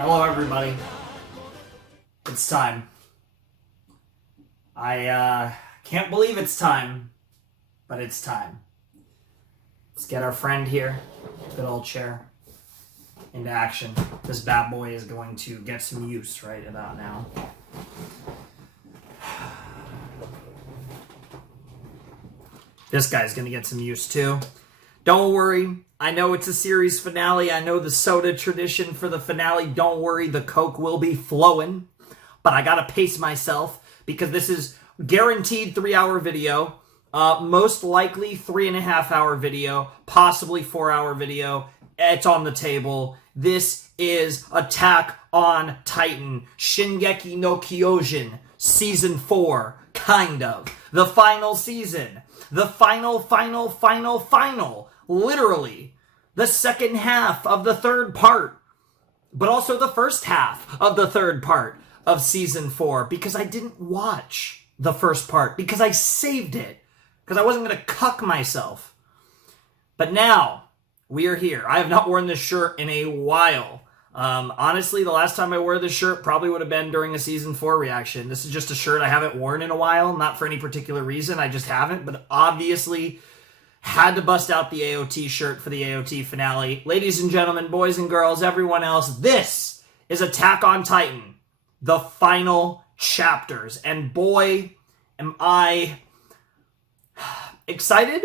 Hello, everybody. It's time. I can't believe it's time, but it's time. Let's get our friend here, good old chair, into action. This bad boy is going to get some use right about now. This guy's going to get some use too. Don't worry. I know it's a series finale. I know the soda tradition for the finale. Don't worry, the Coke will be flowing. But I gotta pace myself because this is guaranteed 3-hour video. Most likely 3.5-hour video. Possibly 4-hour video. It's on the table. This is Attack on Titan. Shingeki no Kyojin. Season 4. Kind of. The final season. The final. Literally, the second half of the third part, but also the first half of the third part of season 4, because I didn't watch the first part, because I saved it, because I wasn't going to cuck myself. But now, we are here. I have not worn this shirt in a while. Honestly, the last time I wore this shirt probably would have been during a season 4 reaction. This is just a shirt I haven't worn in a while, not for any particular reason, I just haven't, but obviously had to bust out the AOT shirt for the AOT finale. Ladies and gentlemen, boys and girls, everyone else, this is Attack on Titan, the final chapters. And boy, am I excited,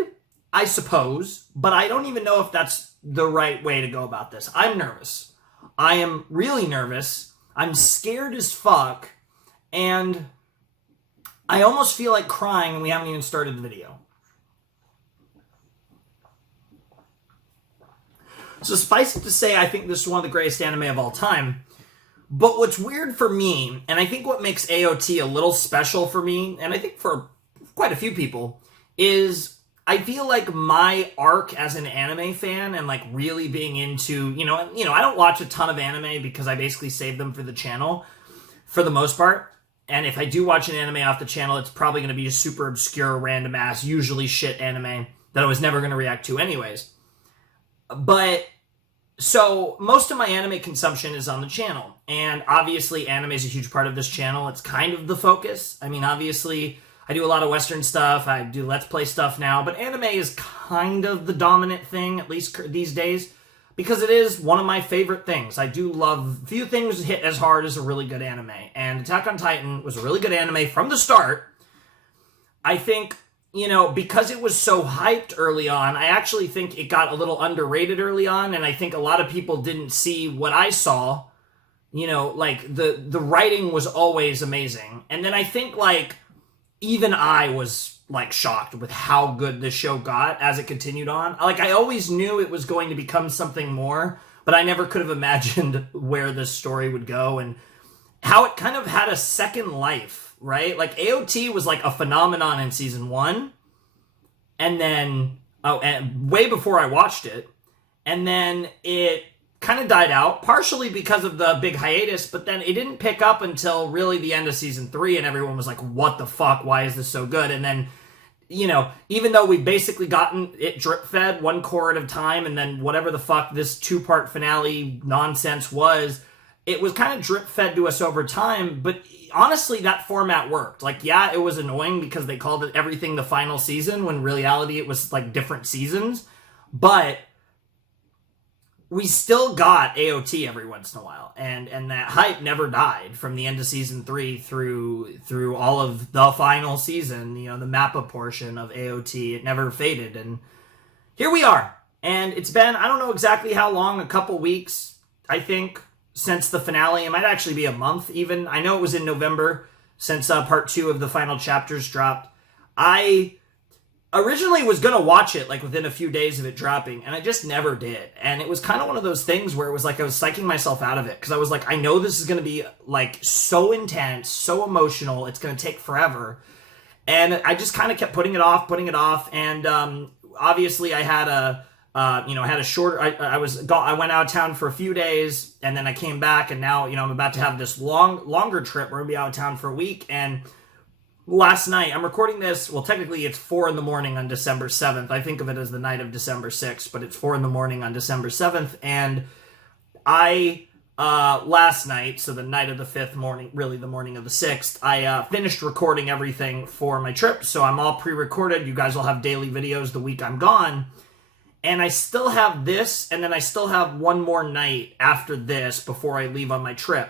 I suppose, but I don't even know if that's the right way to go about this. I'm nervous. I am really nervous. I'm scared as fuck, and I almost feel like crying, and we haven't even started the video. So suffice it to say, I think this is one of the greatest anime of all time. But what's weird for me, and I think what makes AOT a little special for me, and I think for quite a few people, is I feel like my arc as an anime fan and like really being into, I don't watch a ton of anime because I basically save them for the channel for the most part. And if I do watch an anime off the channel, it's probably going to be a super obscure, random ass, usually shit anime that I was never going to react to anyways. But, so, most of my anime consumption is on the channel, and obviously anime is a huge part of this channel. It's kind of the focus. I mean, obviously, I do a lot of Western stuff, I do Let's Play stuff now, but anime is kind of the dominant thing, at least these days, because it is one of my favorite things. I do love, few things hit as hard as a really good anime, and Attack on Titan was a really good anime from the start. I think, because it was so hyped early on, I actually think it got a little underrated early on, and I think a lot of people didn't see what I saw. Like, the writing was always amazing. And then I think, even I was, shocked with how good the show got as it continued on. I always knew it was going to become something more, but I never could have imagined where this story would go, and how it kind of had a second life. Right? AOT was a phenomenon in season 1, and then, and way before I watched it, and then it kind of died out, partially because of the big hiatus, but then it didn't pick up until really the end of season 3, and everyone was like, what the fuck, why is this so good? And then, even though we've basically gotten it drip-fed one core at a time, and then whatever the fuck this 2-part finale nonsense was, it was kind of drip-fed to us over time, but honestly, that format worked. Yeah, it was annoying because they called it everything the final season, when in reality it was, different seasons, but we still got AOT every once in a while, and that hype never died from the end of season 3 through all of the final season, the Mappa portion of AOT. It never faded, and here we are. And it's been, I don't know exactly how long, a couple weeks, I think, since the finale. It might actually be a month even. I know it was in November since part 2 of the final chapters dropped. I originally was going to watch it within a few days of it dropping, and I just never did. And it was kind of one of those things where it was I was psyching myself out of it, because I was I know this is going to be so intense, so emotional, it's going to take forever. And I just kind of kept putting it off, and obviously I had a shorter, I went out of town for a few days, and then I came back, and now, I'm about to have this longer trip. We're going to be out of town for a week, and last night, I'm recording this, well, technically it's 4 in the morning on December 7th. I think of it as the night of December 6th, but it's 4 in the morning on December 7th, and I last night, so the night of the 5th morning, really the morning of the 6th, I finished recording everything for my trip, so I'm all pre-recorded. You guys will have daily videos the week I'm gone. And I still have this, and then I still have one more night after this before I leave on my trip.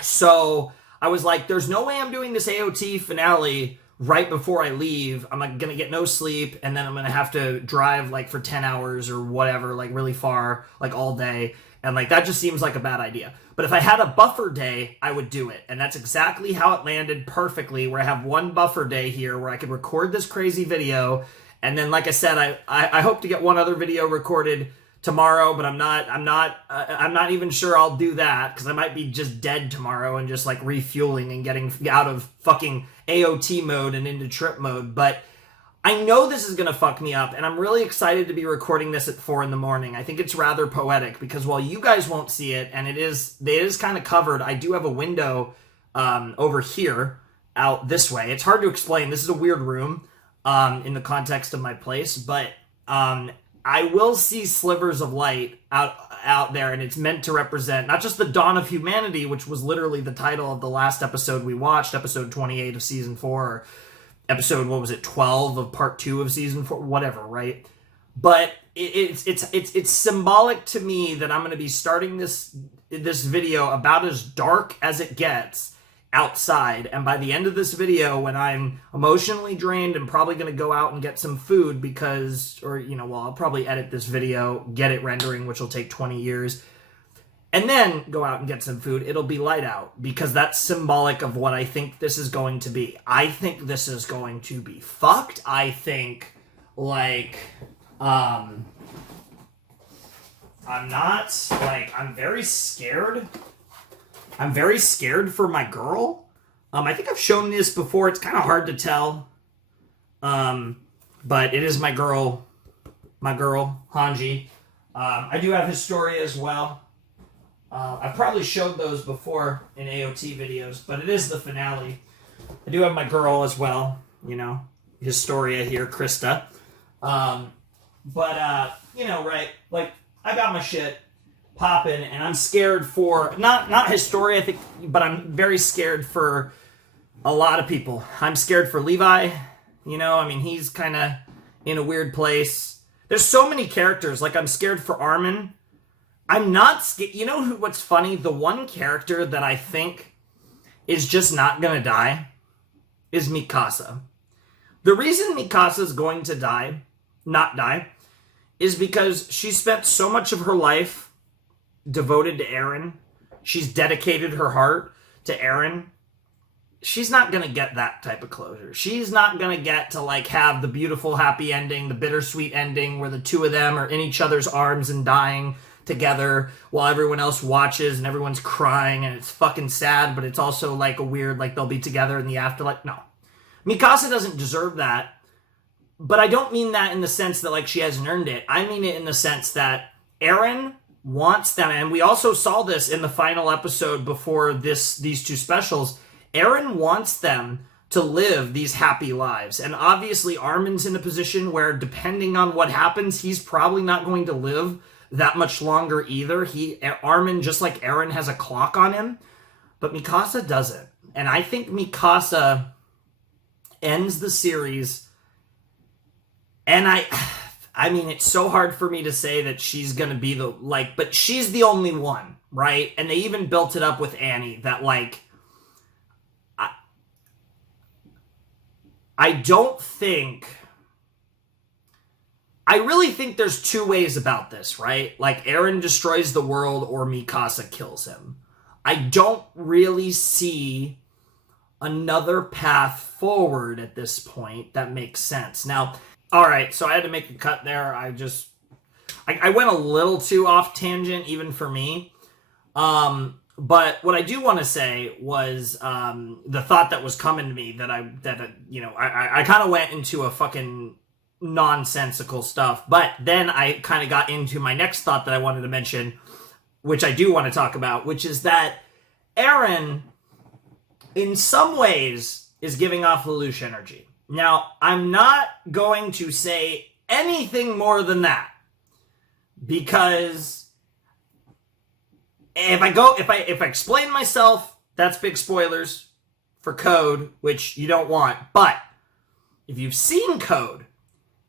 So I was like, there's no way I'm doing this AOT finale right before I leave. I'm like gonna get no sleep, and then I'm gonna have to drive like for 10 hours or whatever, like really far, like all day. And like that just seems like a bad idea. But if I had a buffer day, I would do it. And that's exactly how it landed perfectly, where I have one buffer day here where I could record this crazy video. And then, like I said, I hope to get one other video recorded tomorrow, but I'm not even sure I'll do that, because I might be just dead tomorrow and just like refueling and getting out of fucking AOT mode and into trip mode. But I know this is gonna fuck me up, and I'm really excited to be recording this at 4 in the morning. I think it's rather poetic, because while you guys won't see it, and it is kind of covered, I do have a window over here out this way. It's hard to explain. This is a weird room in the context of my place, but I will see slivers of light out there, and it's meant to represent not just the dawn of humanity, which was literally the title of the last episode we watched, episode 28 of season 4, or episode, 12 of part 2 of season 4, whatever, right? But it's symbolic to me that I'm going to be starting this video about as dark as it gets outside, and by the end of this video, when I'm emotionally drained and probably going to go out and get some food I'll probably edit this video, get it rendering, which will take 20 years, and then go out and get some food. It'll be light out, because that's symbolic of what I think this is going to be. I think this is going to be fucked. I think, I'm very scared. I'm very scared for my girl. I think I've shown this before. It's kind of hard to tell. But it is my girl, Hanji. I do have Historia as well. I've probably showed those before in AOT videos, but it is the finale. I do have my girl as well, Historia here, Krista. Right, like, I got my shit popping, and I'm scared for, not Historia, I think, but I'm very scared for a lot of people. I'm scared for Levi, he's kind of in a weird place. There's so many characters, like, I'm scared for Armin. I'm not scared. What's funny? The one character that I think is just not gonna die is Mikasa. The reason Mikasa is going to not die, is because she spent so much of her life devoted to Eren. She's dedicated her heart to Eren. She's not gonna get that type of closure. She's not gonna get to have the beautiful happy ending, the bittersweet ending where the two of them are in each other's arms and dying together while everyone else watches and everyone's crying and it's fucking sad, but it's also a weird, they'll be together in the afterlife. No. Mikasa doesn't deserve that, but I don't mean that in the sense that she hasn't earned it. I mean it in the sense that Eren wants them, and we also saw this in the final episode before these two specials. Eren wants them to live these happy lives, and obviously Armin's in a position where, depending on what happens, he's probably not going to live that much longer either. Armin, just like Eren, has a clock on him, but Mikasa doesn't, and I think Mikasa ends the series, and it's so hard for me to say that she's gonna be but she's the only one, right? And they even built it up with Annie, that I really think there's two ways about this, right? Eren destroys the world or Mikasa kills him. I don't really see another path forward at this point that makes sense. Now, all right, so I had to make a cut there. I went a little too off tangent, even for me. But what I do want to say was the thought that was coming to me that I kind of went into a fucking nonsensical stuff. But then I kind of got into my next thought that I wanted to mention, which I do want to talk about, which is that Eren, in some ways, is giving off Lelouch energy. Now, I'm not going to say anything more than that, because if I explain myself, that's big spoilers for Code, which you don't want. But if you've seen Code,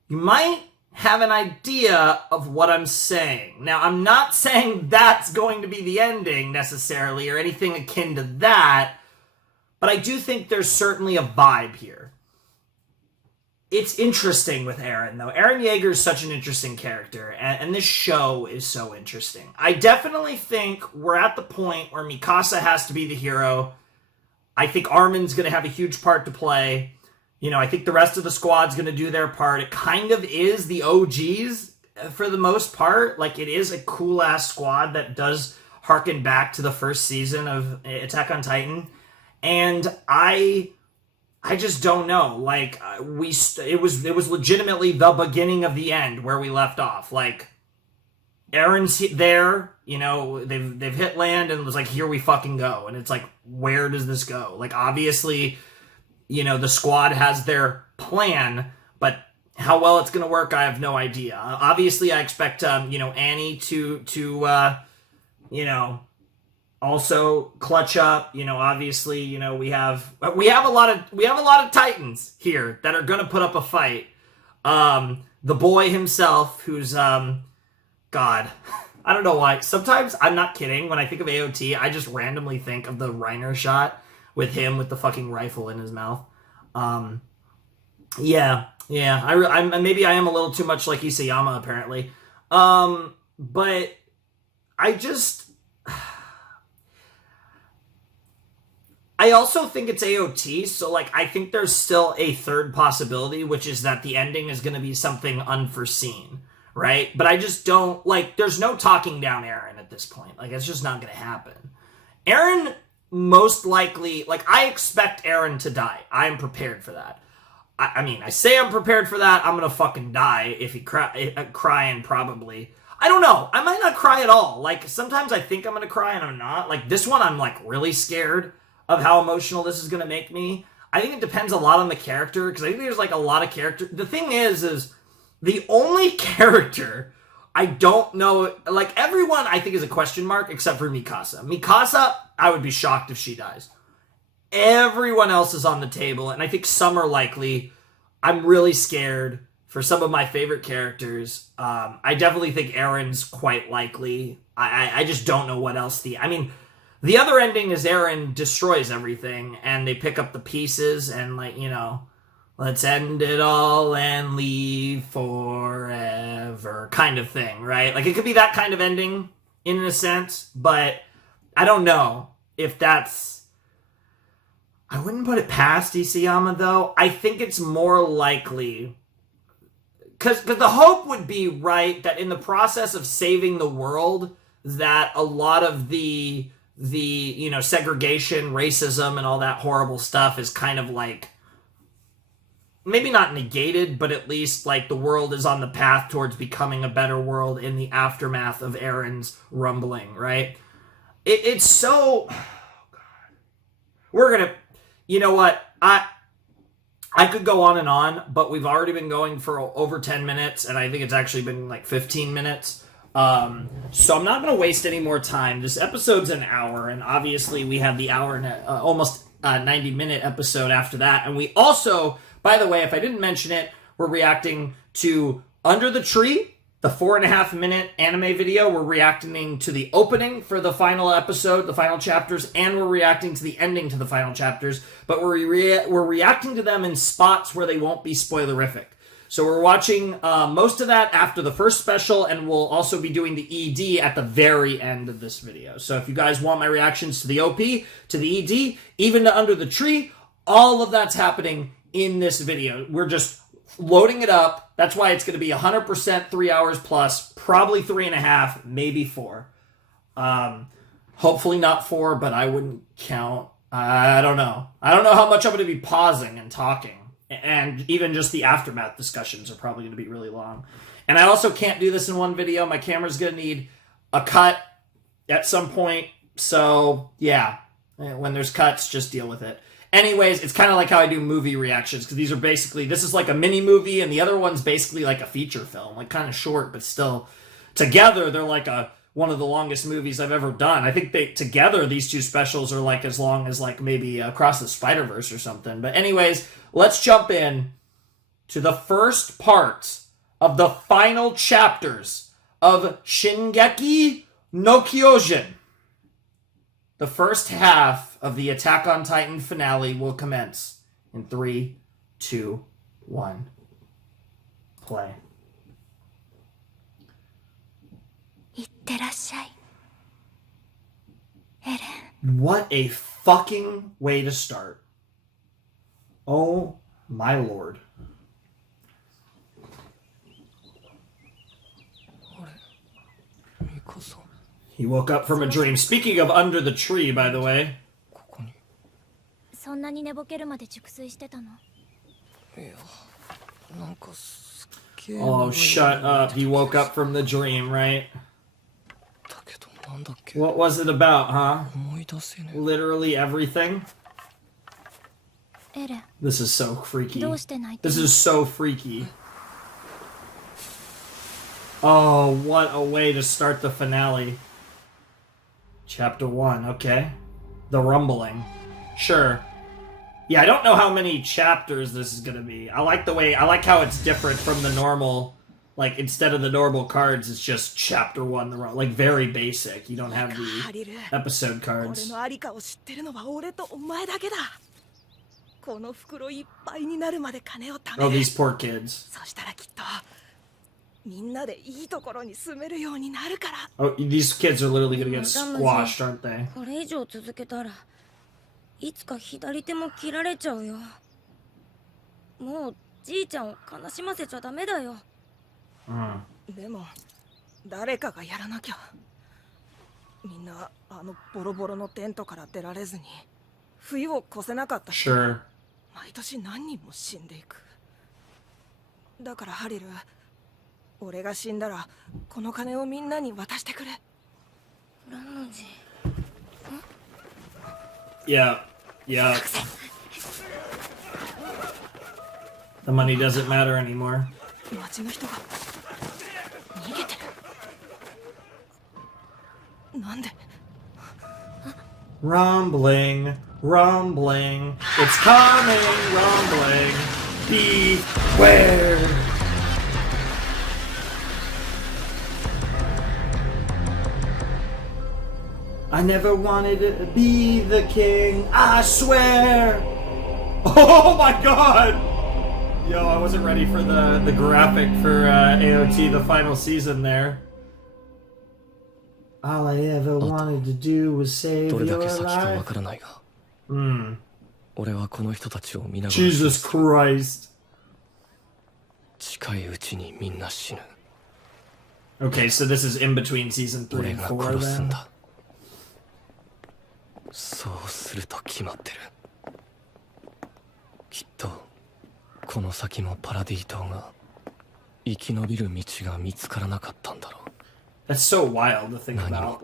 you might have an idea of what I'm saying. Now, I'm not saying that's going to be the ending necessarily or anything akin to that, but I do think there's certainly a vibe here. It's interesting with Eren, though. Eren Yeager is such an interesting character, and this show is so interesting. I definitely think we're at the point where Mikasa has to be the hero. I think Armin's going to have a huge part to play. You know, I think the rest of the squad's going to do their part. It kind of is the OGs for the most part. Like, it is a cool-ass squad that does harken back to the first season of Attack on Titan. And I just don't know. Like, it was legitimately the beginning of the end where we left off. Like, Eren's there, you know, they've hit land and it was like, here we fucking go. And it's like, where does this go? Like, obviously, you know, the squad has their plan, but how well it's going to work, I have no idea. Obviously, I expect, you know, Annie to you know, also clutch up. You know, obviously, you know, we have a lot of Titans here that are going to put up a fight. The boy himself, who's God, I don't know why. Sometimes, I'm not kidding, when I think of AOT, I just randomly think of the Reiner shot with him with the fucking rifle in his mouth. Yeah. Maybe I am a little too much like Isayama, apparently. But I also think it's AOT, so, like, I think there's still a third possibility, which is that the ending is going to be something unforeseen, right? But I just don't, like, there's no talking down Eren at this point. Like, it's just not going to happen. Eren, most likely, like, I expect Eren to die. I am prepared for that. I mean, I say I'm prepared for that. I'm going to fucking die if he crying, probably. I don't know. I might not cry at all. Like, sometimes I think I'm going to cry and I'm not. Like, this one, I'm, like, really scared of how emotional this is going to make me. I think it depends a lot on the character, because I think there's, like, a lot of character. The thing is the only character I don't know, like, everyone I think is a question mark except for Mikasa. Mikasa, I would be shocked if she dies. Everyone else is on the table, and I think some are likely. I'm really scared for some of my favorite characters. I definitely think Eren's quite likely. I just don't know what else the other ending is Eren destroys everything, and they pick up the pieces, and, like, you know, let's end it all and leave forever kind of thing, right? Like, it could be that kind of ending in a sense, but I don't know if that's... I wouldn't put it past Isayama, though. I think it's more likely... Because the hope would be, right, that in the process of saving the world, that a lot of the you know, segregation, racism, and all that horrible stuff is kind of, like, maybe not negated, but at least, like, the world is on the path towards becoming a better world in the aftermath of Eren's rumbling, right? It's so... Oh, God. We're gonna... You know what? I could go on, but we've already been going for over 10 minutes, and I think it's actually been, like, 15 minutes. So I'm not going to waste any more time. This episode's an hour, and obviously we have the hour and almost 90-minute episode after that. And we also... By the way, if I didn't mention it, we're reacting to Under the Tree, the 4.5-minute anime video. We're reacting to the opening for the final episode, the final chapters, and we're reacting to the ending to the final chapters. But we're reacting to them in spots where they won't be spoilerific. So we're watching most of that after the first special, and we'll also be doing the ED at the very end of this video. So if you guys want my reactions to the OP, to the ED, even to Under the Tree, all of that's happening in this video. We're just loading it up. That's why it's going to be 100% 3 hours plus, probably 3.5, maybe 4. Hopefully not 4, but I wouldn't count. I don't know. I don't know how much I'm going to be pausing and talking. And even just the aftermath discussions are probably going to be really long. And I also can't do this in one video. My camera's going to need a cut at some point. So, yeah. When there's cuts, just deal with it. Anyways, it's kind of like how I do movie reactions, because these are basically, this is like a mini movie, and the other one's basically like a feature film, like kind of short, but still together they're like a one of the longest movies I've ever done. I think together these two specials are like as long as like maybe Across the Spider-Verse or something. But anyways, let's jump in to the first part of the final chapters of Shingeki no Kyojin. The first half of the Attack on Titan finale will commence in 3, 2, 1. Play. What a fucking way to start. Oh my lord. He woke up from a dream. Speaking of under the tree, by the way. Oh, shut up. He woke up from the dream, right? What was it about, huh? Literally everything? This is so freaky. This is so freaky. Oh, what a way to start the finale. Chapter 1, okay. The rumbling. Sure. Yeah, I don't know how many chapters this is gonna be. I like how it's different from the normal, like, instead of the normal cards, it's just chapter 1, like, very basic. You don't have the episode cards. Oh, these poor kids. Oh, these kids are literally gonna get squashed, aren't they? Sure. 俺が死んだらこの金をみんなに渡してくれ。Yeah, yeah. The money doesn't matter anymore. 町の人が逃げてる。なんで Rumbling, rumbling, it's coming, rumbling, beware. I never wanted to be the king, I swear! Oh my god! Yo, I wasn't ready for the graphic for AOT, the final season there. All I ever wanted to do was save your life. Jesus Christ. Okay, so this is in between season 3 and 4 then? そうすると決まってる。きっとこの先もパラディ島が生き延びる道が見つからなかったんだろう。That's so wild to think about,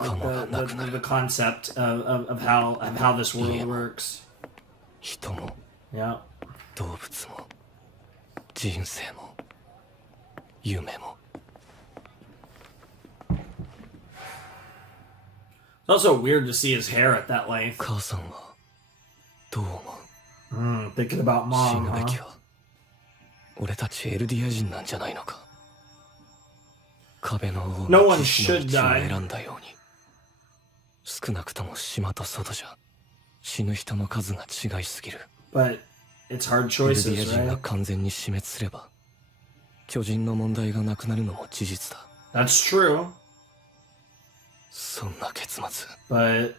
like the concept of how this world works. 人も、 Yeah. 動物も、人生も、夢も。 It's also weird to see his hair at that length. 母さんはどう思う？ Thinking about 死 mom, ぬべ huh? きは俺たちエルディア人なんじゃないのか。壁の王 No の one 騎士の should 道を die. 選んだように、少なくとも島と外じゃ死ぬ人の数が違いすぎる。 But it's hard エルディ choices, ア人が right? 完全に死滅すれば巨人の問題がなくなるのも事実だ。 That's true. そんな結末 But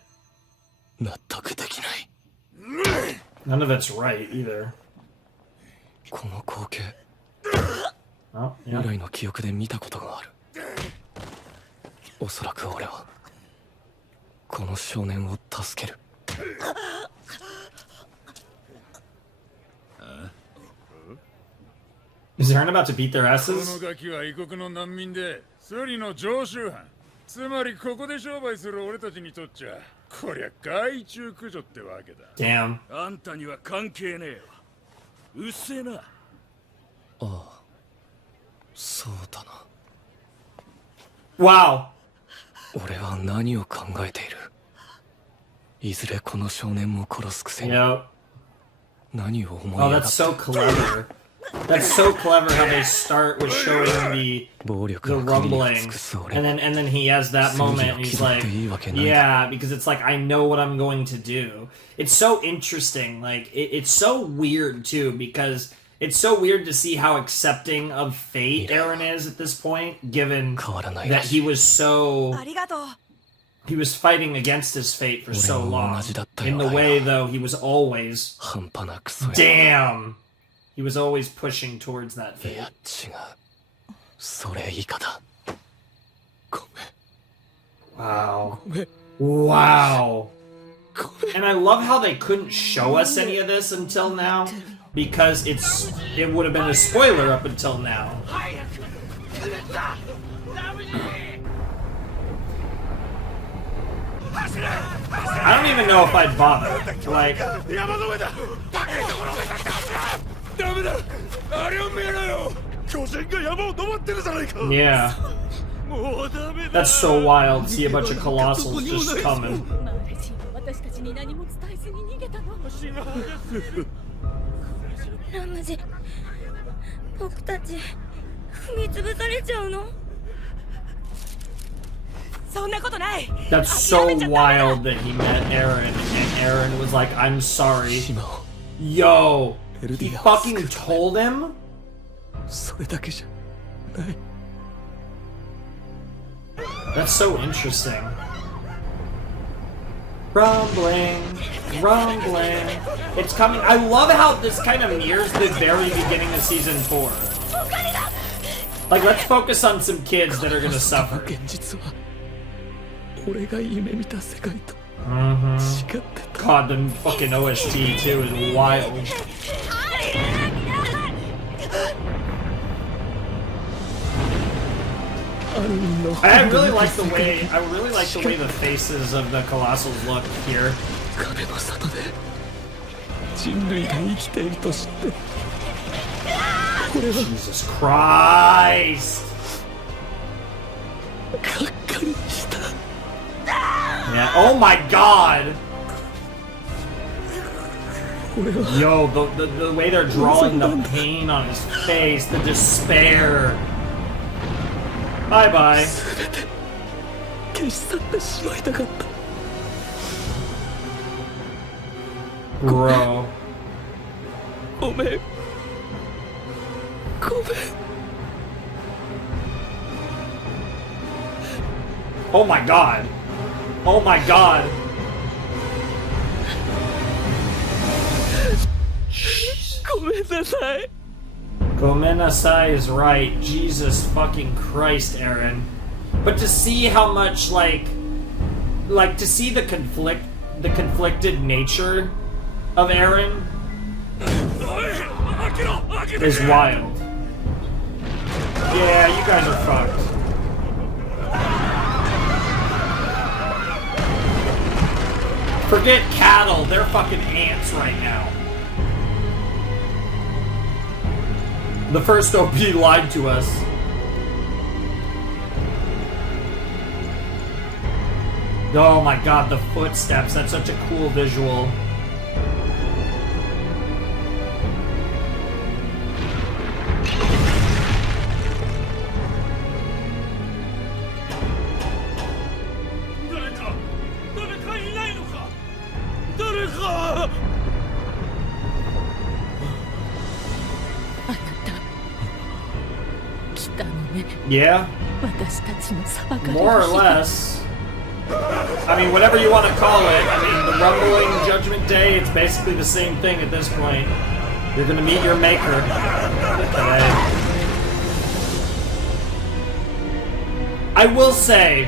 納得できない。 none of it's right either. この光景 Oh, 以 yeah. 来の記憶で見たことがある。おそらく俺はこの少年を助ける。 Is Aaron about to beat their こ asses? のガキは異国の難民でスリの常習犯。つまりここで商売する俺たちにとっちゃこりゃ害虫駆除ってわけだ。 Damn. あんたには関係ねえよ。うっせえな。ああ、そうだな。 Wow. 俺は何を考えている。いずれこの少年も殺すくせに Yep. 何を思い Oh, 上がっ that's た。 so clever. That's so clever how they start with showing the 暴力 the の国に rumbling, 尽くす俺 and then he has that moment, and he's like, 正義を気取っていいわけない。 yeah, because it's like I know what I'm going to do. It's so interesting. Like it's so weird too, because it's so weird to see how accepting of fate Eren is at this point, given 変わらない that らしい。 he was so ありがとう he was fighting against his fate for so 俺も long. 同じだったよ。 In the way, though, he was always 半端なクソや。 damn. He was always pushing towards that い fate. や違う。それ以下だ。ご Wow. めん。 Wow. And I love how they couldn't show us any of this until now, because it would have been a spoiler up until now. I don't even know if I'd bother. Like, 山の上だ。ダメだ。あれを見ろよ。巨人が山を登ってるじゃないか。 yeah, もうダメだ。 that's so wild. See a bunch of colossals just coming. マーレ人は私たちに何も伝えずに逃げたの。ラムジ、僕たち踏み潰されちゃうの。そんなことない That's so wild that he met Eren, and Eren was like, I'm sorry. 島を Yo, エルデ he ィアを fucking told him? それだけじゃない。 That's so interesting. Rumbling, rumbling. It's coming. I love how this kind of mirrors the very beginning of season 4. Like, let's focus on some kids that are gonna suffer. 現実は俺が夢見た世界と Mm-hmm. 違ってた。 God, the fucking OST too is wild. I really like the way the faces of the colossals look here. 壁の里で人類が生きていると知って俺は Jesus Christ! がっかりした。 Yeah. Oh my God! 俺は Yo, the way they're drawing the pain on his face, the despair. Bye bye. 全て消し去ってしまいたかった。 Bro. ごめん。ごめん。 Oh my God. Oh my God. ごめんなさい。 Gomenasai is right. Jesus fucking Christ, Eren. But to see how much like to see the conflicted nature of Eren is wild. Yeah, you guys are fucked. Forget cattle, they're fucking ants right now. The first OP lied to us. Oh my God, the footsteps, that's such a cool visual. Yeah, 私たちの裁かれる日 more or less. I mean, whatever you want to call it. I mean, the rumbling Judgment Day, it's basically the same thing at this point. You're gonna meet your maker today. I will say,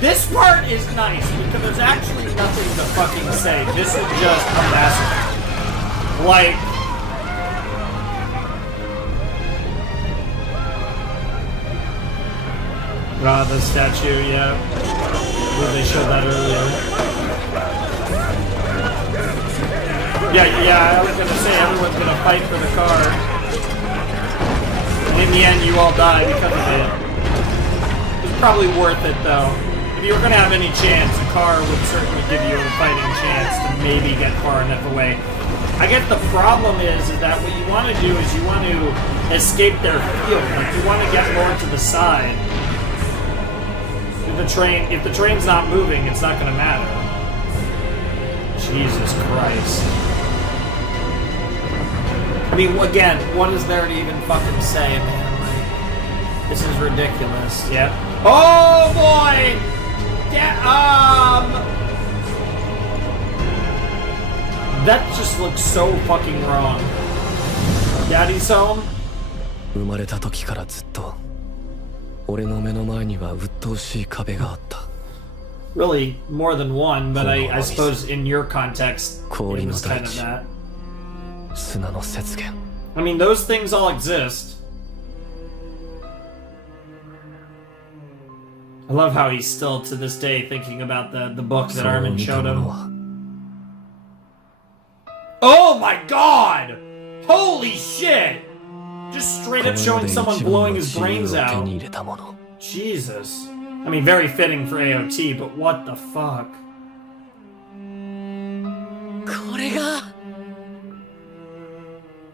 this part is nice because there's actually nothing to fucking say. This is just a massacre. Like, the statue, yeah. Well, they showed that earlier. Yeah, I was gonna say everyone's gonna fight for the car. And in the end, you all die because of it. probably worth it, though. If you were going to have any chance, a car would certainly give you a fighting chance to maybe get far enough away. I guess the problem is that what you want to do is you want to escape their field. Like, you want to get more to the side. If the train's not moving, it's not going to matter. Jesus Christ. I mean, again, what is there to even fucking say, man? Like, this is ridiculous. Yep. Oh, boy! That just looks so fucking wrong. Daddy's home? 生まれた時からずっと俺の目の前には鬱陶しい壁があった。 Really, more than one, but I suppose in your context, it was kind of that. 砂の雪原。 I mean, those things all exist. I love how he's still, to this day, thinking about the book that Armin showed him. Oh my god! Holy shit! Just straight up showing someone blowing his brains out. Jesus. I mean, very fitting for AOT, but what the fuck?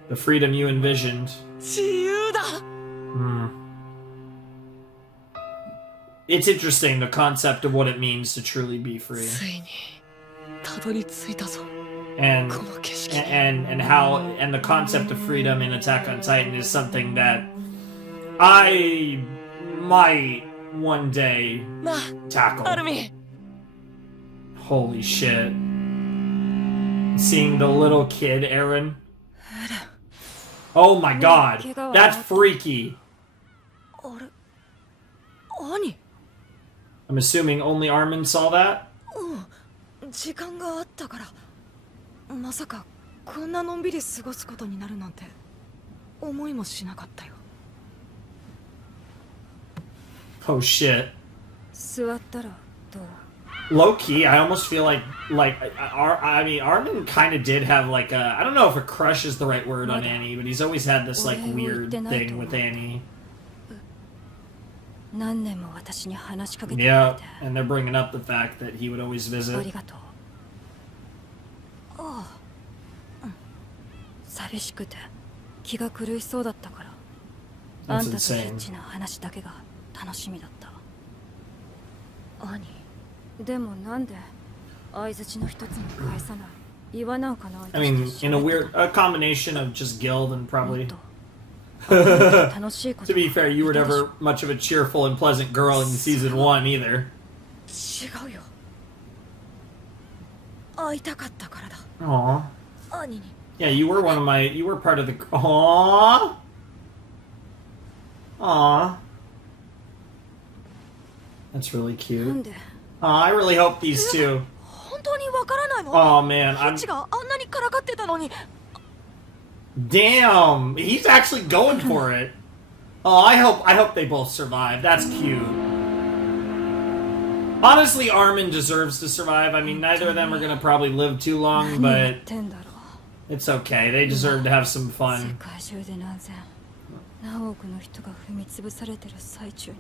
The freedom you envisioned. It's interesting, the concept of what it means to truly be free. And the concept of freedom in Attack on Titan is something that I might one day tackle. Holy shit. Seeing the little kid, Eren. Oh my god. That's freaky. I'm assuming only Armin saw that? 時間があったからまさかこんなのんびり過ごすことになるなんて思いもしなかったよ Oh shit. 座ったらどう Low key, I almost feel like I mean, Armin kind of did have like a, I don't know if a crush is the right word on Annie, but he's always had this like weird thing with Annie. 何年も私に話しかけてくれて Yeah, and they're bringing up the fact that he would always あ visit. りがとうああ、うん、寂しくて気が狂いそうだったからあ That's んたとエ insane. ッチな話だけが楽しみだった兄でもなんで相槌の一つも返さない言わなんかない I mean, in a weird, a combination of just guild and probably. 楽しいこと To be fair, you were never much of a cheerful and pleasant girl in season 1 either. 違うよ会いたかったからだ Aww. 兄に Yeah, you were one of my, you were part of the, aww. Aww. That's really なん cute. で I really hope these two. 本当にわからないの Oh man, こっ I'm, ちがあんなにからかってたのに damn, he's actually going for it. Oh, I hope they both survive. That's cute. Honestly, Armin deserves to survive. I mean, neither of them are gonna probably live too long, 何やっ but てんだろう it's okay. They deserve to have some 世 fun. 界中で何千何億の人が踏み潰されてる最中に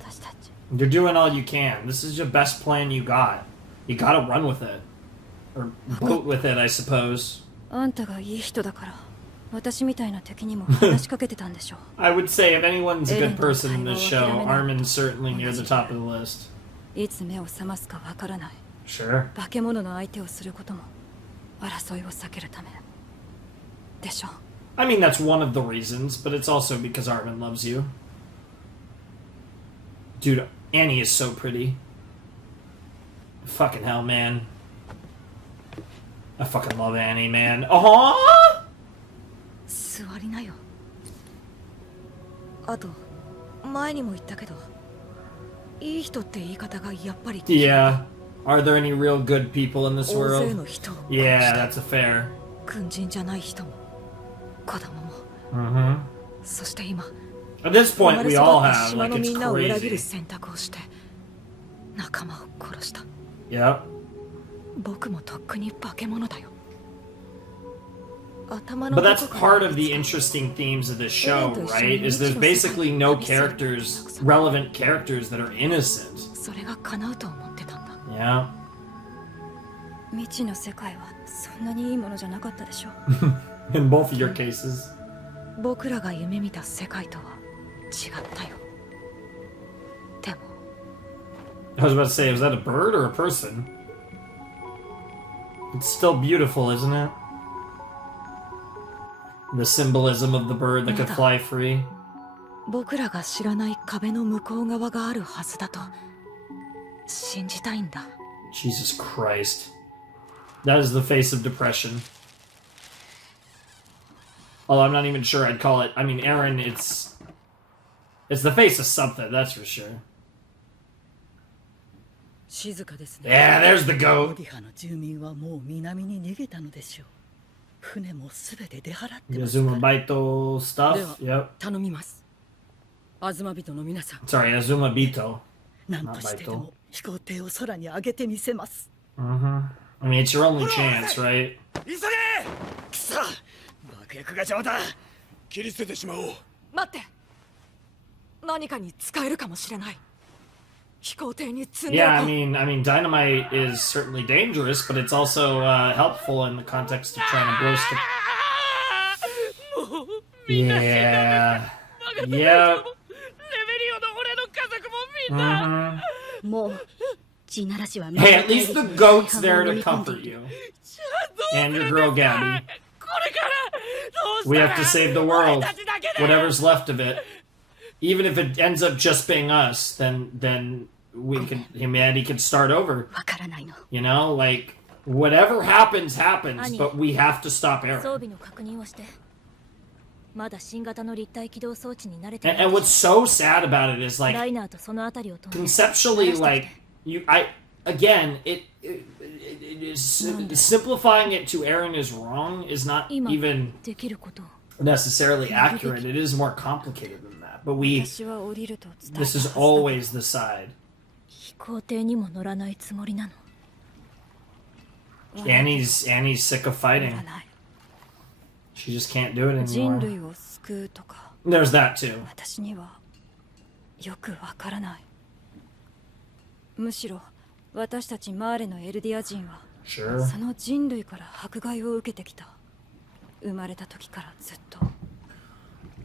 私たち You're doing all you can. This is your best plan you got. You gotta run with it. Or boat with it, I suppose. あんたがいい人だから私みたいな敵にも話しかけてたんでしょ I would say if anyone's a good person in this show, Armin's certainly near the top of the list. いつ目を覚ますかわからない Sure. 化け物の相手をすることも争いを避けるためでしょ I mean, that's one of the reasons, but it's also because Armin loves you. Dude, Annie is so pretty. Fucking hell, man. I fucking love Annie, man. Aww! 座りなよあと前にも言ったけどいい人って言い方がやっぱり Yeah. Are there any real good people in this 大勢 world? の人を殺 Yeah, した that's a fair. 軍人じゃない人も子供も Mm-hmm. そして今 At this 生 point, まれ we 育 all った have. 島 Like, のみ it's んなを裏切る crazy. 選択をして仲間を殺した Yep. 僕もとっくに化け物だよ頭の But that's どこか part に of the 見つか interesting themes of this show, right? Is there's basically no characters, relevant characters that are innocent. それが叶うと思ってたんだ Yeah. 未知の世界はそんなにいいものじゃなかったでしょ In both of your cases. 僕らが夢見た世界とは違ったよでも I was about to say, was that a bird or a person? It's still beautiful, isn't it? The symbolism of the bird that could fly free. 僕らが知らない壁の向こう側があるはずだと信じたいんだ Jesus Christ. That is the face of depression. Although I'm not even sure I'd call it. I mean, Aaron, it's the face of something, that's for sure. 静かですね。 Yeah, there's the オ goat. ディハの住民はもう南に逃げたのでしょう。船もすべて出払ってますか Azuma ら。 Baito stuff. では Yep. 頼みます。アズマ人の皆さん、 Sorry, Azuma Bito. 何としてでも飛行艇を空に上げてみせます。 Mm-hmm. I mean, it's your only chance, right? 急げくそ爆薬が邪魔だ切り捨ててしまおう待って何かに使えるかもしれない飛行艇に積んでお Yeah, こ I う mean, dynamite is certainly dangerous, but it's also helpful in the context of trying to blow stuff. Yeah. Yep. レベリオの俺の家族もみんな Mm-hmm. もう地ならしは Hey, at least the goat's there to comfort you. And your girl Gabby. これからどうした We ら have to save the 俺 world. たちだけで Whatever's left of it. Even if it ends up just being us, then humanity can start over. わからないの You know, like whatever happens, but we have to stop 装 Aaron. 備の確認をしてまだ新型の立体起動装置に慣れてない And what's so sad about it is ラ like イナーとそのあたりを飛んで conceptually, 鳴らしてきて like it is simplifying it to Aaron is wrong is not 今 even できることを necessarily accurate. It is more complicated than that. But 私は降りると伝えた this はず is だ always the side. 飛行艇にも乗らないつもりなの Annie's sick of 乗 fighting. らない She just can't do it 人 anymore. 類を救うとか There's that too. 私にはよくわからないむしろ私たちマーレのエルディア人は Sure. その人類から迫害を受けてきた生まれた時からずっと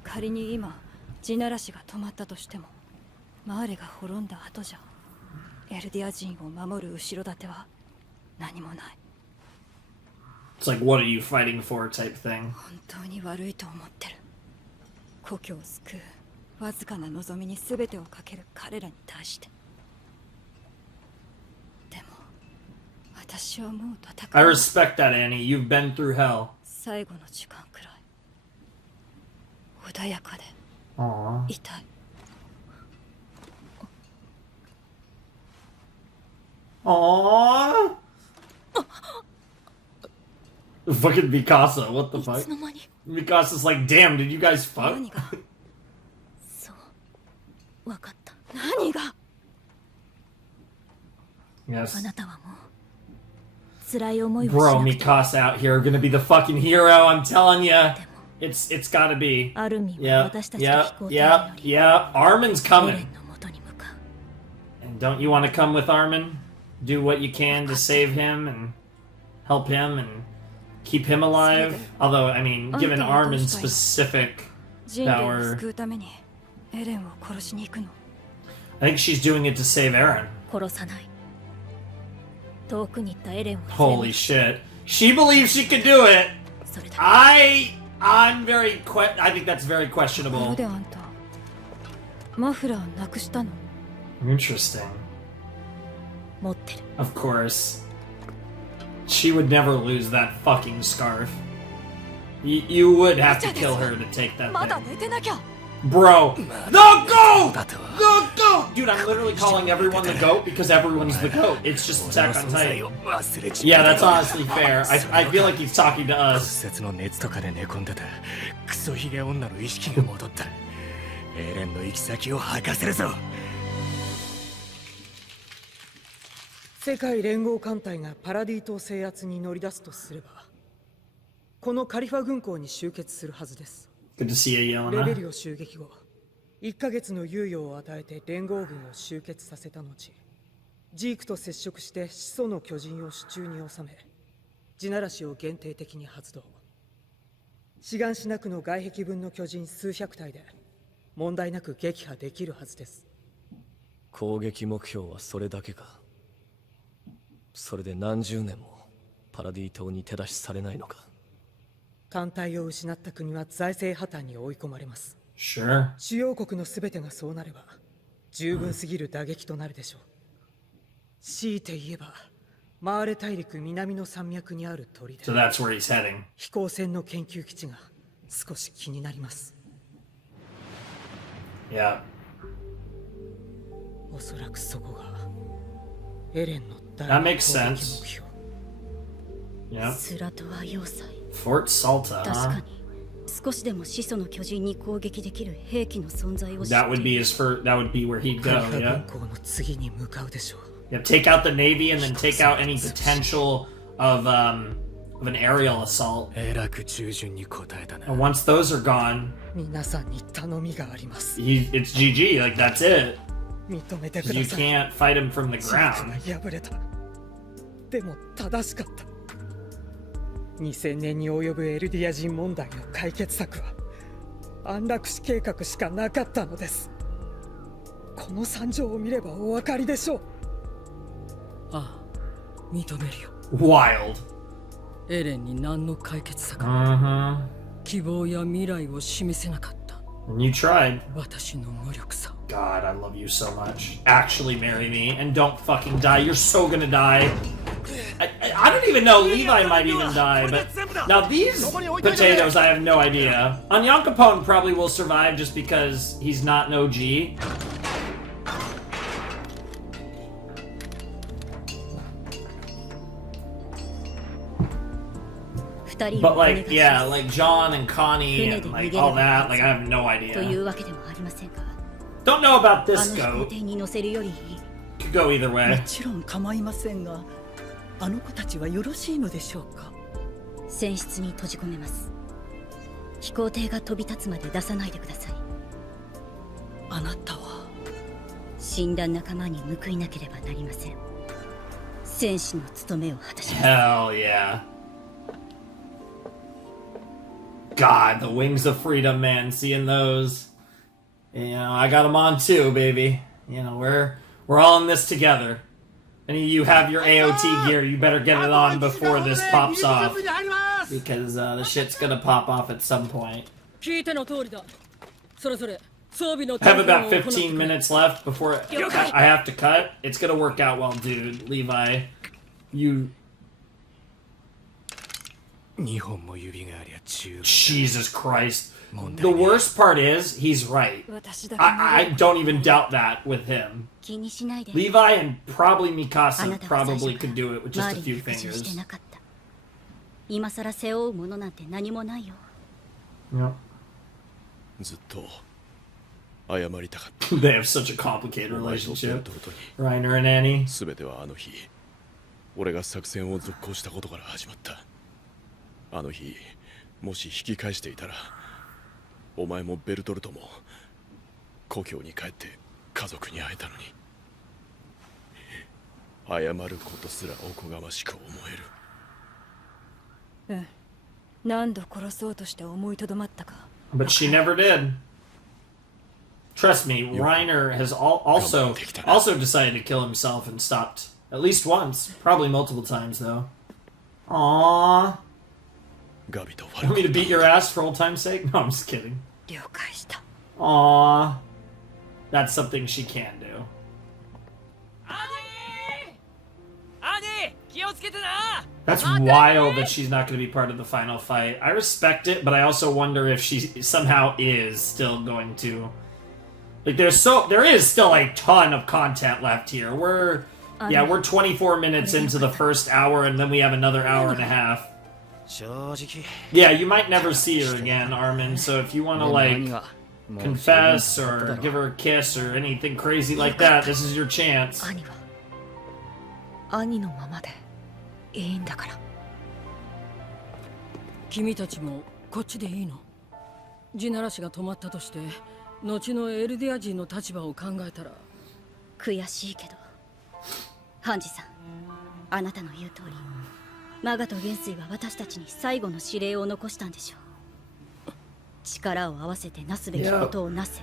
仮に今地ならしが止まったとしてもマーレが滅んだ後じゃエルディア人を守る後ろ盾は何もない It's like, what are you fighting for type thing. 本当に悪いと思ってる故郷を救うわずかな望みに全てをかける彼らに対してでも私はもう戦 I う respect that, Annie. You've been through hell. 最後の時間くらい穏やかで Aww. 痛い Aww. Fucking Mikasa, what the い fuck? つの間に Mikasa's like, damn, did you guys fuck? 何がそう分かった何が Yes. あなたはもう辛い思いをし Bro, なくて Mikasa out here gonna be the fucking hero, I'm telling ya. It's gotta be. アルミンは Yeah, 私たちと yeah, 飛行艇に yeah, 乗り yeah. Armin's エ coming. レンの元に向かう And don't you want to come with Armin? Do what you can to save him and help him and keep him alive? Although, I mean, given Armin's specific 人類を power, 救うためにエレンを殺しに行くの I think she's doing it to save Aaron. 殺さない遠くに行ったエレンを Holy shit. She believes she could do it. それだ I'm very I think that's very ところ questionable. であんたマフラーなくしたの Interesting. 持ってる Of course. She would never lose that fucking scarf. You would have to kill her to take that まだ thing. 寝てなきゃ Bro, the goat! The goat! Dude, I'm literally calling everyone the goat because everyone's the goat. It's just Attack on Titan. Yeah, that's honestly fair. I feel like he's talking to 骨 us. 折の熱とかで寝込んでたクソヒゲ女の意識が戻ったエレンの行き先を吐かせるぞ世界連合艦隊がパラディ島制圧に乗り出すとすれば、このカリファ軍港に集結するはずです。 Good to see you, レベ Yelena. リオ襲撃後1ヶ月の猶予を与えて連合軍を集結させた後、ジークと接触して始祖の巨人を手中に収め、地ならしを限定的に発動。志願しなくの外壁分の巨人数百体で問題なく撃破できるはずです。攻撃目標はそれだけか。それで何十年もパラディ島に手出しされないのか。艦隊を失った国は財政破綻に追い込まれます。 Sure. 主要国の全てがそうなれば十分すぎる打撃となるでしょう。強いて言えばマーレ大陸南の山脈にある砦 So that's where he's heading. 飛行船の研究基地が少し気になります。 Yeah. おそらくそこがエレンの第 That 二 makes 攻撃 sense. 目標。 Yeah. スラトア要塞。 Fort Salta, 確か huh? に少しでも始祖の巨人に攻撃できる兵器の存在を知って That would be his first. That would be where he'd カ go. リファ Yeah. 軍港の次に向かうでしょう。 Yeah. Take out the navy and then take out any potential of an aerial assault. えらく従順に答えたな。 And once those are gone, 皆さんに頼みがあります。 it's GG. Like that's it. 認めてく You ださい。 can't fight him from the ジーク ground. が敗れた。でも正しかった。2000年に及ぶエルディア人問題の解決策は安楽死計画しかなかったのです。この惨状を見ればお分かりでしょう。ああ、認めるよ。 Wild. エレンに何の解決策、 Mm-hmm. 希望や未来を示せなかった And you tried. 私の無力さ。 God, I love you so much. Actually marry me and don't fucking die. You're so gonna die. I don't even know. Levi might even die, but now these potatoes, I have no idea. Anyankapone probably will survive just because he's not an OG. But like, yeah, like John and Connie and like all that, like I have no という idea. わけでもありませんが、 Don't know about あ this の飛行 goat. 艇に乗せるより Could go either も way. ちろん構いませんが、あの子たちはよろしいのでしょうか。船室に閉じ込めます。飛行艇が飛び立つまで出さないでください。あなたは死んだ仲間に報いなければなりません。戦士の務めを果たします。 Hell yeah. God, the wings of freedom, man. Seeing those, you know, I got them on too, baby. You know, we're all in this together. Any of you have your AOT gear, you better get it on before this pops off, because the shit's gonna pop off at some point. 聞いての通りだ。それぞれ装備の I have about 15 minutes left before I have to cut. It's gonna work out well, dude. Levi, you. 2本も指がありゃ十分。 Jesus Christ. The worst part is, he's right. 私だけ I don't even doubt that with him. 気にしないで。 Levi and probably あ Mikasa なたは最 probably 初か could do it with just ら a 周り few に復讐して fingers. なかった。今さら背負うものなんて何もないよ。 Yep. ずっと謝りたかった。 They have such a complicated お前とベル relationship. トルトに Reiner and Annie. 全てはあの日俺が作戦を続行したことから始まった。あの日もし引き返していたらお前もベルトルトも故郷に帰って家族に会えたのに。謝ることすらおこがましく思える。うん。何度殺そうとして思いとどまったか。 But she never did. Trust me, Reiner has also decided to kill himself and stopped at least once, probably multiple times though. Aww. ガビとファ You ル want me コ to beat your ass for old time's sake? No, I'm just kidding. 了解した。 Aww. That's something she can do. That's wild that she's not going to be part of the final fight. I respect it, but I also wonder if she somehow is still going to. Like, there is still a ton of content left here. We're 24 minutes into the first hour, and then we have another hour and a half. Yeah, you might never see her again, Armin. So if you want to like confess or give her a kiss or anything crazy like that, this is your chance. 兄は兄のままでいいんだから。君たちもこっちでいいの？地ならしが止まったとして後のエルディア人の立場を考えたら。悔しいけどハンジさん、あなたの言う通りマガと元帥は私たちに最後の指令を残したんでしょう。力を合わせてなすべきことをなせ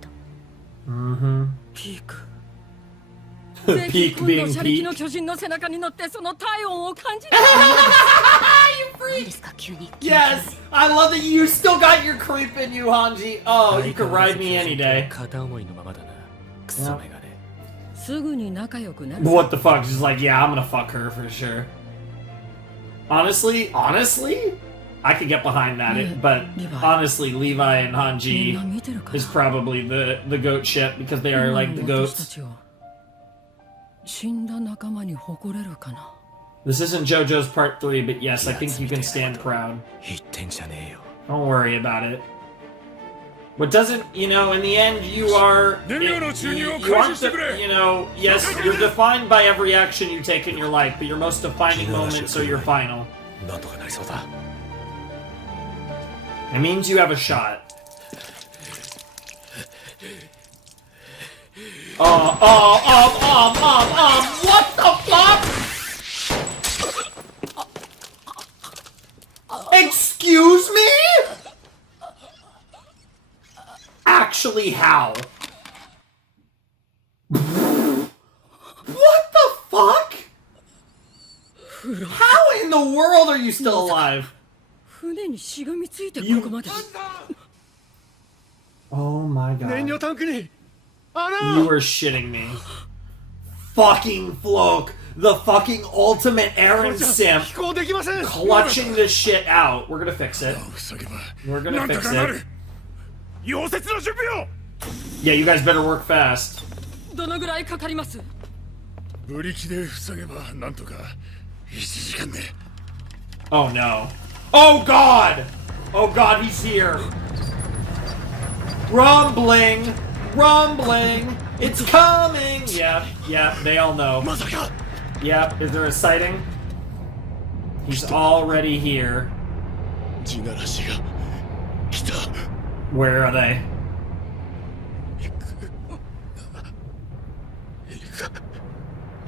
と。ピークPeak being 車力の peak. 巨人の背中に乗ってその体温を感じる。何ですか急に。 Yes! I love that you still got your creep in you, Hanji. Oh, you could ride me any day. 片思いのままだな。クソメガネ。すぐに仲良くなる。 What the fuck? She's like, yeah, I'm gonna fuck her for sure. Honestly, I could get behind that, but honestly, Levi and みんな Hanji 見てるか is な。 probably the goat ship because they are like the 私た goats. ちを死んだ仲間に誇れるかな。 This isn't JoJo's part 3, but yes, I think you can stand proud. 言ってんじゃねえよ。 Don't worry about it. What doesn't, you know, in the end, you are. You aren't, you know, yes, you're defined by every action you take in your life, but your most defining moments are your final. なんとかなりそうだ。 It means you have a shot. What the fuck? Excuse me? Actually, how? What the fuck? How in the world are you still alive? 船にしがみついてここまで。 Oh my god. 燃料タンクに You are shitting me. Fucking Floke, the fucking ultimate Aaron simp, 飛行できません clutching this shit out. We're gonna fix it. 塞げば We're な gonna んと fix かなる it. 溶接の準備を Yeah, you guys better work fast. どのぐらいかかります？ブリキで塞げばなんとか1時間で Oh no. Oh god! Oh god, he's here. Rumbling! Rumbling! It's coming! Yeah, yeah, they all know. まさか Yeah, is there a sighting? He's already here. 地ならしが来た Where are they?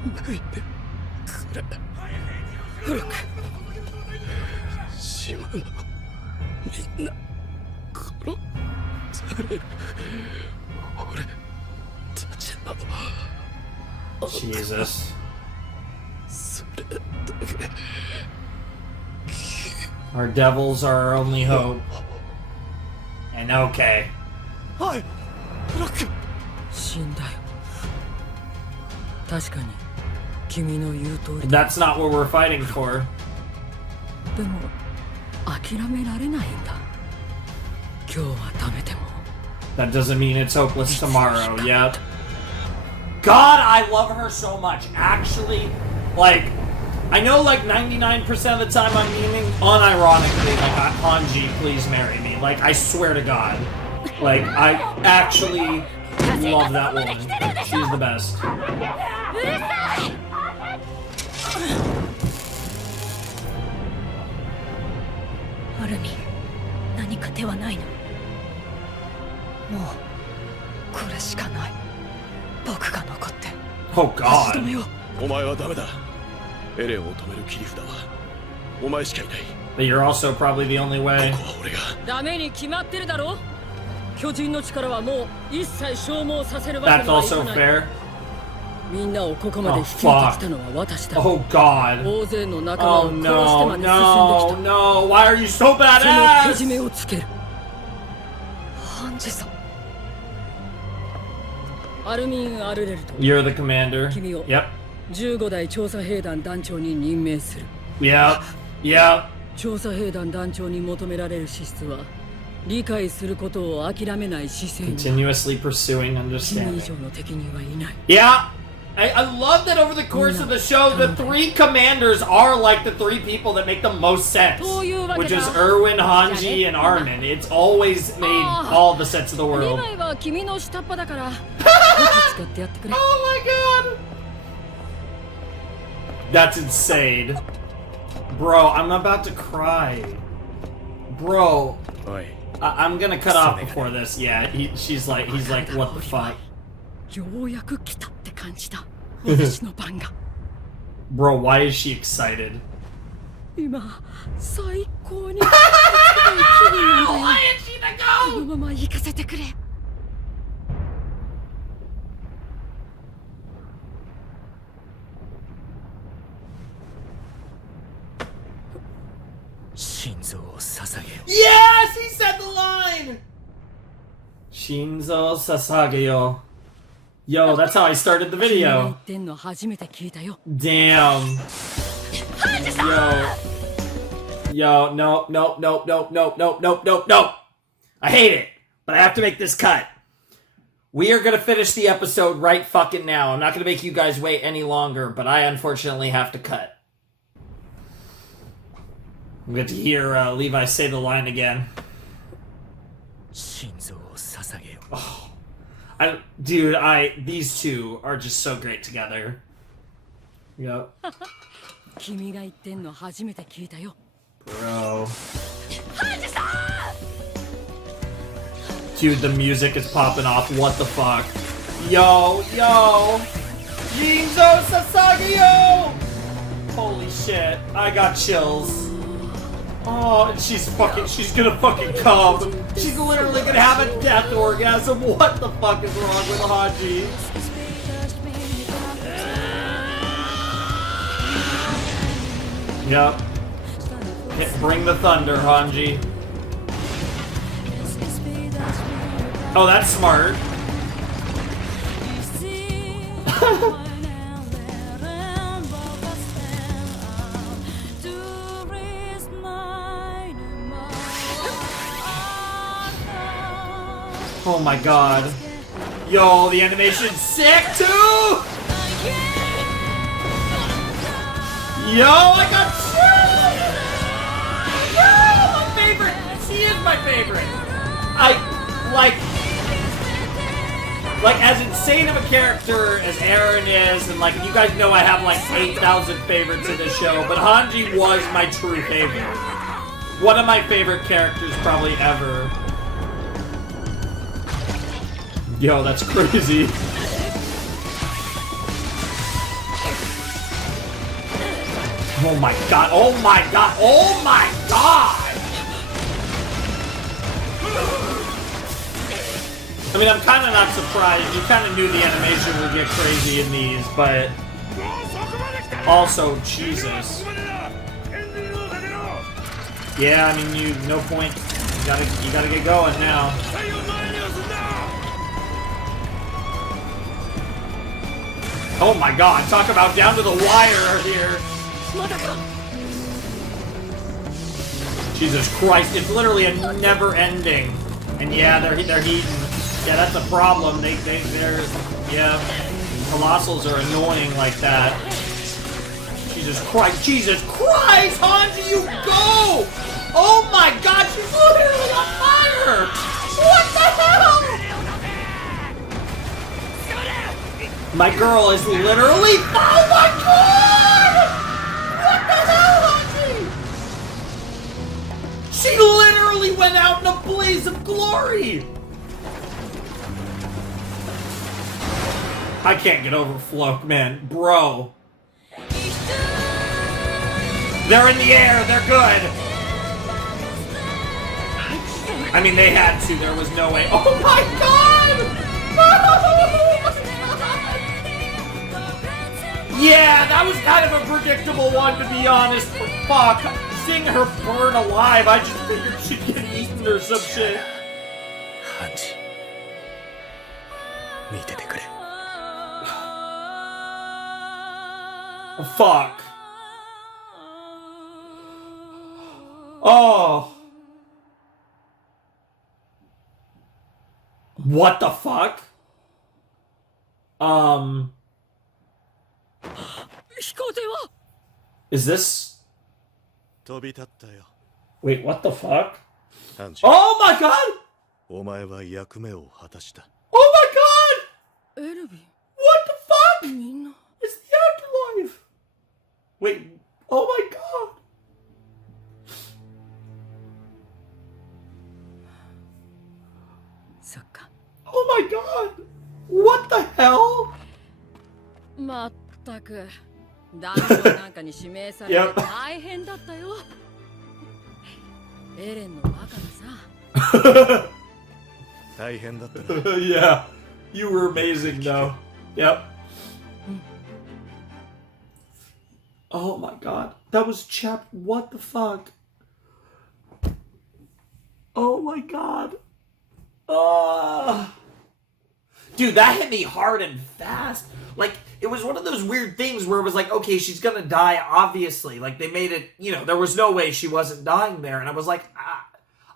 ないでくれフロック島のみんな殺される俺たちの Jesus. それだけ Our devils are our only hope. And okay. はいフロック死んだよ。確かに君の言う通りだ。 That's not what we're fighting for. でも諦められないんだ。今日はダメでも。 That doesn't mean it's hopeless tomorrow. Yep. God, I love her so much. Actually, like, I know like 99% of the time I'm meaning unironically, like, Hanji, please marry me. Like, I swear to God. Like, I actually love that woman. She's the best. アルミン、何か手はないの？もうこれしかない。僕が残って Oh 足 God. 止めを。お前はダメだエレンを止める切り札はお前しかいない But you're also probably the only way. ここは俺がダメに決まってるだろ。巨人の力はもう一切消耗させるわけ That's にはい also かない。 fair. みんなをここまで Oh, 引き抜いてきたのは私だ。 Oh God. 大勢の仲間 Oh を殺して no, まで進んでき no, た。 no. Why are you so そのけ badass? じめをつける。ハンジさん。アルミン・アルレルト You're the commander. 君を Yep. 15代調査兵団団長に任命する。 Yep. Yep. 調査兵団団長に求められる資質は理解することを諦めない姿勢に。 Continuously pursuing 君以 understanding. 上の敵にはいない。 Yeah. I love that over the course of the show, the three commanders are like the three people that make the most sense. Which is Erwin, Hanji, and Armin. It's always made all the sense of the リ world. ヴァイは君の下っ端だから武器使ってやってくれ。 Oh my god! That's insane. Bro, I'm about to cry. Bro, おい I'm gonna cut off before this. Yeah, he's like, what the fuck? ようやく来たって感じだ。私の番が。 Bro, why is she excited? 今最高に気分なんだよ。 Why is she to このまま行かせてくれ。 心臓を捧げよ Yes, he said the line. Shinzo Sasageyo. Yo, that's how I started the 君が言 video. ってんの初めて聞いたよ。 Damn. Yo, no, no, no, no, no, no, no, no, no. I hate it, but I have to make this cut. We are gonna finish the episode right fucking now. I'm not gonna make you guys wait any longer, but I unfortunately have to cut. We get to hear Levi say the line again. 心臓を捧げよ Dude, these two are just so great together. Yep. 君が言ってんの初めて聞いたよ。 Bro. Dude, the music is popping off. What the fuck? Yo, yo! Jinzo Sasage-yo! Holy shit. I got chills. Oh, and she's gonna fucking come. She's literally gonna have a death orgasm. What the fuck is wrong with Hanji? Yep. Bring the thunder, Hanji. Oh, that's smart. Oh my god. Yo, the animation's sick too! Yo, I got chills! Yo, my favorite! She is my favorite! Like, as insane of a character as Eren is, and like, you guys know I have like 8,000 favorites in this show, but Hanji was my true favorite. One of my favorite characters probably ever. Yo, that's crazy. Oh my god, oh my god, oh my god! I mean, I'm kind of not surprised. You kind of knew the animation would get crazy in these, but... Also, Jesus. Yeah, I mean, no point. You gotta get going now. Oh my god, talk about down to the wire here. Jesus Christ, it's literally a never ending. And yeah, they're heating. Yeah, that's a problem. They're yeah. Colossals are annoying like that. Jesus Christ, Hanji, you go! Oh my god, she's literally on fire! What the hell? My girl is literally, oh my god! What the hell, Hanji? She literally went out in a blaze of glory! I can't get over Floke, man. Bro. They're in the air. They're good. I mean, they had to. There was no way. Oh my god! Yeah, that was kind of a predictable one, to be honest. But fuck. Seeing her burn alive, I just figured she'd get eaten or some shit. ハンジ見ててくれ Fuck. Oh. What the fuck? 飛行艇は Is this... 飛び立ったよ Wait, what the fuck? ハンジ Oh my god! お前は役目を果たした Oh my god! エルヴィン What the fuck? みんな It's the afterlife! Wait, oh my god! Oh my god! What the hell? まったく男女なんかに指名されて大変だったよ。エレンのバカがさ。大変だったな。Yeah, you were amazing though. Yep. Oh my god, that was what the fuck? Oh my god. Dude, that hit me hard and fast. Like, it was one of those weird things where it was like, okay, she's gonna die, obviously. Like, they made it, there was no way she wasn't dying there. And I was like,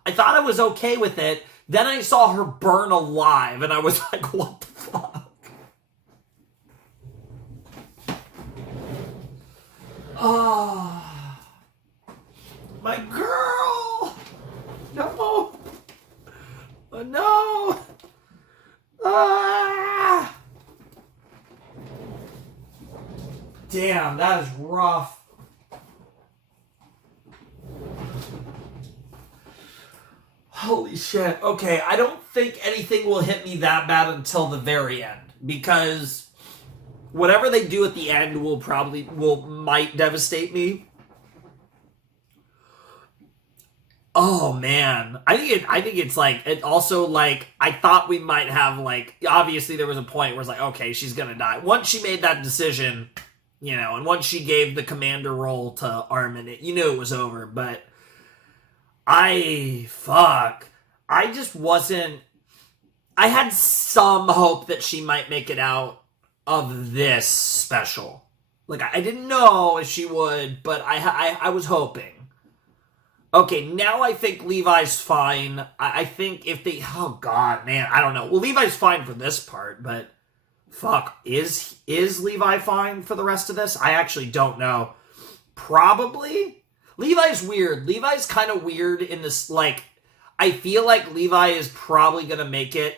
I thought I was okay with it. Then I saw her burn alive, and I was like, what the fuck? Oh, my girl! No! Oh, no! Ah! Damn, that is rough. Holy shit. Okay, I don't think anything will hit me that bad until the very end, because whatever they do at the end might devastate me. Oh man, I think it's like, it also, like, I thought we might have, like, obviously there was a point where it's like, okay, she's gonna die. Once she made that decision, and once she gave the commander role to Armin, you knew it was over. But I just wasn't. I had some hope that she might make it out of this special. Like, I didn't know if she would, but I was hoping. Okay, now I think Levi's fine. I think if they... Oh, God, man, I don't know. Well, Levi's fine for this part, but... Fuck, is Levi fine for the rest of this? I actually don't know. Probably? Levi's weird. Levi's kind of weird in this, like... I feel like Levi is probably gonna make it,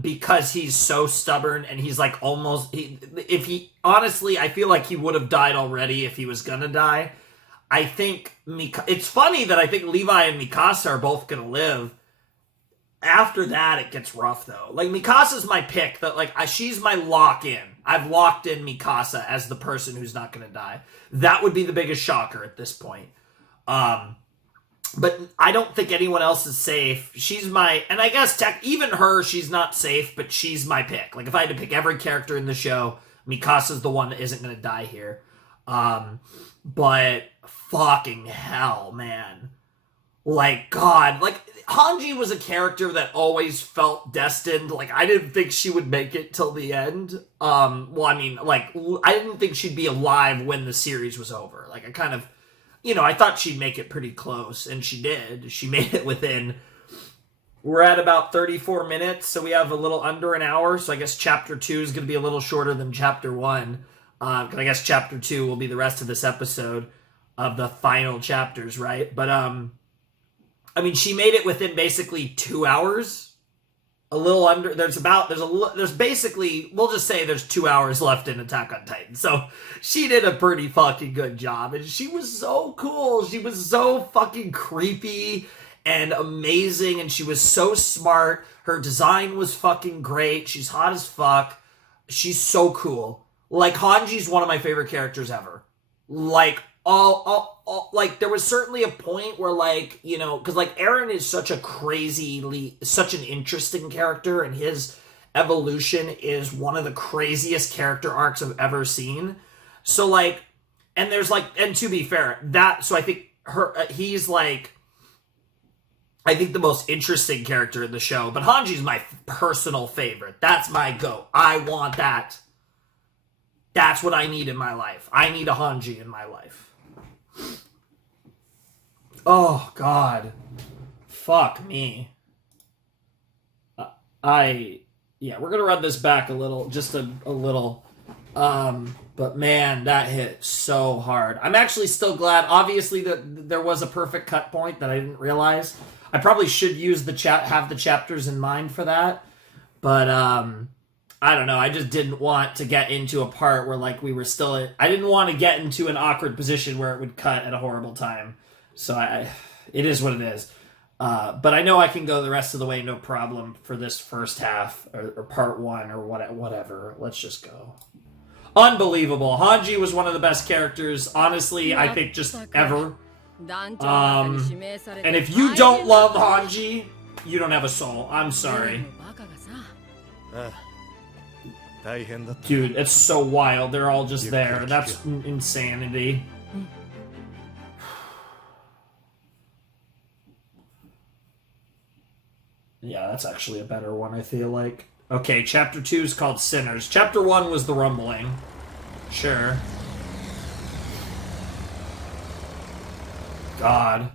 because he's so stubborn, and he's, like, almost... Honestly, I feel like he would have died already if he was gonna die. I think it's funny that I think Levi and Mikasa are both gonna live. After that, it gets rough though. Like, Mikasa's my pick. That, like, she's my lock in. I've locked in Mikasa as the person who's not gonna die. That would be the biggest shocker at this point. But I don't think anyone else is safe. She's my, and I guess even her, she's not safe, but she's my pick. Like, if I had to pick every character in the show, Mikasa's the one that isn't gonna die here. But fucking hell, man. Like, God, like, Hanji was a character that always felt destined. Like, I didn't think she would make it till the end. Well, I mean, like, I didn't think she'd be alive when the series was over. Like, I kind of, I thought she'd make it pretty close, and she did. She made it within... We're at about 34 minutes, so we have a little under an hour, so I guess Chapter 2 is going to be a little shorter than Chapter 1. Because I guess Chapter 2 will be the rest of this episode of the final chapters, right? But, I mean, she made it within basically 2 hours. A little under, there's basically, we'll just say there's 2 hours left in Attack on Titan. So, she did a pretty fucking good job. And she was so cool. She was so fucking creepy and amazing. And she was so smart. Her design was fucking great. She's hot as fuck. She's so cool. Like, Hanji's one of my favorite characters ever. Like, like, there was certainly a point where, like, because, like, Eren is such an interesting character, and his evolution is one of the craziest character arcs I've ever seen. So, like, and there's, like, and to be fair, so I think he's, like, I think the most interesting character in the show, but Hanji's my personal favorite. That's my goat. I want that. That's what I need in my life. I need a Hanji in my life. Oh, God. Fuck me. Yeah, we're gonna run this back a little, just a little. But man, that hit so hard. I'm actually still glad, obviously, that there was a perfect cut point that I didn't realize. I probably should use have the chapters in mind for that. But, I don't know, I just didn't want to get into a part where, like, we were still... I didn't want to get into an awkward position where it would cut at a horrible time. So it is what it is. But I know I can go the rest of the way, no problem, for this first half, or part one, or whatever. Let's just go. Unbelievable. Hanji was one of the best characters, honestly, I think, just ever. And if you don't love Hanji, you don't have a soul. I'm sorry. Dude, it's so wild. They're all just there. That's insanity. Yeah, that's actually a better one, I feel like. Okay, chapter 2 is called Sinners. Chapter 1 was the rumbling. Sure. God.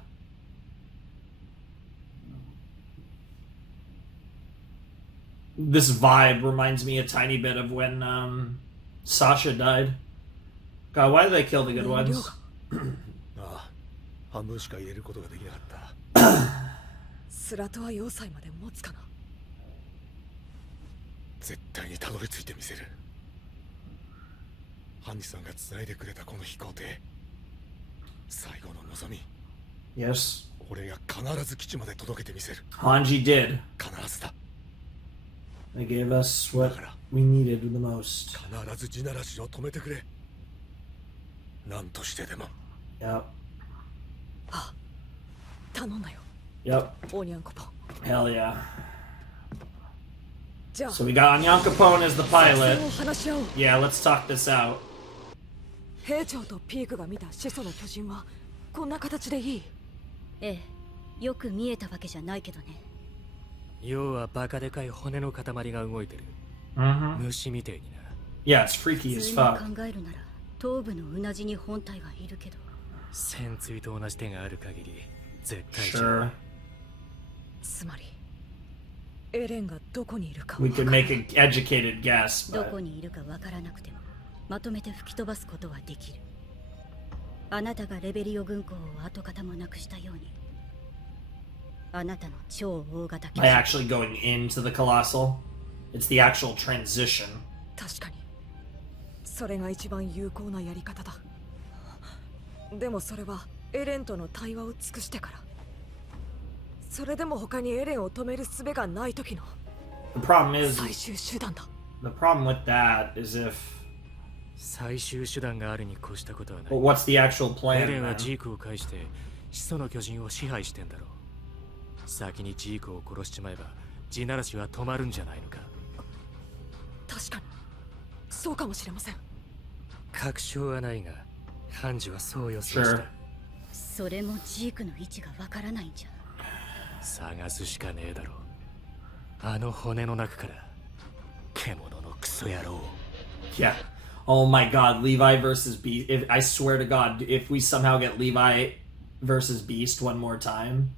This vibe reminds me a tiny bit of when Sasha died. God, why did they kill the good ones? 半分しか入れることができなかった。スラトア要塞まで持つかな。絶対にたどり着いてみせる。ハンジさんが繋いでくれたこの飛行艇、最後の望み。Yes. 俺が必ず基地まで届けてみせる。Hanji did. 必ずだ。They gave us what we needed the most. 必ず地ならしを止めてくれ。何としてでも。Yep. あ、頼んだよ。Yep. オニャンコポン。 Hell yeah. じゃあ、 So we got Onyankopon as the 作 pilot. 戦を話し合おう。 Yeah, let's talk this out. 兵長とピークが見た始祖の巨人はこんな形でいい。ええ、よく見えたわけじゃないけどね。要はバカでかい骨の塊が動いてる。虫みてえにな。Yeah, it's freaky 普 as 通に fuck. 考えるなら頭部のうなじに本体がいるけど。潜水と同じ手がある限り絶対じゃ Sure. つまりエレンがどこにいるか We could make an educated guess, ど but こにいるかわからなくてもまとめて吹き飛ばすことはできる。あなたがレベリオ軍港を跡形もなくしたように、あなたの超大型機 by actually going into the Colossal, it's the actual transition. 確かにそれが一番有効なやり方だ。でもそれはエレンとの対話を尽くしてから。それでも他にエレンを止める術がない時の The problem is, 最終手段だ。 the problem with that is if, 最終手段があるに越したことはない。 well, what's the actual エ plan レンは then? ジークを介して始祖の巨人を支配してんだろう。先にジークを殺しちまえば地ならしは止まるんじゃないのか。確かにそうかもしれません。確証はないがハンジはそう予想し Sure. た。それもジークの位置がわからないんじゃ。探すしかねえだろう。あの骨の中から獣のクソ野郎。 Yeah. Oh my god, Levi versus Beast. If, I swear to god, if we somehow get Levi versus Beast one more time.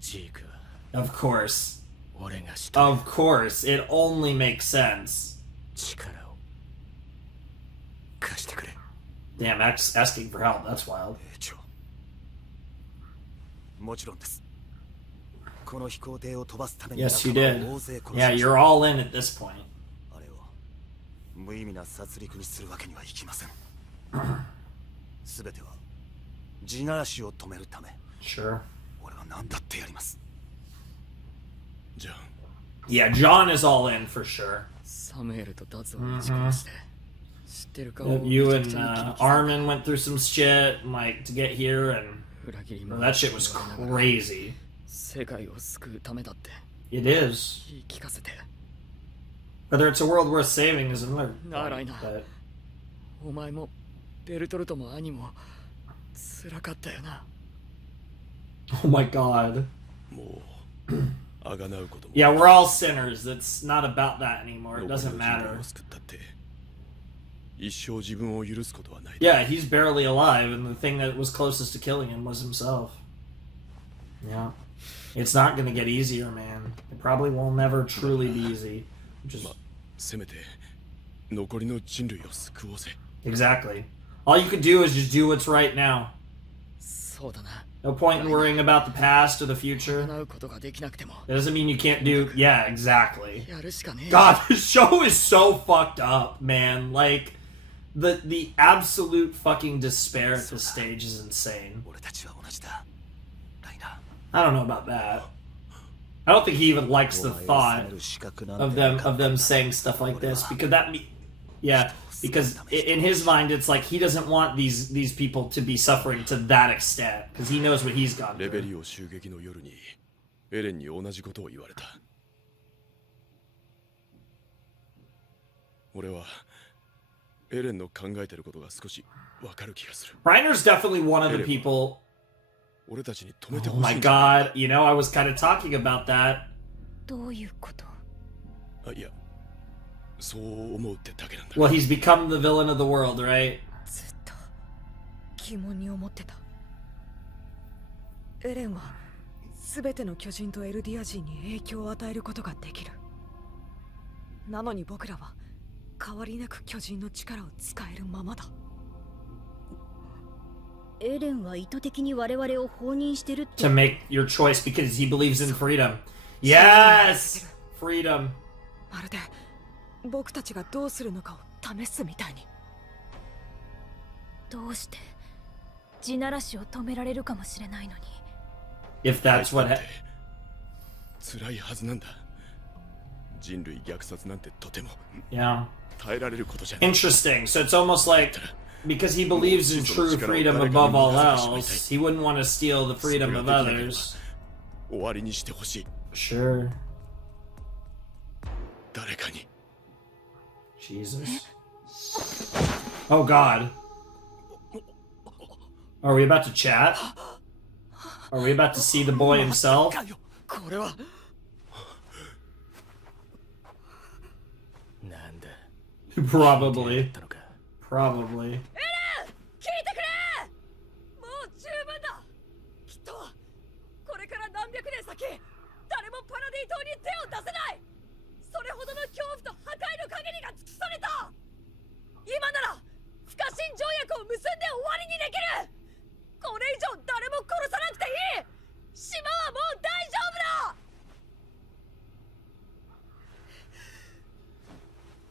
ジークは Of course. 俺がした Of course. It only makes sense. 力を貸してくれ。 Damn, asking for help, that's wild. もちろんです。この飛行艇を飛ばすために Yes, you 仲間 did. を大勢殺し Yeah, ました you're all in at this point. あれを無意味な殺戮にするわけにはいきません。すべては地ならしを止めるため。 Sure. 俺は何だってやります。じゃあ Yeah, John is all in for sure. サムエルとダズを打ち殺して、知ってるかを You め and ちゃくちゃに切り刻んだ Armin went through some shit, like, to get here, and 裏切り well, 者 that shit was crazy. 世界を救うためだって It is. 言い聞かせて。 Whether it's a world worth saving is another. ならいな。 But お前もベルトルトも兄も辛かったよな。 oh my god. もうあがなうことも Yeah, we're all sinners. It's not about that anymore. It 残りの doesn't 人 matter. 類を救ったって一生自分を許すことはない。 Yeah, he's barely alive, and the thing that was closest to killing him was himself. Yeah. It's not gonna get easier, man. It probably will never truly be easy. Which is まあせめて残りの人類を救おうぜ。 exactly. All you could do is just do what's right now. そうだな。 No point in worrying about the past or the future. 叶うことができなくても That doesn't mean you can't do. Yeah, exactly. やるしかねえ。 God, this show is so fucked up, man. Like, the absolute fucking despair at this stage is insane. 俺たちは同じだ。ライナー。I don't know about that. I don't think he even likes the thought of them saying stuff like this because because in his mind it's like he doesn't want these people to be suffering to that extent because he knows what he's gone レベ through. リオ襲撃の夜にエレンに同じことを言われた。俺はエレンの考えてることが少しわかる気がする。 Reiner's definitely one of the people. 俺たちに止めて Oh ほし my いんじゃない god, you know, I was kind of talking about that. どういうこと？あ、いや、そう思うってだけなんだ。 Well, he's become the villain of the world, right? ずっと疑問に思ってた。エレンは全ての巨人とエルディア人に影響を与えることができる。なのに僕らは変わりなく巨人の力を使えるままだ。エレンは意図的に我々を放任してるって。 To make your choice because he believes in freedom. Yes! Freedom. まるで僕たちがどうするのかを試すみたいに。どうして地ならしを止められるかもしれないのに。 If that's what... 辛いはずなんだ。人類虐殺なんてとても Yeah. 耐えられることじゃない。 Interesting. So it's almost like because he believes in true freedom above all else, he wouldn't want to steal the freedom of others. 終わりにしてほしい。 Sure. 誰かに。 Jesus. Oh god. Are we about to chat? Are we about to see the boy himself? これはなんだ Probably. たのか Probably. 聞いてくれ！もう十分だ。きっとこれから何百年先、誰もパラディ島に手を出せない。それほどの恐怖と破壊の限りが尽くされた。今なら不可侵条約を結んで終わりにできる。これ以上誰も殺さなくていい。島はもう大丈夫だ。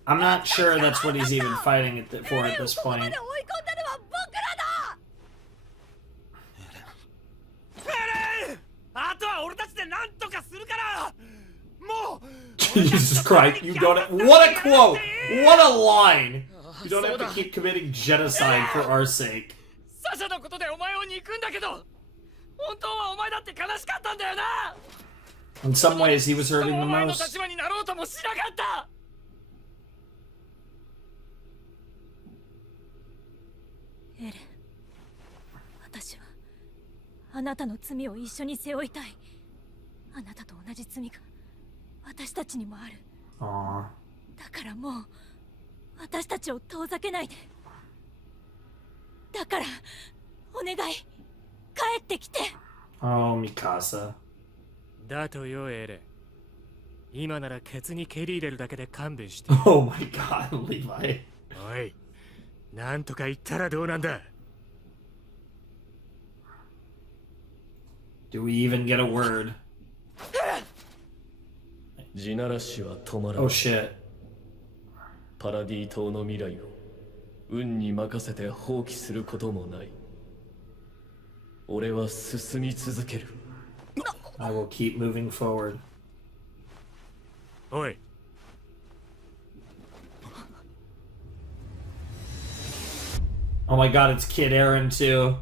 I'm not sure that's what he's even fighting for at this ここま point. で追い込んだのは僕らだ。あとは俺たちで何とかするから。もう Jesus Christ, you don't have, what a quote! What a line! You don't have to keep committing genocide for our sake. サシャのことでお前を憎んだけど、本当はお前だって悲しかったんだよな。 In some ways, he was hurting the お前の most. 立場になろうともしなかった。エレン、私はあなたの罪を一緒に背負いたい。あなたと同じ罪が私たちにもある。 Aww. だからもう私たちを遠ざけないで。だからお願い、帰ってきて。 Oh, Mikasa. だとよエレン。今ならケツに蹴り入れるだけで勘弁して。 Oh my god, Levi. おい、なんとか言ったらどうなんだ。 Do we even get a word? 地ならしは止まら Oh ない。 shit. パラディ島の未来を運に任せて放棄することもない。俺は進み続ける。 I will keep moving forward. おい、 Oh my god, it's Kid Aaron too.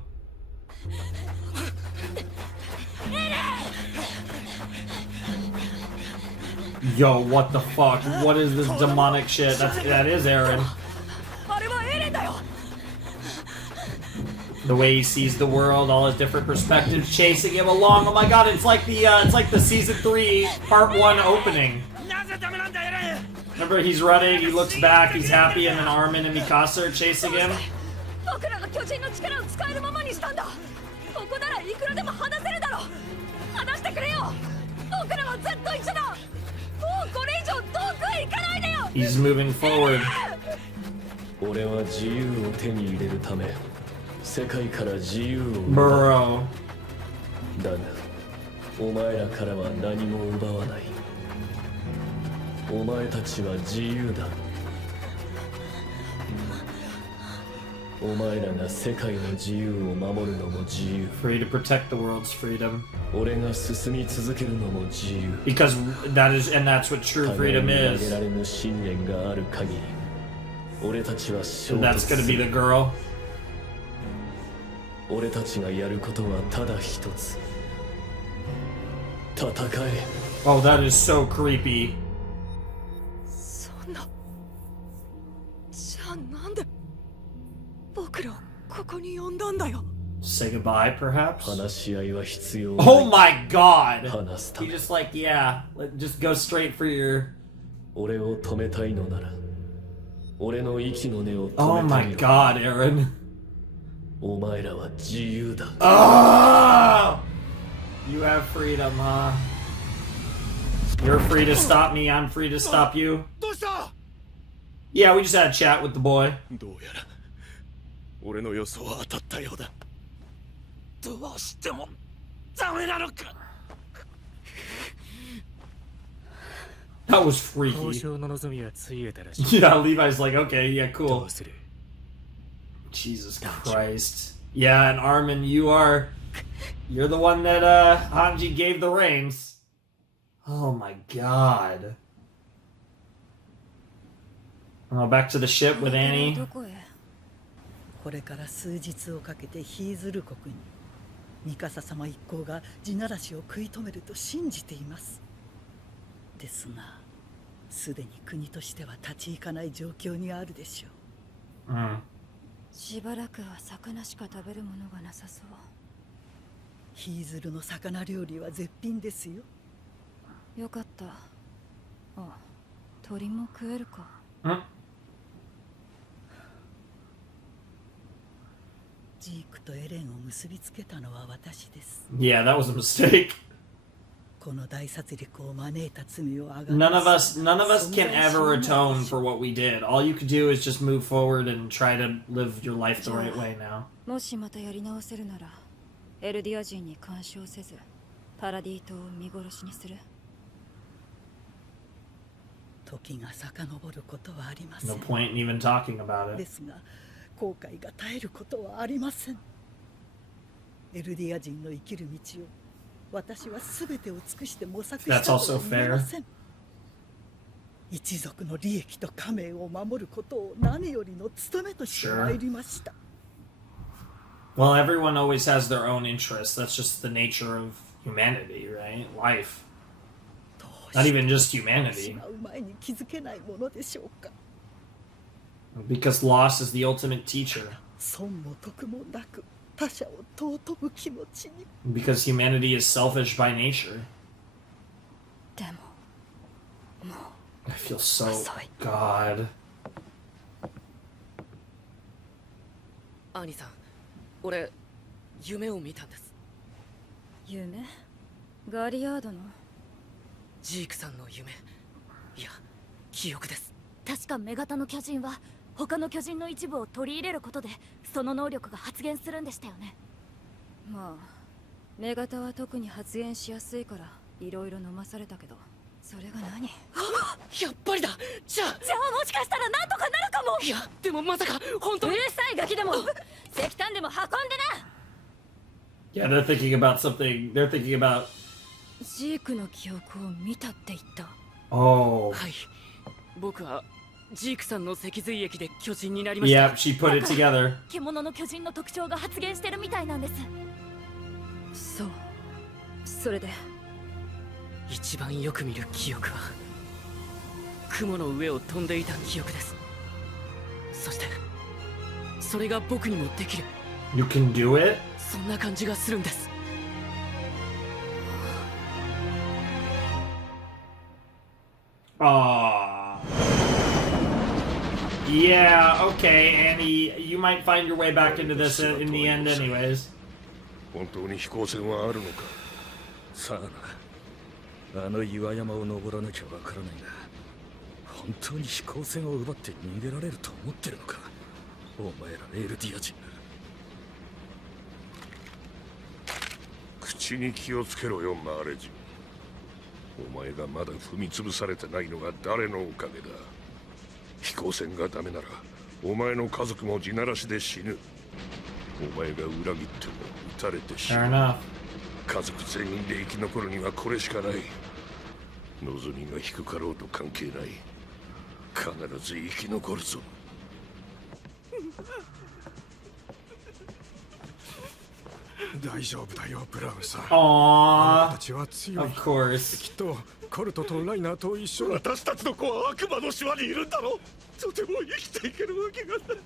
Yo, what the fuck? What is this demonic shit? That is Aaron. あれはエレンだよ。 The way he sees the world, all his different perspectives, chasing him along. Oh my god, it's like the season 3 part 1 opening. なぜダメなんだエレン。 Remember, he's running, he looks back, he's happy, and then Armin and Mikasa are chasing him. 僕らが巨人の力を使えるままにしたんだ。ここならいくらでも話せるだろ。話してくれよ。僕らはずっと一緒だ。もうこれ以上遠くへ行かないでよ。 He's moving forward. 俺は自由を手に入れるため世界から自由を Bro. だがお前らからは何も奪わない。お前たちは自由だ。お前らが世界の自由を守るのも自由。 Free to protect the world's freedom. 俺が進み続けるのも自由。 Because that's what true freedom 互いに投 is. げられぬ信念がある限り、俺たちは衝 So 突 that's す gonna be the る。 girl. 俺たちがやることはただ一つ。戦え。 Oh, that is so creepy. そんな。じゃあなんで僕らをここに呼んだんだよ。 Say goodbye, perhaps? 話し合いは必要 Oh ない。 my god! 話すた He め。 just like, yeah, just go straight for your... 俺を止めたいのなら、俺の息の根を Oh 止め my てみろ。 god, Aaron. お前らは自由だ。 Oh! You have freedom, huh? You're free to stop me, I'm free to stop you. どうした？ Yeah, we just had a chat with the boy. どうやら俺の予想は当たったようだ。どうしてもダメなのか。 That was freaky. の望みはついえたらしい。 Yeah, Levi's like, okay, yeah, ど cool. うする？ Jesus Christ. Yeah, and Armin, you're the one that Hanji gave the reins. Oh my god. Oh, back to the ship with Annie. どこへ？これから数日をかけてヒーズル国にミカサ様一行が地ならしを食い止めると信じています。ですがすでに国としては立ち行かない状況にあるでしょう。しばらくは魚しか食べるものがなさそう。ヒーズルの魚料理は絶品ですよ。よかった。あ、鳥も食えるか。ジークとエレンを結びつけたのは私です。 Yeah, that was a mistake. この大殺戮を招いた罪をあが None of us can ever atone for what we did. All you could do is just move forward and try to live your life the right way now. もしまたやり直せるなら、エルディア人に干渉せず、パラディ島を見殺しにする。時が遡ることはありません。 No point in even talking about で it. すが後悔が絶えることはありません。エルディア人の生きる道を私は全てを尽くして模索したとは言えません。一族の利益と家名を守ることを何よりの務めとしてまいりました。Well, everyone always has their own interests. That's just the nature of humanity, right? Life. Not even just humanity. 失う前に気づけないものでしょうか。 Because loss is the ultimate teacher. 損も得もなく他者を尊ぶ気持ちに。 Because humanity is selfish by nature. でも、も I feel so... 遅い。 God. 兄さん、俺夢を見たんです。夢？ガリアードの？ジークさんの夢、いや記憶です。確か女型の巨人は他の巨人の一部を取り入れることでその能力が発現するんでしたよね。まあ、女型は特に発言しやすいからいろいろ飲まされたけど、それが何？やっぱりだ。じゃあもしかしたらなんとかなるかも。いやでもまさか本当に。うるさいガキでも石炭でも運んでな。 Yeah, they're thinking about something. They're thinking about... ジークの記憶を見たって言った。 Oh. はい、僕はジークさんの脊髄液で巨人になりました。 Yep, she put it together. 獣の巨人の特徴が発現してるみたいなんです。そう。それで一番よく見る記憶は雲の上を飛んでいた記憶です。そしてそれが僕にもできる。 You can do it? そんな感じがするんです。 Aww. Yeah, okay, Annie, you might find your way back into this in the end anyways. 本当に飛行船はあるのか。さあな、あの岩山を登らなきゃわからないが、本当に飛行船を奪って逃げられると思ってるのか、お前らエルディア人。口に気をつけろよ、マーレ人。お前がまだ踏み潰されてないのが誰のおかげだ。飛行船がダメならお前の家族も地ならしで死ぬ。お前が裏切っても撃たれて死ぬ。 Fair enough. 家族全員で生き残るにはこれしかない。望みが低かろうと関係ない。必ず生き残るぞ。大丈夫だよ、ブラウンさん。 Aww. たちは強い。 Of course. きっとコルトとライナーと一緒に。私たちの子は悪魔の島にいるんだろ。とても生きていけるわけがない。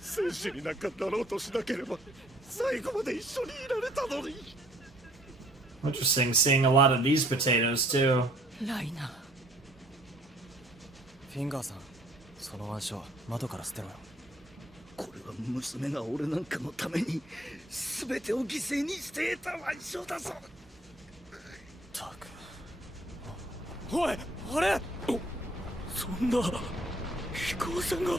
戦士になんかなろうとしなければ最後まで一緒にいられたのに。 Interesting seeing a lot of these potatoes too. ライナー。フィンガーさん、その腕章窓から捨てろよ。これは娘が俺なんかのために全てを犠牲にして得た腕章だぞ。たく。おい、あれ。そんな飛行船が。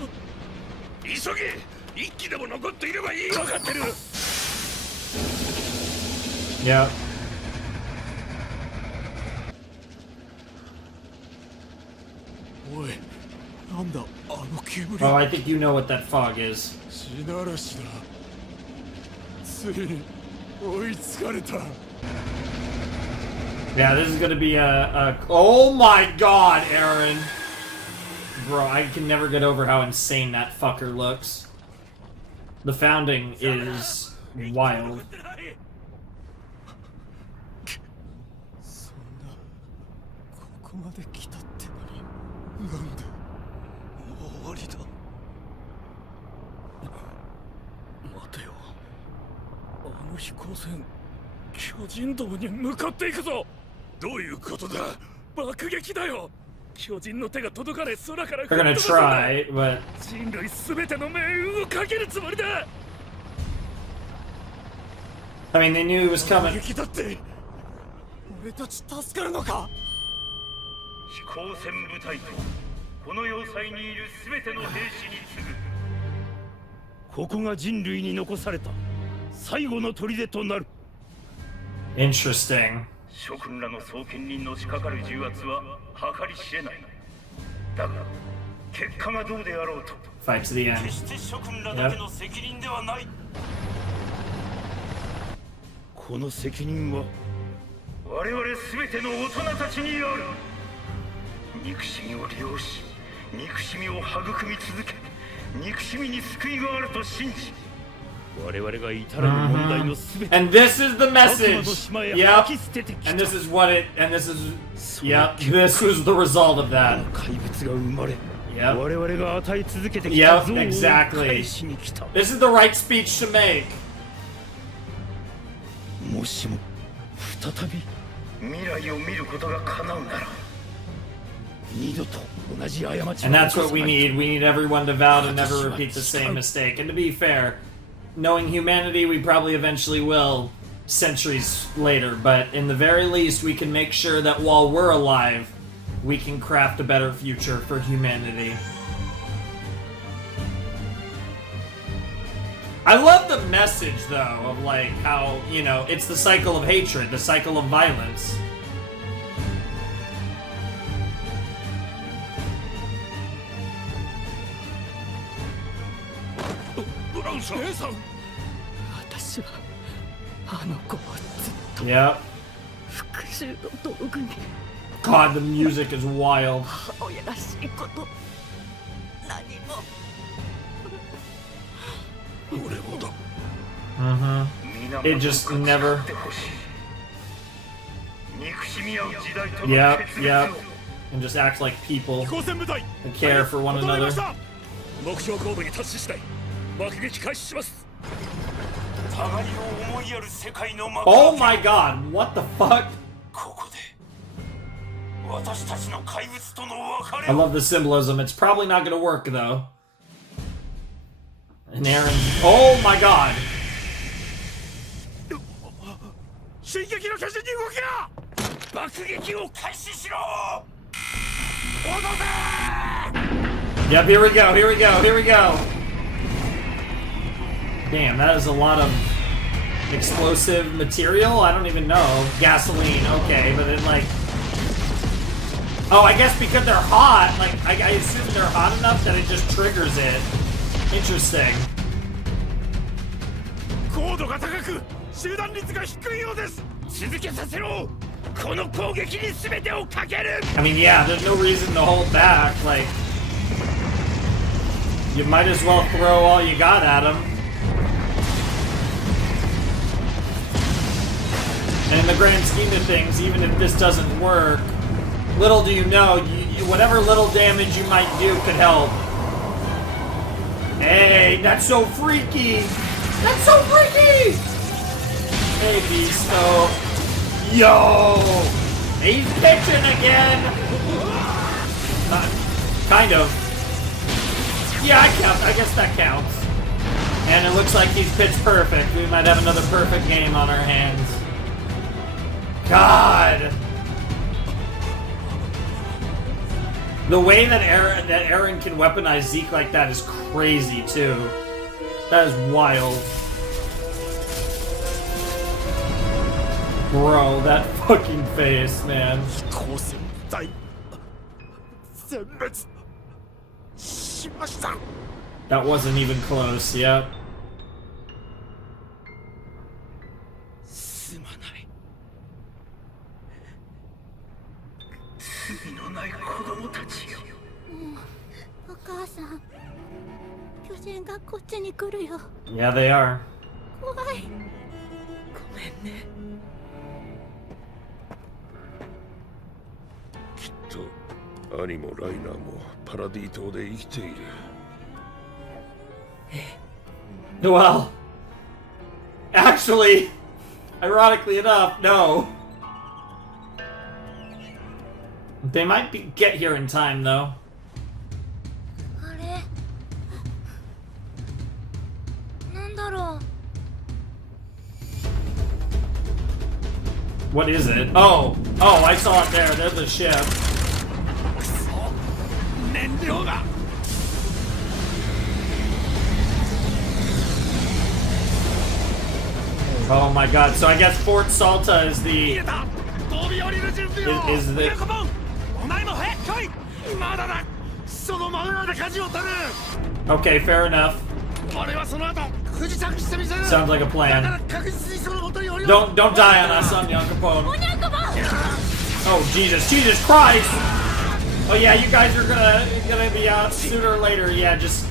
急げ、一機でも残っていればいい。分かってる。 Yep. おい、なんだあの煙。 Oh, I think you know what that fog is. 地ならしだ。ついに追いつかれた。 Yeah, this is gonna be a oh my god, Aaron. Bro, I can never get over how insane that fucker looks. The founding is wild. そんなここまで来たってのに、なんでもう終わりだ。待てよ、あの飛行船巨人道に向かっていくぞ。どういうことだ。爆撃だよ。巨人の手が届かねえ空から。 They're gonna try, but 人類すべての命運をかけるつもりだ。 I mean, they knew he was coming. 撃だって俺たち助かるのか。飛行船部隊とこの要塞にいるすべての兵士に次ぐ。ここが人類に残された最後の砦となる。 Interesting. 諸君らの双剣にのしかかる重圧は計り知れない。だが結果がどうであろうと Fight to the end. 決して諸君らだけの責任ではない。この責任は我々すべての大人たちにある。憎しみを利用し憎しみを育み続け、憎しみに救いがあると信じ、我々が至らぬ問題のすべて And this is the message. Yep. And this is what it. And this is. Yep. This was the result of that. 怪物が生まれ、 Yep. 我々が与え続けてきた Yep. 憎悪を Exactly. 返しに来た。 This is the right speech to make. もしも再び未来を見ることが叶うなら、二度と同じ過ちを And that's what we need. We need everyone to vow to never repeat the same mistake. And to be fair, knowing humanity, we probably eventually will centuries later. But in the very least, we can make sure that while we're alive, we can craft a better future for humanity. I love the message, though, of like how, you know, it's the cycle of hatred, the cycle of violence. Yep. God, the music is wild. Mm-hmm. It just never. Yep, yep. And just act like people and care for one another. 目標高度に達し次第爆撃開始します。 Oh my god, what the fuck? I love the symbolism. It's probably not gonna work though. And Aaron. Oh my god. 進撃の巨人に動きな。爆撃を開始しろ。踊せ。 Yep, here we go, here we go, here we go. Damn, that is a lot of explosive material. I don't even know. Gasoline, okay, but then like Oh, I guess because they're hot. Like, I assume they're hot enough that it just triggers it. Interesting. I mean, yeah, there's no reason to hold back. Like, you might as well throw all you got at him. And in the grand scheme of things, even if this doesn't work, little do you know, whatever little damage you might do could help. Hey, that's so freaky! That's so freaky! Hey, Beasto. Yo! He's pitching again! Kind of. Yeah, I guess that counts. And it looks like he's pitched perfect. We might have another perfect game on our hands. God! The way that Eren can weaponize Zeke like that is crazy, too. That is wild. Bro, that fucking face, man. That wasn't even close, yep. Yeah, they are. Well, actually, ironically enough, no. They might get here in time, though. What is it? Oh, I saw it there. There's the ship. Oh my god, so I guess Fort Salta is the... Is the... Okay, fair enough. Sounds like a plan. Don't die on us, Onion Capone. Oh Jesus Christ! Oh yeah, you guys are gonna be out sooner or later. Yeah, just.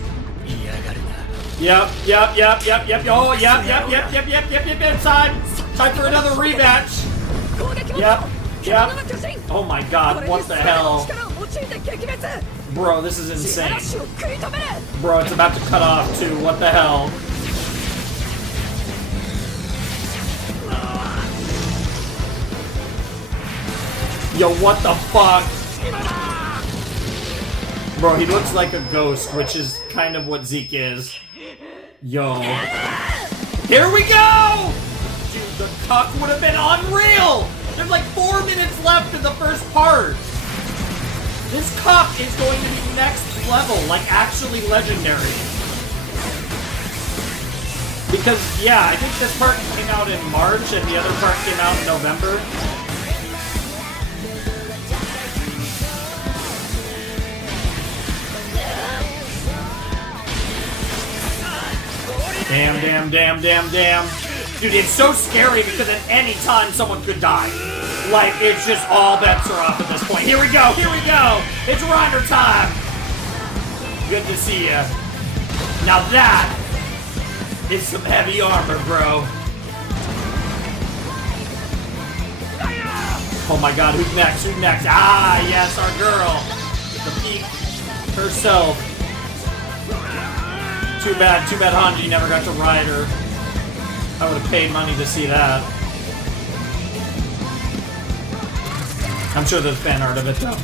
Yep. Oh yep. Time for another rematch. Yep. Oh my God, what the hell? Bro, this is insane. Bro, it's about to cut off too. What the hell? Yo, what the fuck? Bro, he looks like a ghost, which is kind of what Zeke is. Yo. Here we go! Dude, the cuck would have been unreal! There's like 4 minutes left in the first part. This cuck is going to be next level, like actually legendary. Because, yeah, I think this part came out in March and the other part came out in November. Damn. Dude, it's so scary because at any time someone could die. Like, it's just all bets are off at this point. Here we go. It's Reiner time. Good to see ya. Now that is some heavy armor, bro. Oh my God, who's next? Ah, yes, our girl. The peak herself. Too bad Hanji never got to ride her. I would have paid money to see that. I'm sure there's fan art of it though.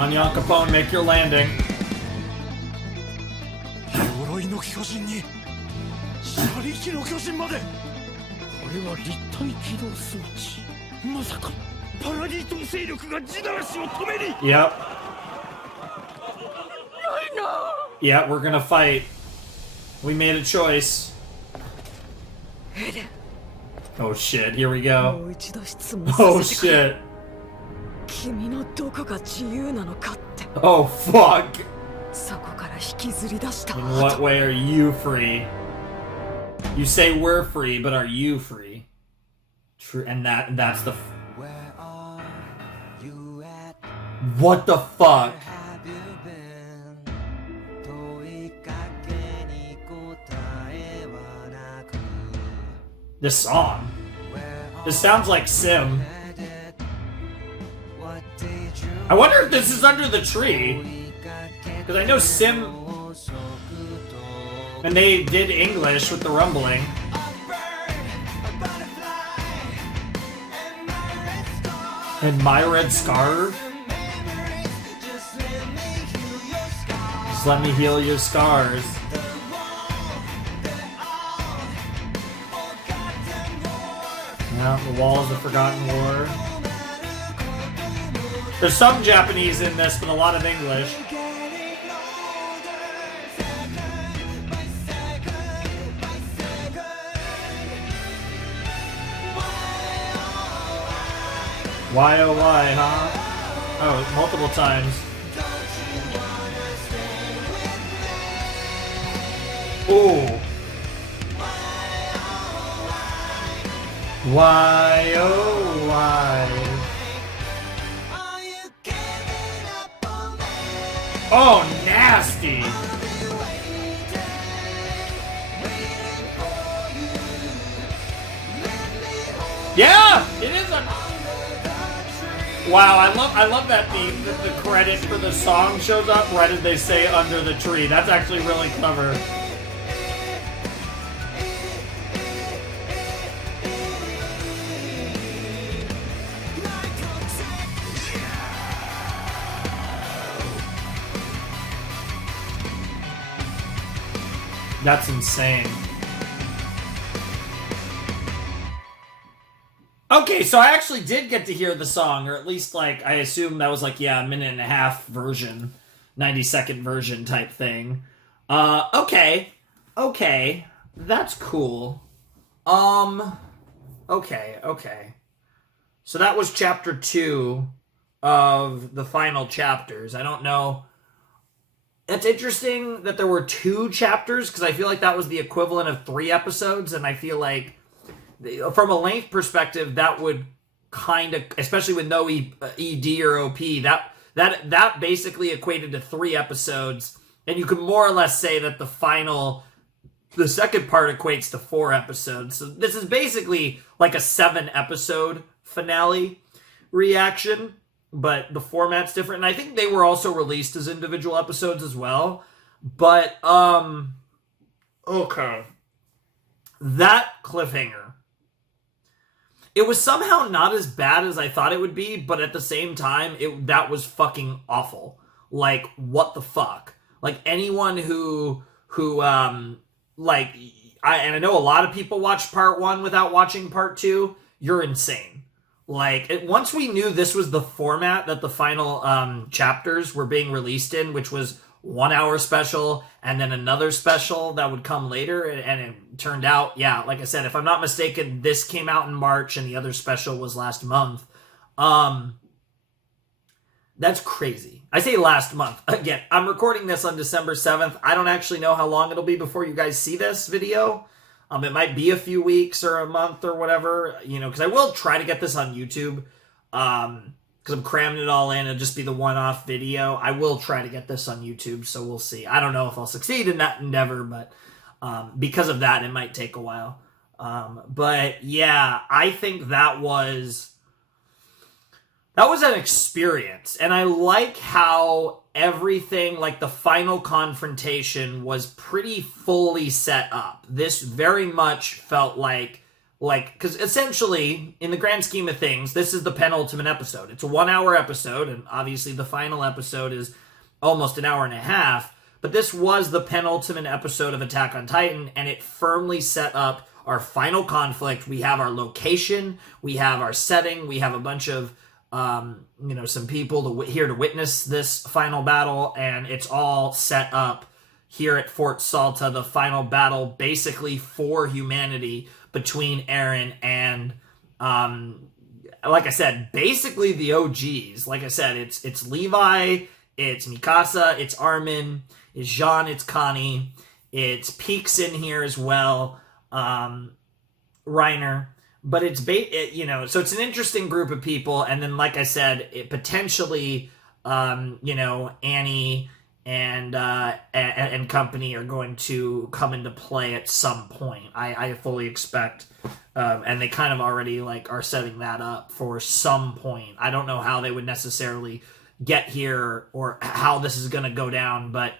Onion Capone, make your landing. Yep. Yeah, we're gonna fight. We made a choice. Oh shit, here we go. もう一度質問さ Oh せてくれ shit. 君のどこが自由なのかって Oh fuck. そこから引きずり出した In what way are you free? You say we're free, but are you free? True, and that's the. What the fuck? This song. This sounds like Sim. I wonder if this is under the tree. Because I know Sim. And they did English with the rumbling. And my red scarf. Just let me heal your scars. Yeah, the walls of Forgotten War. There's some Japanese in this, but a lot of English. Why oh why, huh? Oh, multiple times. Ooh. Why oh why? Oh, nasty. Yeah, it is a. Wow, I love that the credit for the song shows up right as they say under the tree. That's actually really clever. That's insane. Okay, so I actually did get to hear the song, or at least, like, I assume that was, like, yeah, a minute and a half version, 90-second version type thing. Okay. Okay. That's cool. Okay. So that was chapter 2 of the final chapters. I don't know. It's interesting that there were 2 chapters, because I feel like that was the equivalent of 3 episodes, and I feel like from a length perspective, that would kind of, especially with no ED or OP, that basically equated to 3 episodes, and you could more or less say that the second part equates to 4 episodes. So this is basically like a 7-episode finale reaction, but the format's different, and I think they were also released as individual episodes as well. But okay, that cliffhanger. It was somehow not as bad as I thought it would be, but at the same time, that was fucking awful. Like, what the fuck? Like, anyone who like, I know a lot of people watched part 1 without watching part 2, you're insane. Like, once we knew this was the format that the final chapters were being released in, which was 1 hour special and then another special that would come later, and it turned out, yeah, like I said, if I'm not mistaken, this came out in March and the other special was last month. That's crazy. I say last month. Again, I'm recording this on December 7th. I don't actually know how long it'll be before you guys see this video. It might be a few weeks or a month or whatever, because I will try to get this on YouTube. Because I'm cramming it all in. It'll just be the one-off video. I will try to get this on YouTube, so we'll see. I don't know if I'll succeed in that endeavor, but because of that, it might take a while. But yeah, I think that was an experience. And I like how everything, like the final confrontation, was pretty fully set up. This very much felt like, because essentially, in the grand scheme of things, this is the penultimate episode. It's a 1 hour episode, and obviously the final episode is almost an hour and a half, but this was the penultimate episode of Attack on Titan, and it firmly set up our final conflict. We have our location, we have our setting, we have a bunch of, some people here to witness this final battle, and it's all set up here at Fort Salta, the final battle basically for humanity between Eren and, like I said, basically the OGs. Like I said, it's Levi, it's Mikasa, it's Armin, it's Jean, it's Connie, it's Peaks in here as well, Reiner. But it's so it's an interesting group of people, and then like I said, it potentially, Annie and company are going to come into play at some point. I fully expect, and they kind of already like are setting that up for some point. I don't know how they would necessarily get here or how this is going to go down, but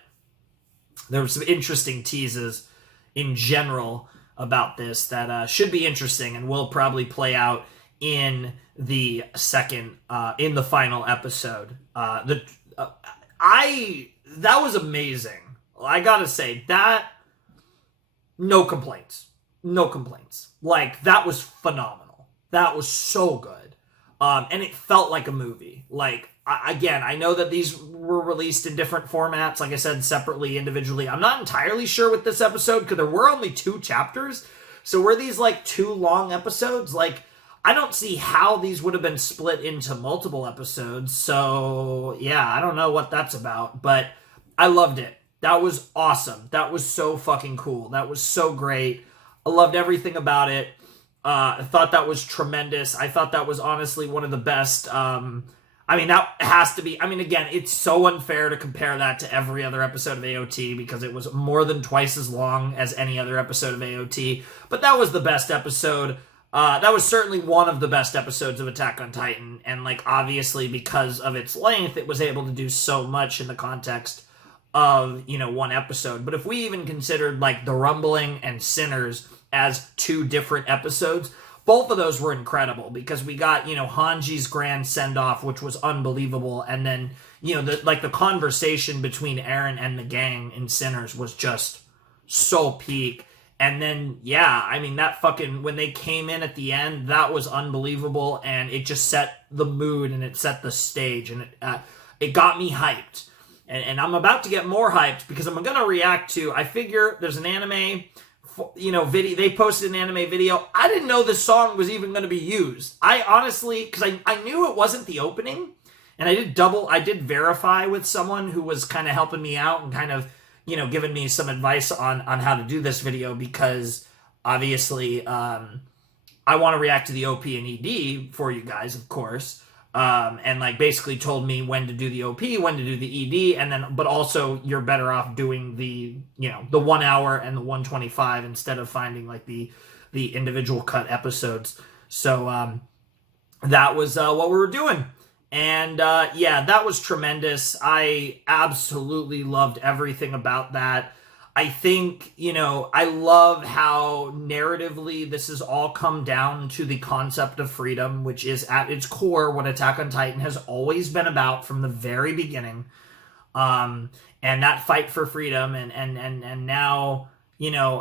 there were some interesting teases in general about this that should be interesting and will probably play out in the final episode. That was amazing. I gotta say that, no complaints. Like, that was phenomenal. That was so good. And it felt like a movie. Like, again, I know that these were released in different formats, like I said, separately, individually. I'm not entirely sure with this episode, because there were only 2 chapters. So were these, like, 2 long episodes? Like, I don't see how these would have been split into multiple episodes. So, yeah, I don't know what that's about. But I loved it. That was awesome. That was so fucking cool. That was so great. I loved everything about it. I thought that was tremendous. I thought that was honestly one of the best. That has to be. Again, it's so unfair to compare that to every other episode of AOT because it was more than twice as long as any other episode of AOT. But that was the best episode. That was certainly one of the best episodes of Attack on Titan. And, like, obviously because of its length, it was able to do so much in the context of, one episode. But if we even considered, like, The Rumbling and Sinners as 2 different episodes, both of those were incredible because we got, Hanji's grand send-off, which was unbelievable. And then, the conversation between Eren and the gang in Sinners was just so peak. And then, that fucking, when they came in at the end, that was unbelievable. And it just set the mood and it set the stage. And it got me hyped. And I'm about to get more hyped because I'm going to react to, I figure there's an anime video. They posted an anime video. I didn't know this song was even going to be used. I honestly, because I knew it wasn't the opening, and I did verify with someone who was kind of helping me out and kind of, giving me some advice on how to do this video because obviously I want to react to the OP and ED for you guys, of course. And like basically told me when to do the OP, when to do the ED, and then, but also you're better off doing the, the 1 hour and the 125 instead of finding like the individual cut episodes. So, that was, what we were doing. And, that was tremendous. I absolutely loved everything about that. I think, I love how narratively this has all come down to the concept of freedom, which is at its core what Attack on Titan has always been about from the very beginning. And that fight for freedom and now,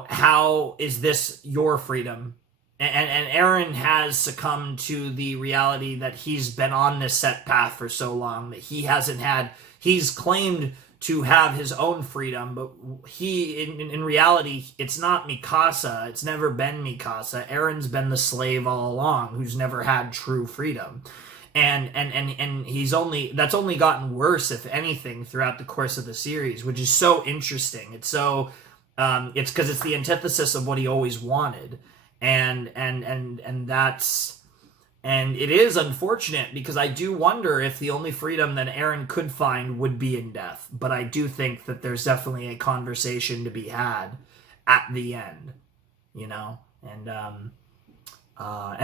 how is this your freedom? And Eren has succumbed to the reality that he's been on this set path for so long that he's claimed to have his own freedom, but in reality, it's not Mikasa. It's never been Mikasa. Eren's been the slave all along, who's never had true freedom, and that's only gotten worse, if anything, throughout the course of the series, which is so interesting. It's so, it's because it's the antithesis of what he always wanted, and it is unfortunate because I do wonder if the only freedom that Eren could find would be in death. But I do think that there's definitely a conversation to be had at the end, And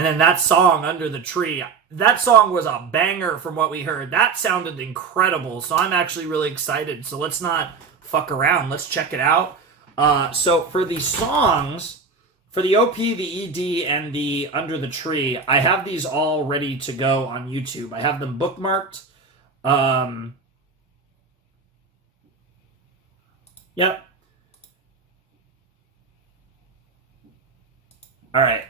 then that song, Under the Tree, that song was a banger from what we heard. That sounded incredible. So I'm actually really excited. So let's not fuck around. Let's check it out. So for the songs, for the OP, the ED, and the Under the Tree, I have these all ready to go on YouTube. I have them bookmarked. Yep. All right.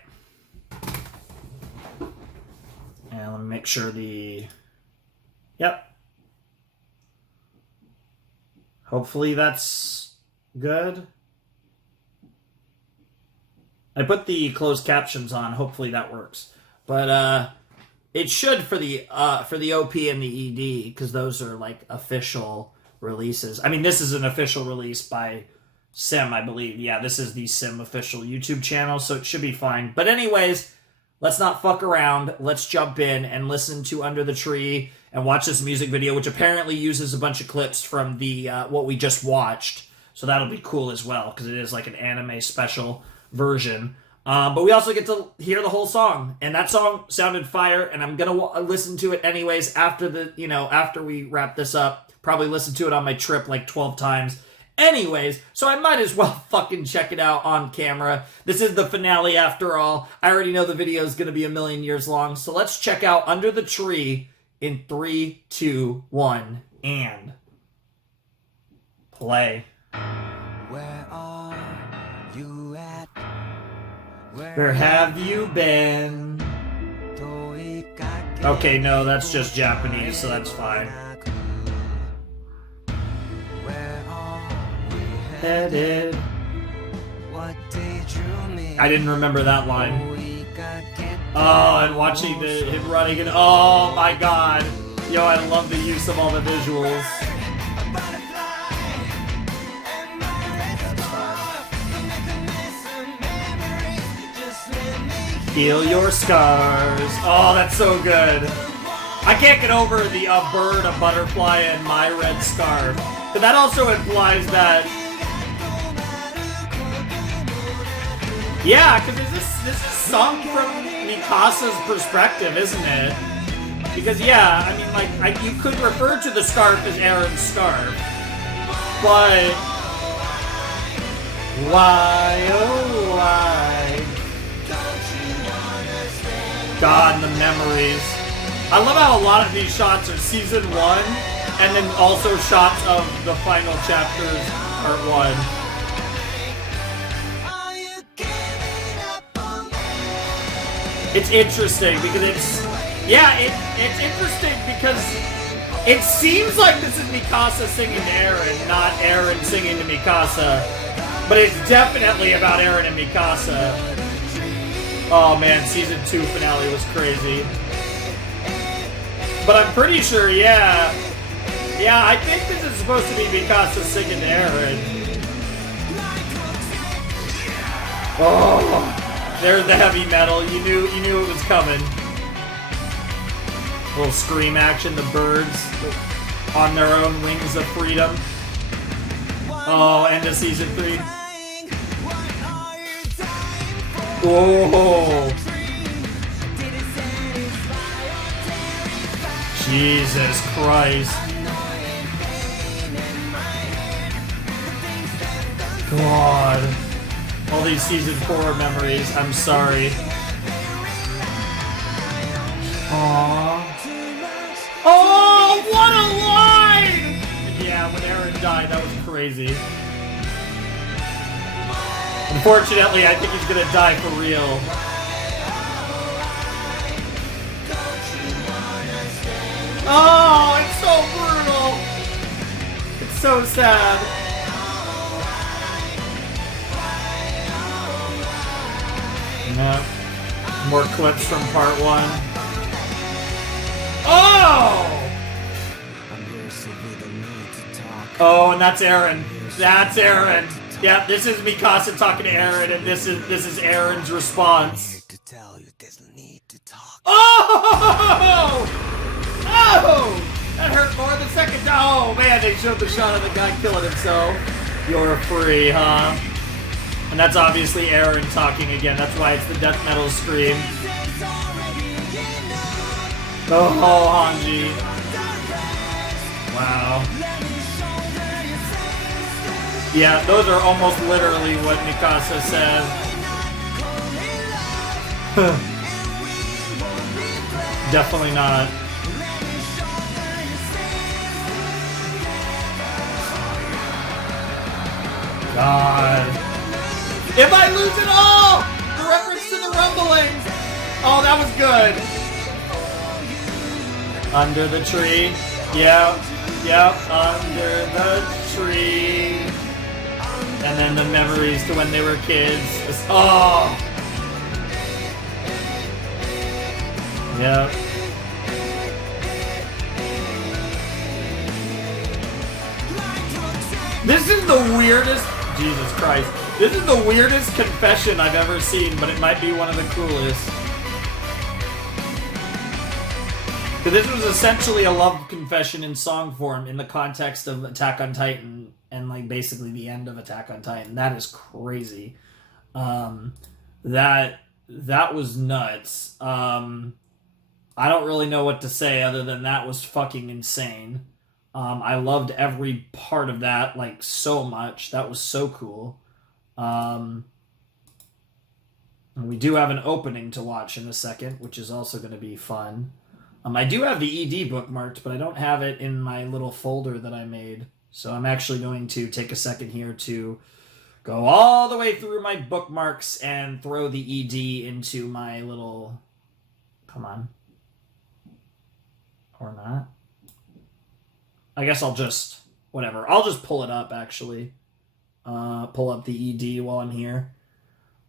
And let me make sure Yep. Hopefully that's good. I put the closed captions on. Hopefully that works. But it should for the OP and the ED, because those are like official releases. I mean, this is an official release by Sim, I believe. Yeah, this is the Sim official YouTube channel, so it should be fine. But anyways, let's not fuck around. Let's jump in and listen to Under the Tree and watch this music video, which apparently uses a bunch of clips from the what we just watched. So that'll be cool as well, because it is like an anime special version. But we also get to hear the whole song, and that song sounded fire, and I'm gonna listen to it anyways after after we wrap this up. Probably listen to it on my trip like 12 times. Anyways, so I might as well fucking check it out on camera. This is the finale after all. I already know the video is going to be a million years long, so let's check out Under the Tree in 3, 2, 1, and play. Where are you at? Where have you been? Okay, no, that's just Japanese, so that's fine. Headed. I didn't remember that line. Oh, and watching him running and oh my god. Yo, I love the use of all the visuals. Heal your scars. Oh, that's so good. I can't get over the bird, a butterfly, and my red scarf. But that also implies that... Yeah, because this is sung from Mikasa's perspective, isn't it? Because, yeah, I mean, like, you could refer to the scarf as Aaron's scarf. But... Why, oh why... God, the memories. I love how a lot of these shots are season 1, and then also shots of the final chapters, part 1. It's interesting because it's interesting because it seems like this is Mikasa singing to Eren, not Eren singing to Mikasa, but it's definitely about Eren and Mikasa. Oh man, season 2 finale was crazy. But I'm pretty sure, yeah, I think this is supposed to be Mikasa singing to Eren. Oh, there's the heavy metal. You knew it was coming. A little scream action. The birds on their own wings of freedom. Oh, end of season 3. Whoa. Jesus Christ. God. All these season 4 memories. I'm sorry. Aww. Oh, what a line! Yeah, when Eren died, that was crazy. Unfortunately, I think he's gonna die for real. Oh, it's so brutal. It's so sad. No. More clips from part 1. Oh! Oh, and that's Eren. That's Eren. Yeah, this is Mikasa talking to Eren, and this is Eren's response. Oh! Oh! That hurt more than second time. Oh man, they showed the shot of the guy killing himself. You're free, huh? And that's obviously Eren talking again. That's why it's the death metal scream. Oh, Hanji. Wow. Yeah, those are almost literally what Mikasa said. Definitely not. God. If I lose it all! The reference to the rumbling! Oh, that was good. Under the tree. Yep, under the tree. And then the memories to when they were kids. Oh! Yeah. This is the weirdest. Jesus Christ. This is the weirdest confession I've ever seen, but it might be one of the coolest. This was essentially a love confession in song form in the context of Attack on Titan and like basically the end of Attack on Titan. That is crazy. That was nuts. I don't really know what to say other than that was fucking insane. I loved every part of that like so much. That was so cool. And we do have an opening to watch in a second, which is also going to be fun. I do have the ED bookmarked, but I don't have it in my little folder that I made. So I'm actually going to take a second here to go all the way through my bookmarks and throw the ED into my little... Come on. Or not. I guess I'll just... Whatever. I'll just pull it up, actually. Pull up the ED while I'm here.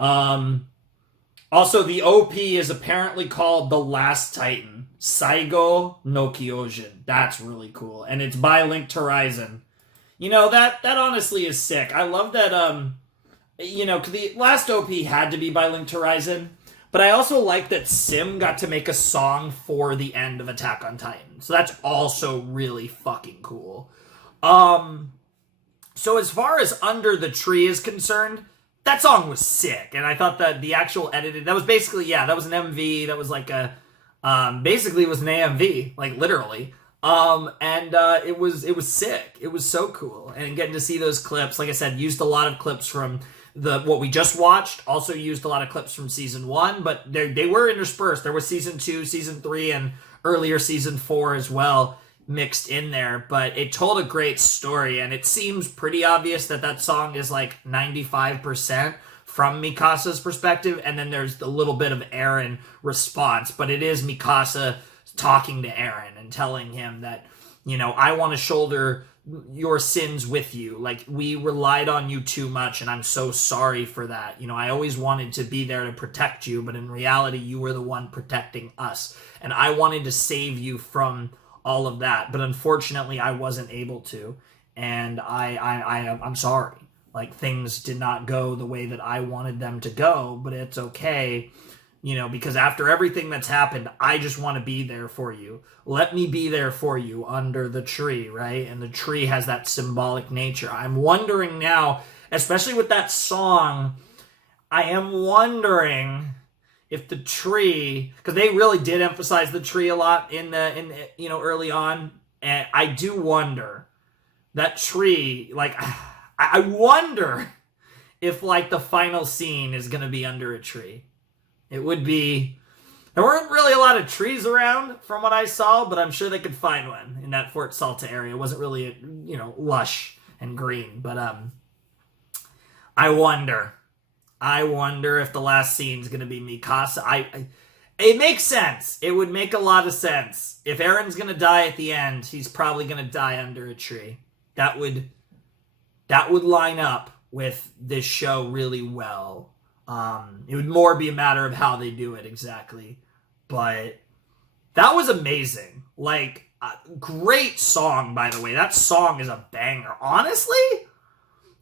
Also, the OP is apparently called The Last Titan. Saigo no Kyojin. That's really cool. And it's by Linked Horizon. You know, that honestly is sick. I love that, you know, the last OP had to be by Linked Horizon. But I also like that Sim got to make a song for the end of Attack on Titan. So that's also really fucking cool. So as far as Under the Tree is concerned, that song was sick. And I thought that the actual edited, that was basically, yeah, that was an MV. That was like a, basically it was an AMV, like literally. It was sick. It was so cool. And getting to see those clips, like I said, used a lot of clips from what we just watched, also used a lot of clips from season 1, but they were interspersed. There was season 2, season 3, and earlier season 4 as well mixed in there, but it told a great story, and it seems pretty obvious that song is like 95% from Mikasa's perspective, and then there's a little bit of Eren response, but it is Mikasa talking to Eren and telling him that, you know, I want to shoulder your sins with you. Like, we relied on you too much, and I'm so sorry for that. You know, I always wanted to be there to protect you, but in reality, you were the one protecting us, and I wanted to save you from all of that, but unfortunately, I wasn't able to, and I'm sorry. Like, things did not go the way that I wanted them to go, but it's okay. You know, because after everything that's happened, I just want to be there for you. Let me be there for you under the tree, right? And the tree has that symbolic nature. I'm wondering now, especially with that song, I am wondering if the tree, because they really did emphasize the tree a lot in you know, early on, and I do wonder, that tree, like, I wonder if, like, the final scene is going to be under a tree. It would be... There weren't really a lot of trees around from what I saw, but I'm sure they could find one in that Fort Salta area. It wasn't really, you know, lush and green, but I wonder if the last scene is going to be Mikasa. It makes sense. It would make a lot of sense. If Eren's going to die at the end, he's probably going to die under a tree. That would line up with this show really well. It would more be a matter of how they do it exactly. But that was amazing. Like, great song, by the way. That song is a banger. Honestly,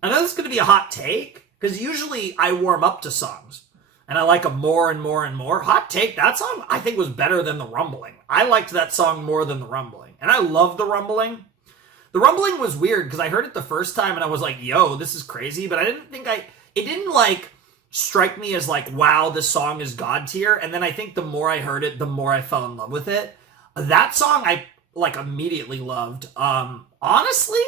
I know this is going to be a hot take, because usually I warm up to songs, and I like them more and more and more. Hot take, that song I think was better than The Rumbling. I liked that song more than The Rumbling. And I love The Rumbling. The Rumbling was weird, because I heard it the first time, and I was like, yo, this is crazy. But I didn't think it didn't, like, strike me as like, wow, this song is God tier. And then I think the more I heard it, the more I fell in love with it. That song I like immediately loved. Honestly,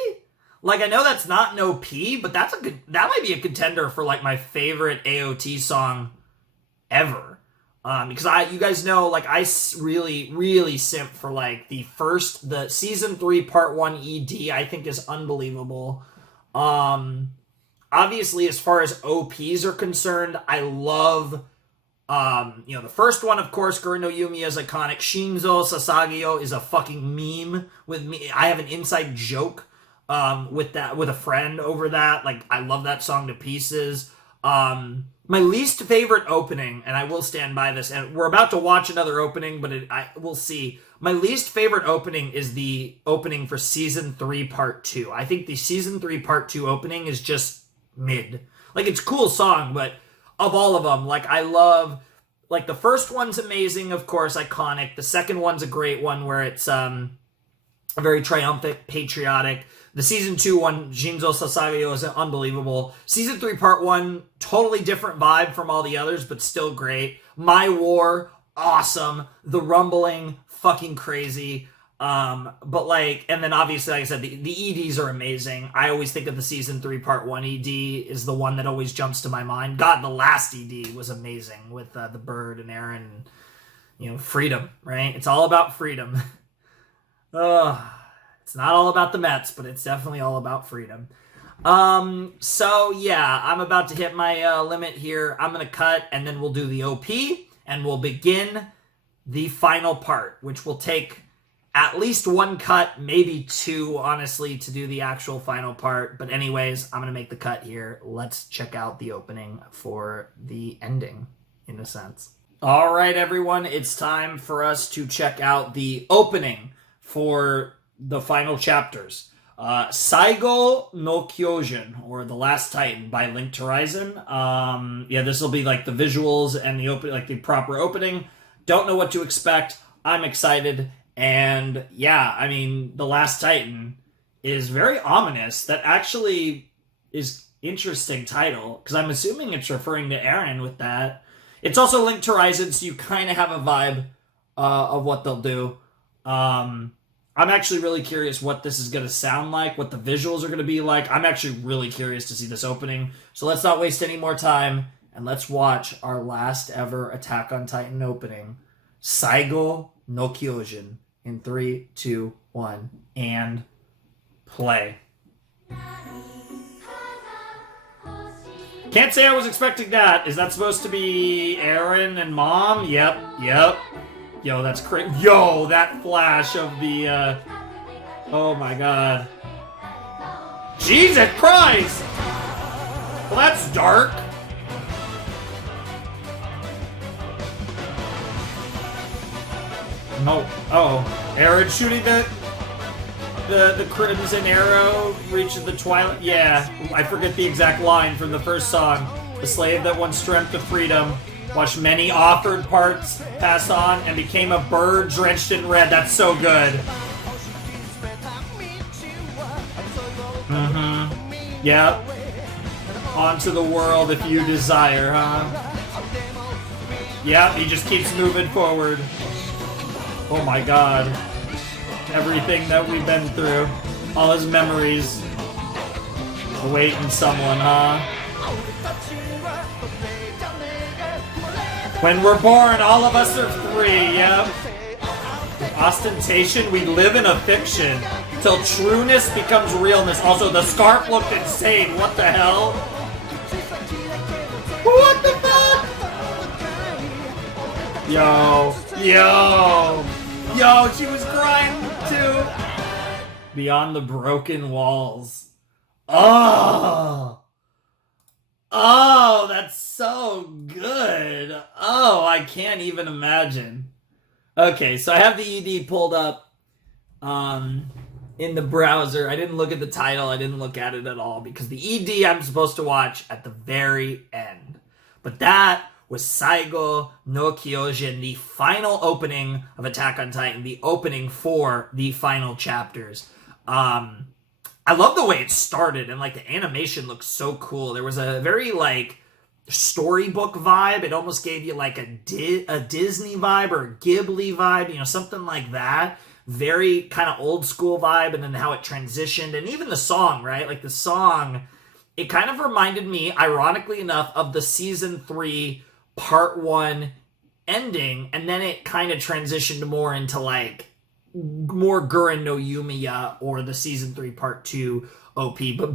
like, I know that's not an OP, but that might be a contender for like my favorite AOT song ever. Because you guys know, like, I really, really simp for like the season 3 part 1 ED. I think is unbelievable. Obviously, as far as OPs are concerned, I love, you know, the first one, of course, Gurren no Yumiya is iconic. Shinzo Sasageo is a fucking meme with me. I have an inside joke with a friend over that. Like, I love that song to pieces. My least favorite opening, and I will stand by this, and we're about to watch another opening, but we'll see. My least favorite opening is the opening for Season 3 Part 2. I think the Season 3 Part 2 opening is just mid. Like, it's a cool song, but of all of them, like, I love... Like, the first one's amazing, of course, iconic. The second one's a great one where it's very triumphant, patriotic. The Season 2 one, Jinzo Sasagayo, is unbelievable. Season 3 Part 1, totally different vibe from all the others, but still great. My War, awesome. The Rumbling, fucking crazy. But like, and then obviously, like I said, the EDs are amazing. I always think of the Season 3 Part 1 ED is the one that always jumps to my mind. God, the last ED was amazing with the Bird and Aaron, and, you know, freedom, right? It's all about freedom. It's not all about the Mets, but it's definitely all about freedom. So yeah, I'm about to hit my limit here. I'm going to cut, and then we'll do the OP, and we'll begin the final part, which will take at least one cut, maybe two, honestly, to do the actual final part. But anyways, I'm going to make the cut here. Let's check out the opening for the ending, in a sense. All right, everyone, it's time for us to check out the opening for the final chapters. Saigo no Kyojin, or The Last Titan by Linked Horizon. Yeah, this will be like the visuals and the open, like the proper opening. Don't know what to expect. I'm excited. And yeah, I mean, The Last Titan is very ominous. That actually is interesting title, because I'm assuming it's referring to Eren with that. It's also Linked Horizon, so you kind of have a vibe of what they'll do. I'm actually really curious what this is going to sound like, what the visuals are going to be like. I'm actually really curious to see this opening. So let's not waste any more time, and let's watch our last ever Attack on Titan opening, Saigo no Kyojin, in 3, 2, 1, and play. Can't say I was expecting that. Is that supposed to be Eren and Mom? Yep. Yo, that's crazy. Yo, that flash of the, oh my god. Jesus Christ! Well, that's dark. No. Oh. Eren shooting the crimson arrow reaches the twilight. Yeah, I forget the exact line from the first song. The slave that won strength of freedom watched many offered parts pass on and became a bird drenched in red. That's so good. Mm-hmm. Yep. Onto the world if you desire, huh? Yep, he just keeps moving forward. Oh my god. Everything that we've been through. All his memories. Awaiting someone, huh? When we're born, all of us are free, yep. Ostentation, we live in a fiction. Till trueness becomes realness. Also, the scarf looked insane. What the hell? What the fuck? Yo, she was crying too. Beyond the broken walls. Oh, that's so good. Oh, I can't even imagine. Okay, so I have the ED pulled up in the browser. I didn't look at the title. I didn't look at it at all because the ED I'm supposed to watch at the very end. But that was Saigo no Kyojin, the final opening of Attack on Titan, the opening for the final chapters. I love the way it started, and like the animation looks so cool. There was a very like storybook vibe. It almost gave you like a Disney vibe or a Ghibli vibe, you know, something like that. Very kind of old school vibe, and then how it transitioned, and even the song, right? Like the song, it kind of reminded me, ironically enough, of the Season 3 Part 1 ending, and then it kind of transitioned more into like more Gurren no Yumiya or the Season 3 Part 2 OP, but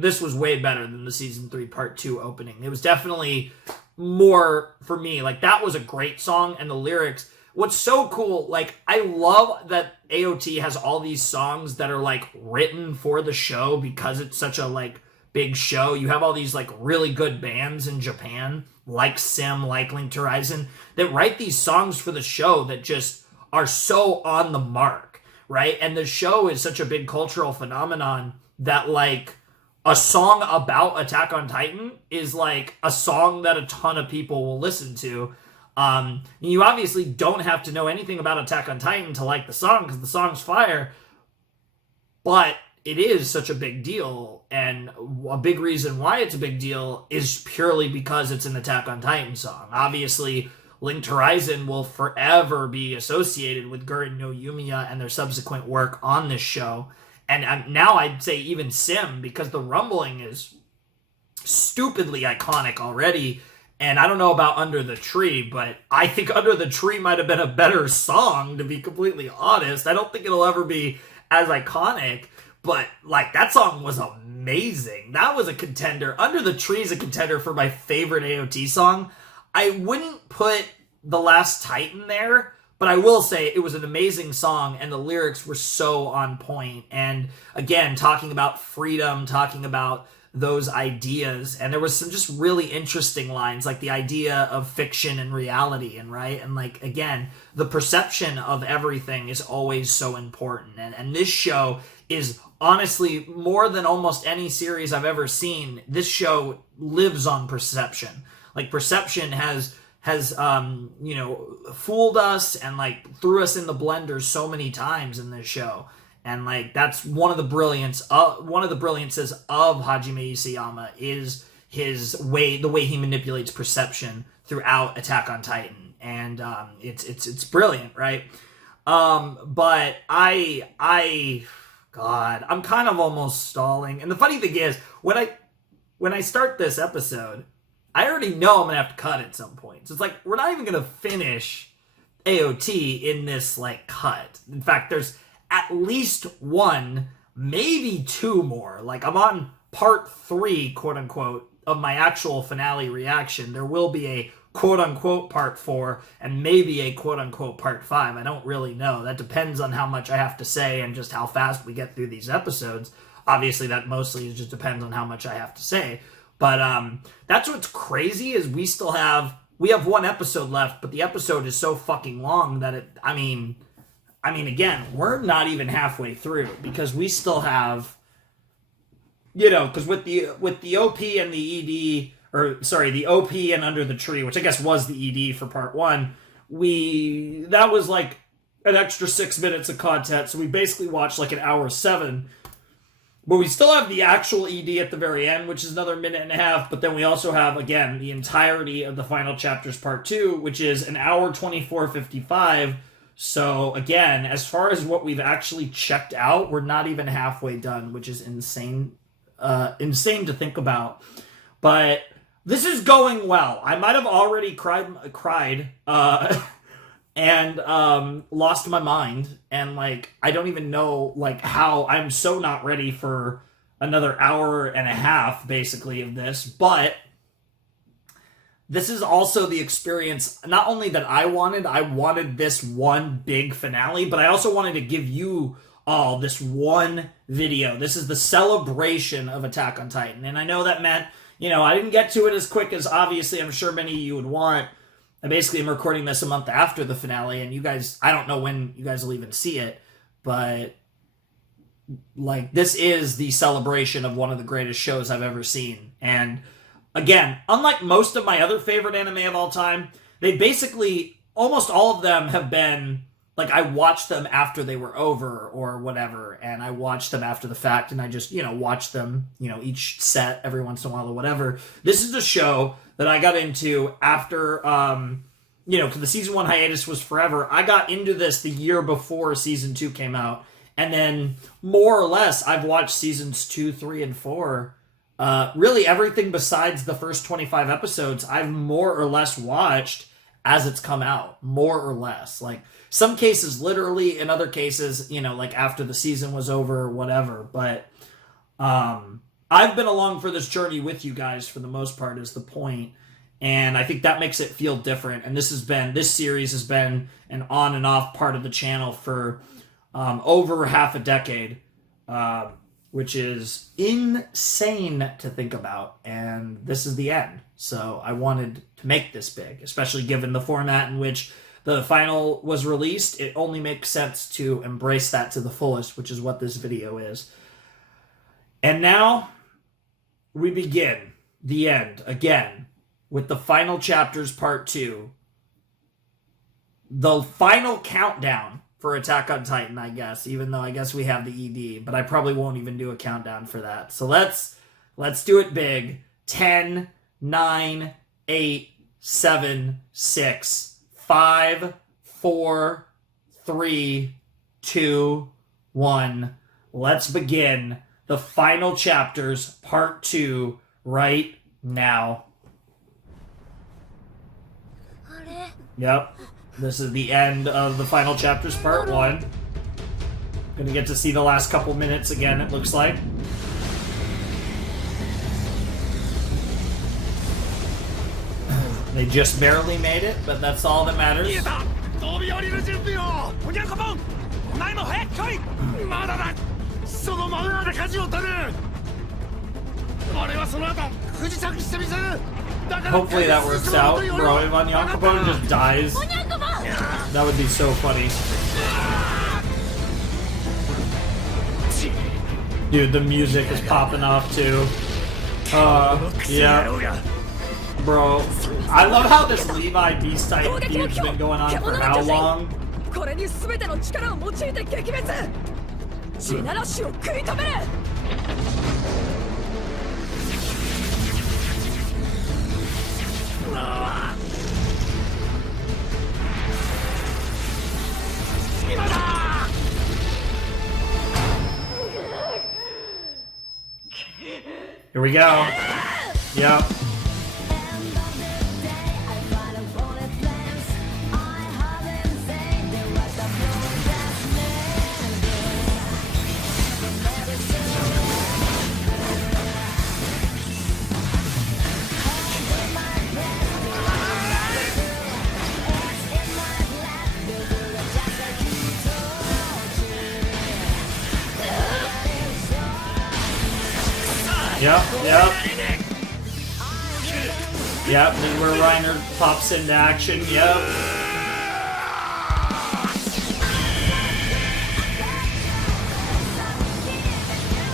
this was way better than the Season 3 Part 2 opening. It was definitely more, for me, like that was a great song, and the lyrics, what's so cool, like I love that AOT has all these songs that are like written for the show because it's such a like big show. You have all these like really good bands in Japan, like Sim, like Link to Horizon, that write these songs for the show that just are so on the mark, right? And the show is such a big cultural phenomenon that like a song about Attack on Titan is like a song that a ton of people will listen to. You obviously don't have to know anything about Attack on Titan to like the song, because the song's fire, but it is such a big deal, and a big reason why it's a big deal is purely because it's an Attack on Titan song. Obviously, Link to Horizon will forever be associated with Gurren no Yumiya and their subsequent work on this show. And now I'd say even Sim, because the rumbling is stupidly iconic already. And I don't know about Under the Tree, but I think Under the Tree might have been a better song, to be completely honest. I don't think it'll ever be as iconic, but like that song was amazing. That was a contender. Under the Tree is a contender for my favorite AOT song. I wouldn't put The Last Titan there, but I will say it was an amazing song, and the lyrics were so on point. And again, talking about freedom, talking about those ideas, and there was some just really interesting lines, like the idea of fiction and reality, and right, and like again, the perception of everything is always so important. And this show is honestly, more than almost any series I've ever seen, this show lives on perception. Like perception has fooled us and like threw us in the blender so many times in this show. And like that's one of the brilliances of Hajime Isayama is the way he manipulates perception throughout Attack on Titan, and it's brilliant, right? But God, I'm kind of almost stalling. And the funny thing is, when I start this episode, I already know I'm gonna have to cut at some point. So it's like we're not even gonna finish AOT in this like cut. In fact, there's at least one, maybe two more. Like I'm on part 3, quote unquote, of my actual finale reaction. There will be a quote unquote part 4 and maybe a quote unquote part 5. I don't really know. That depends on how much I have to say and just how fast we get through these episodes. Obviously, that mostly just depends on how much I have to say. But that's what's crazy is we have one episode left, but the episode is so fucking long that I mean, again, we're not even halfway through, because we still have, because with the OP and the ED, the OP and Under the Tree, which I guess was the ED for part 1, that was like an extra 6 minutes of content, so we basically watched like an hour 7. But we still have the actual ED at the very end, which is another minute and a half. But then we also have, again, the entirety of the final chapters part 2, which is an hour 24:55. So again, as far as what we've actually checked out, we're not even halfway done, which is insane to think about. But this is going well. I might have already cried and lost my mind, and like I don't even know like how. I'm so not ready for another hour and a half basically of this, but this is also the experience not only that I wanted this one big finale, but I also wanted to give you all this one video. This is the celebration of Attack on Titan, and I know that meant, I didn't get to it as quick as obviously I'm sure many of you would want. I basically am recording this a month after the finale, and you guys, I don't know when you guys will even see it, but like this is the celebration of one of the greatest shows I've ever seen. And again, unlike most of my other favorite anime of all time, they basically, almost all of them have been, like I watched them after they were over or whatever, and I watched them after the fact, and I just, watched them, each set every once in a while or whatever. This is a show that I got into after, because the season 1 hiatus was forever. I got into this the year before season 2 came out, and then more or less I've watched seasons 2, 3, and 4. Really everything besides the first 25 episodes I've more or less watched as it's come out, more or less. Like some cases literally, in other cases, like after the season was over or whatever. But I've been along for this journey with you guys for the most part is the point. And I think that makes it feel different. And this series has been an on and off part of the channel for over half a decade. which is insane to think about, and this is the end. So I wanted to make this big, especially given the format in which the final was released. It only makes sense to embrace that to the fullest, which is what this video is. And now we begin the end again with the final chapters, part 2. The final countdown for Attack on Titan, I guess, even though I guess we have the ED, but I probably won't even do a countdown for that. So let's do it big. 10, 9, 8, 7, 6, 5, 4, 3, 2, 1. Let's begin the final chapters, part 2, right now. Yep. This is the end of the final chapters, part 1. Gonna get to see the last couple minutes again, it looks like. They just barely made it, but that's all that matters. Hopefully that works out. Bro, if Onyankopon just dies, that would be so funny. Dude, the music is popping off too. Yeah. Bro, I love how this Levi Beast type feud's been going on for how long? Here we go. Yep. Yep. Yep, this is where Reiner pops into action. Yep.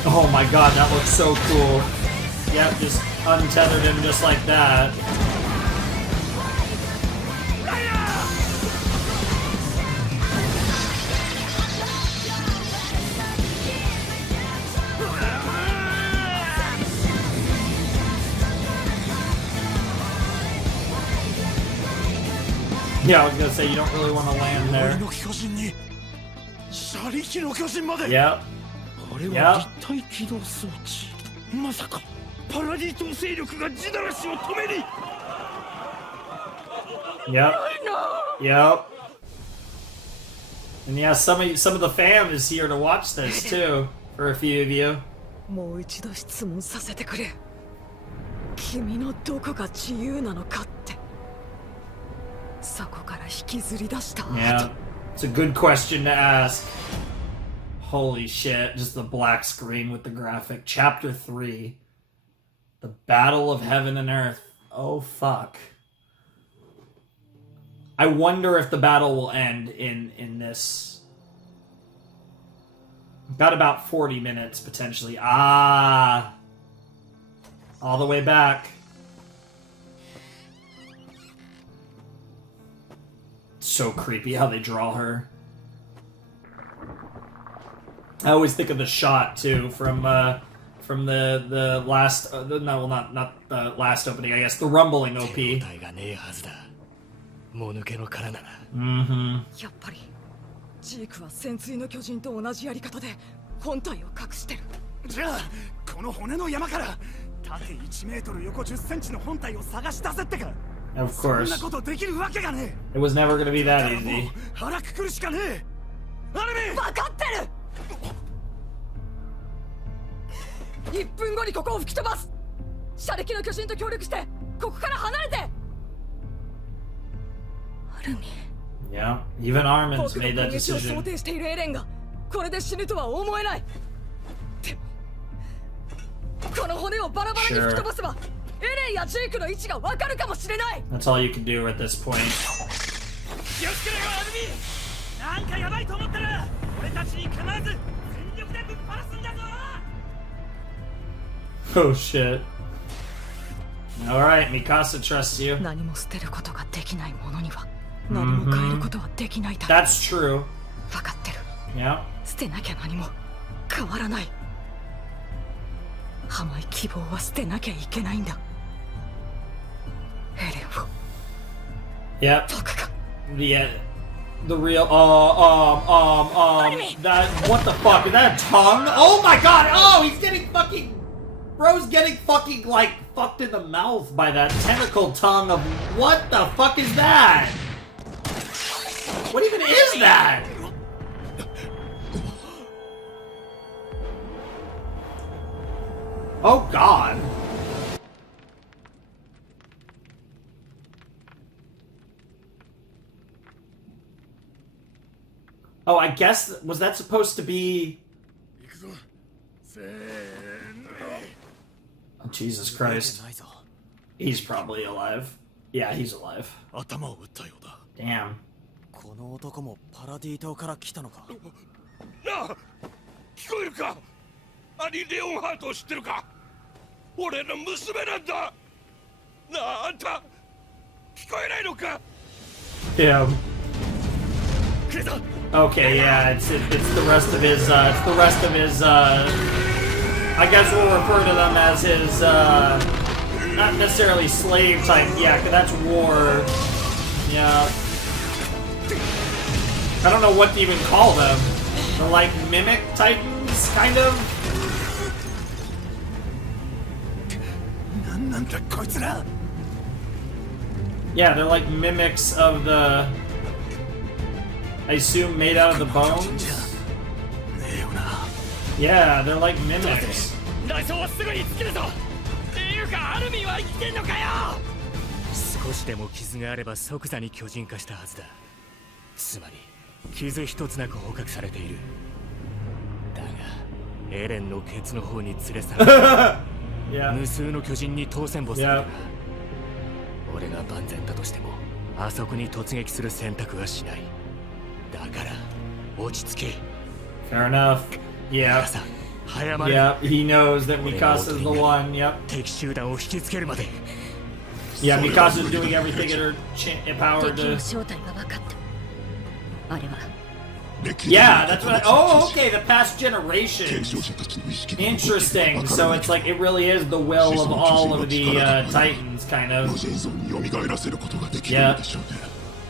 Oh my god, that looks so cool. Yep, just untethered him just like that. Yeah, I was gonna say, you don't really want to land there. Yep. Yep. Yep. Yep. And yeah, some of the fam is here to watch this too, for a few of you. もう一度質問させてくれ。君のどこが自由なのかって。そこから引きずり出した。Yeah, it's a good question to ask. Holy shit, just the black screen with the graphic. Chapter 3. The Battle of Heaven and Earth. Oh fuck. I wonder if the battle will end in this. Got about 40 minutes potentially. Ah. All the way back. So creepy how they draw her. I always think of the shot too from the last no, well, not the last opening, I guess, the rumbling OP. Mm-hmm. やっぱりジークは潜水の巨人と同じやり方で本体を隠してる。じゃあこの骨の山から縦1メートル横10センチの本体を探し出せってか。Of course. そんなことできるわけがねえ。 It was never gonna be that easy. 腹くくるしかねえ。アルミ。分かってる。1分後にここを吹き飛ばす。車力の巨人と協力してここから離れて。アルミ。Yeah, even Armin's made that 僕の攻撃を decision. 想定しているエレンがこれで死ぬとは思えない。でもこの骨をバラバラに吹き飛ばせばエレンやジークの位置がわかるかもしれない。 That's all you can do at this point. 気をつけろよアルミ。なんかやばいと思ったら俺たちに必ず全力でぶっ放すんだぞ。 Oh shit. Alright, Mikasa trusts you. 何も捨てることができないものには何も変えることはできないだろう。 That's true. 分かってる。 Yeah. 捨てなきゃ何も変わらない。甘い希望は捨てなきゃいけないんだ。エレンを。 Yep. 僕が。 The real that what the fuck is that a tongue? Oh my god! Oh, he's getting fucking bro's getting fucking like fucked in the mouth by that tentacle tongue of what the fuck is that? What even is that? Oh god. Oh, I guess, was that supposed to be... Oh, Jesus Christ. He's probably alive. Yeah, he's alive. Damn. この男もパラディ島から来たのか。なあ、聞こえるか？アニ・レオンハートを知ってるか？俺の娘なんだ。なあ、あんた聞こえないのか？ Yeah. Okay, yeah, it's the rest of his I guess we'll refer to them as his not necessarily slave type, yeah, 'cause that's war. Yeah. I don't know what to even call them. They're like mimic titans, kind of. Yeah, they're like mimics of the, I assume made out of the bones? Yeah, they're like mimics. 少しでも傷があれば即座に巨人化したはずだ。つまり傷一つなく捕獲されている。だがエレンのケツの方に連れ去られ無数の巨人に当選簿されたが、俺が万全だとしてもあそこに突撃する選択はしない。だから落ち着け。 Fair enough. Yeah. Yeah, he knows that Mikasa's the one. Yep. 敵集団を引きつけるまで。 Yeah, Mikasa's doing everything in her power to. Yeah, that's what. Oh, okay. The past generations. Interesting. So it's like it really is the will of all of the Titans, kind of. Yeah.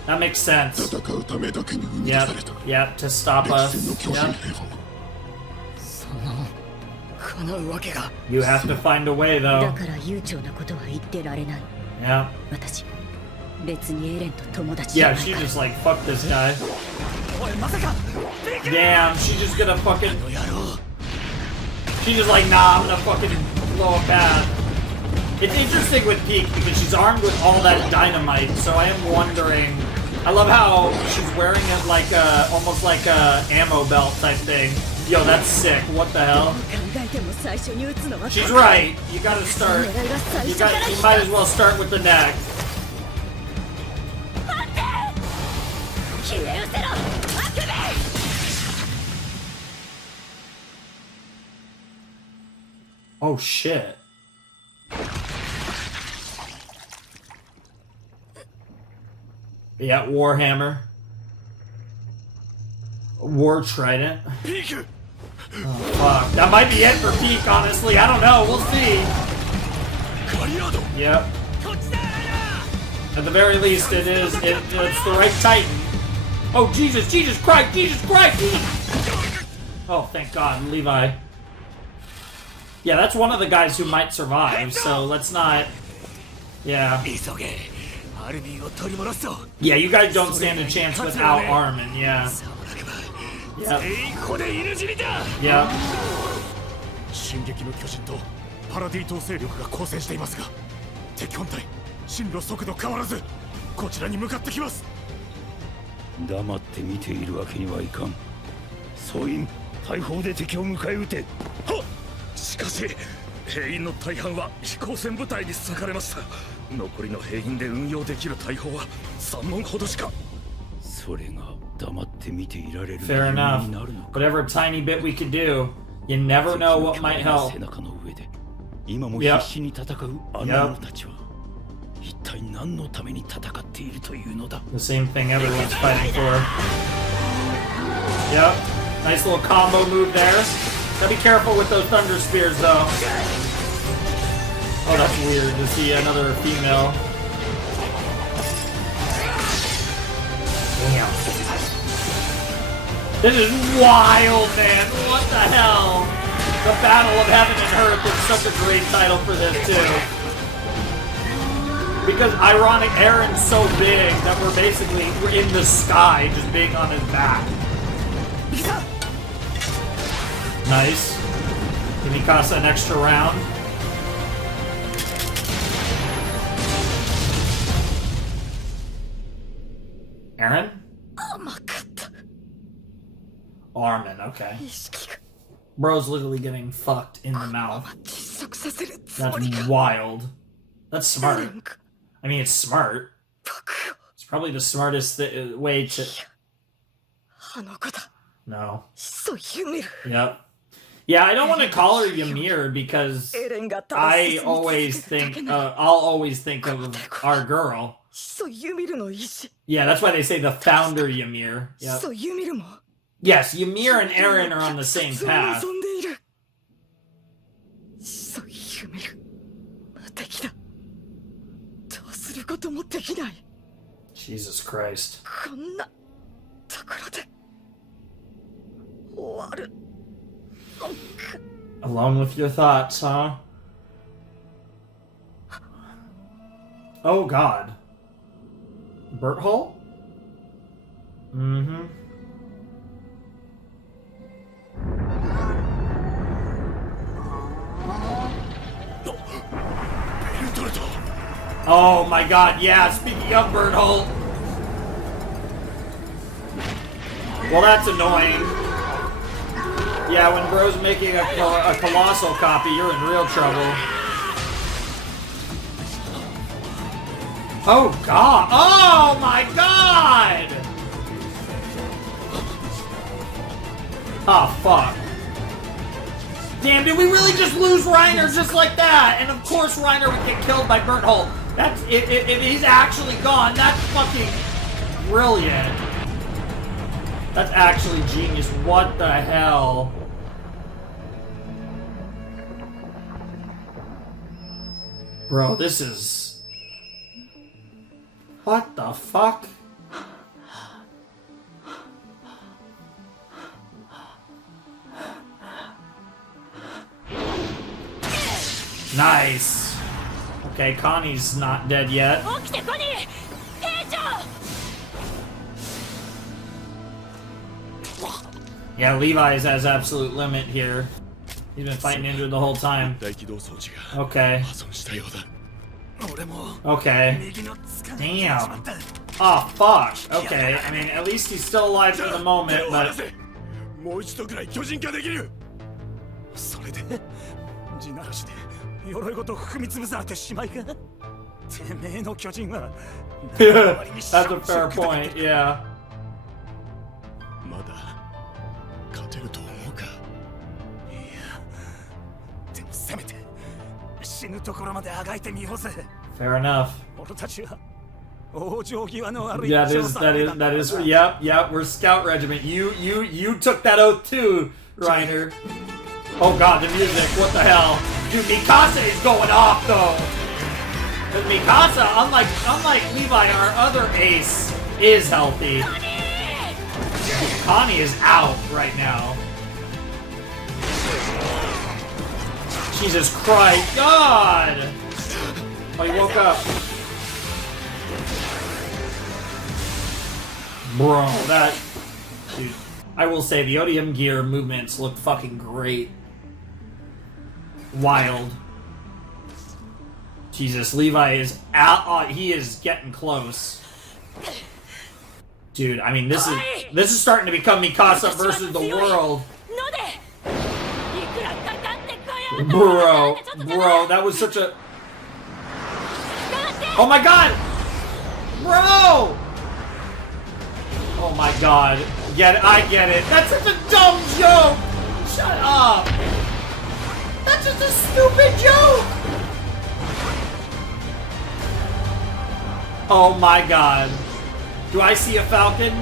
That makes sense. Yep. Yep. To stop us. Yep. You have to find a way, though. Yeah. Yeah, she just like, fuck this guy. Damn, she just gonna fucking... She just like, nah, I'm gonna fucking blow a path. It's interesting with Peak because she's armed with all that dynamite, so I am wondering... I love how she's wearing it like a, almost like a ammo belt type thing. Yo, that's sick. What the hell? She's right. You gotta start. You might as well start with the neck. Oh shit. Yeah, Warhammer. War Trident. Oh fuck. That might be it for Peak, honestly. I don't know. We'll see. Yep. At the very least, it's the right Titan. Oh, Jesus, Jesus Christ, Jesus Christ! Oh, thank God, Levi. Yeah, that's one of the guys who might survive, so let's not... Yeah. Yeah, you guys don't stand a chance without Armin, yeah. Yep. Yep. Shingekiの巨人とパラディ島勢力が交戦していますが、敵本体、進路速度変わらず、こちらに向かってきます。黙って見ているわけにはいかん。総員、大砲で敵を迎え撃て。はっ。しかし、兵員の大半は飛行船部隊に割かれました。残りの兵員で運用できる大砲は3門ほどしか。それが黙って見ていられる Fair enough. Whatever tiny bit we could do, you never know what might help. 背中の上で今も必死に戦うあの者たちは一体何のために戦っているというのだ。 The same thing everyone's fighting for. Yep. Nice little combo move there. Gotta be careful with those thunder spears though. Oh, that's weird to see another female. Damn. This is wild, man. What the hell? The Battle of Heaven and Earth is such a great title for this too. Because ironic Aaron's so big that we're in the sky just being on his back. Nice. Give Mikasa an extra round. Aaron? Armin, okay. Bro's literally getting fucked in the mouth. That's wild. That's smart. I mean, it's smart. It's probably the smartest way to... No. Yep. Yeah, I don't want to call her Ymir because I always think... I'll always think of our girl. Yeah, that's why they say the founder Ymir. Yep. Yes, Ymir and Eren are on the same path. Jesus Christ. Alone with your thoughts, huh? Oh God. Berthole? Mm-hmm. Oh my God, yeah, speaking of Berthole. Well, that's annoying. Yeah, when bro's making a colossal copy, you're in real trouble. Oh God! Oh my God! Oh fuck. Damn, did we really just lose Reiner just like that? And of course Reiner would get killed by Berthole. That's if he's actually gone, that's fucking brilliant. That's actually genius. What the hell? Bro, this is... What the fuck? Nice. Okay, Connie's not dead yet. Yeah, Levi's has absolute limit here. He's been fighting Indra the whole time. Okay. Okay. Damn. Oh, fuck. Okay, I mean, at least he's still alive for the moment, but... 鎧ごと踏み潰されてしまいか。てめえの巨人は That's a fair point, yeah. まだ勝てると思うか。いや、でもせめて死ぬところまであがいてみようぜ。Fair enough. 俺たちは往生際の悪い Yeah, that is, yep, we're Scout Regiment. You took that oath too, Reiner. Oh God, the music, what the hell? Dude, Mikasa is going off though. Because Mikasa, unlike Levi, our other ace, is healthy. Connie is out right now. Jesus Christ, God! Oh, he woke up. Bro, that... Dude, I will say, the ODM gear movements look fucking great. Wild. Jesus, Levi is out. He is getting close. Dude, I mean, this is starting to become Mikasa versus the world. Bro, that was such a... Oh my god! Bro! Oh my god. I get it. That's such a dumb joke! Shut up! That's just a stupid joke! Oh my god. Do I see a falcon?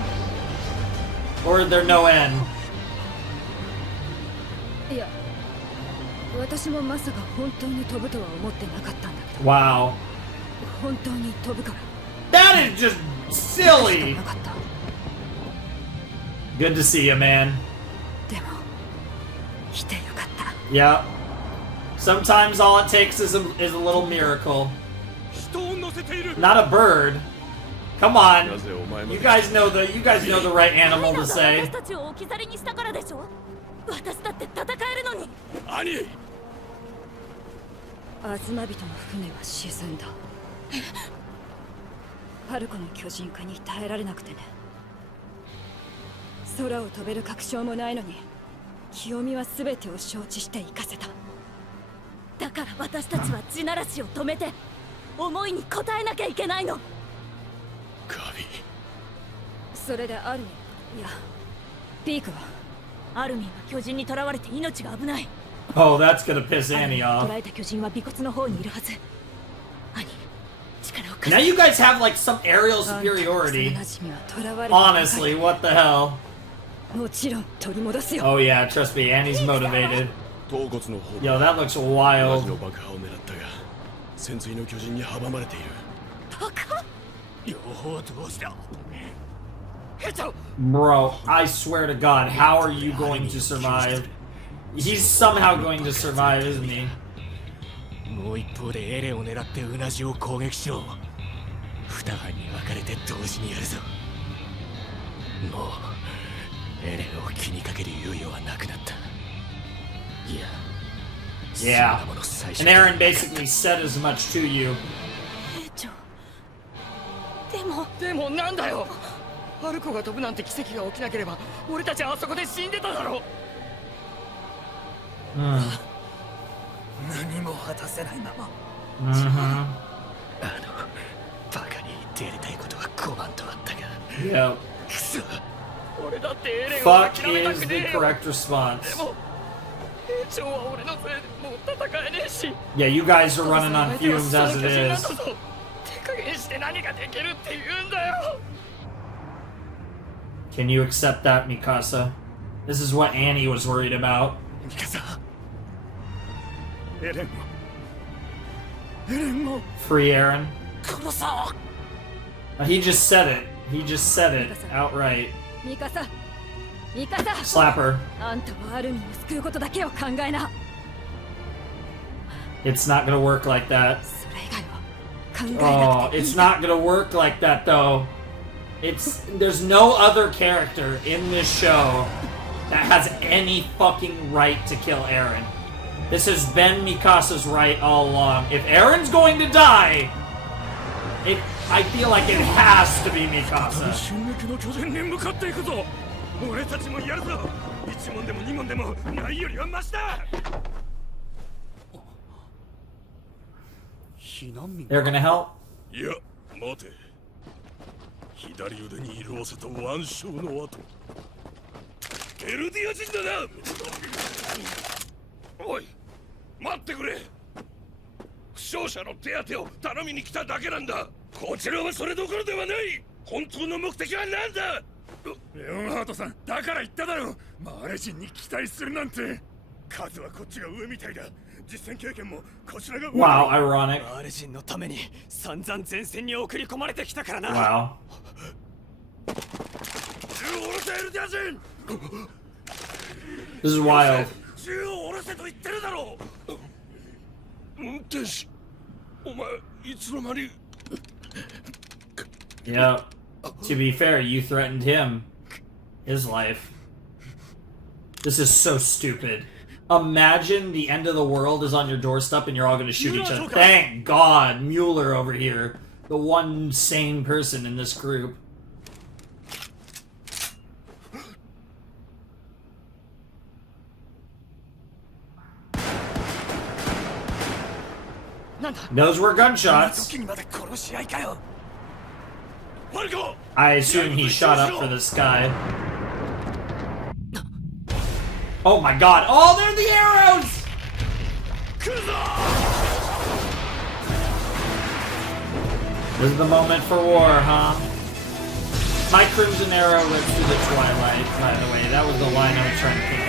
Or is there no end? いや、私もまさか本当に飛ぶとは思ってなかったんだけど。Wow. 本当に飛ぶから。That is just silly! Good to see you, man. でも、来てよかった。 Yep. Sometimes all it takes is a little miracle. Not a bird. Come on. You guys know the right animal to say. 私たちを置き去りにしたからでしょ。私だって戦えるのに。兄。アズマビトの船は沈んだ。ファルコの巨人化に耐えられなくてね。空を飛べる確証もないのに、清美は全てを承知して行かせた。だから私たちは地ならしを止めて、思いに応えなきゃいけないの。ガビ。それでアルミン、いや、ピークはアルミンは巨人に囚われて命が危ない。Oh, that's gonna piss Annie 捕 off. らえた巨人は尾骨の方にいるはず。兄、力を貸して。 Now you guys have like some aerial superiority. Honestly, what the hell? もちろん取り戻すよ。 Oh yeah, trust me, Annie's motivated. Yo, that looks wild. Bro, I swear to God, how are you going to survive? He's somehow going to survive, isn't he? もう一方でエレンを狙ってうなじを攻撃しろ。二班に分かれて同時にやるぞ。もうエレンを気にかける猶予はなくなった。いや。 Yeah, and Aaron basically said as much to you. でもなんだよ。ファルコが飛ぶなんて奇跡が起きなければ、俺たちはあそこで死んでただろう。何も果たせないまま。バカに言ってやりたいことは5万とあったが。Yep. くそ。俺だってエレンを Fuck 諦めた is く the ねえよ。 correct response. でも兵長は俺のせいでもう戦えねえし。 Yeah, you guys are running on fumes as it is. 手加減して何ができるって言うんだよ。 Can you accept that, Mikasa? This is what Annie was worried about. ミカサ。エレンを Free Aaron. 殺そう。 He just said it. He just said it outright. ミカサ、ミカサ。 Slap her. あんたはアルミンを救うことだけを考えな。 It's not gonna work like that. それ以外は考えな Oh, くていい。 it's not gonna work like that though. There's no other character in this show that has any fucking right to kill Eren. This has been Mikasa's right all along. If Eren's going to die, I feel like it has to be Mikasa. 進撃の巨人に向かっていくぞ。俺たちもやるぞ。一問でも二問でもないよりはマシだ。 They're gonna help? いや、待て。左腕に色あせた腕章の跡。エルディア人だな。おい、待ってくれ。負傷者の手当てを頼みに来ただけなんだ。こちらはそれどころではない。本当の目的は何だ。レオンハートさん、だから言っただろう。マーレ人に期待するなんて。数はこっちが上みたいだ。実戦経験もこちらが上。 Wow, ironic. マーレ人のために散々前線に送り込まれてきたからな。 Wow. 銃を下ろせエルディア人。 This is wild. 銃を下ろせと言ってるだろう。運転手、お前いつの間に。 Yep. To be fair, you threatened him. His life. This is so stupid. Imagine the end of the world is on your doorstep and you're all gonna shoot each other. Thank God, Mueller over here. The one sane person in this group. Those were gunshots. I assume he shot up for this guy. Oh my god. Oh, they're the arrows! This is the moment for war, huh? My crimson arrow rips through the twilight, by the way. That was the line I was trying to think of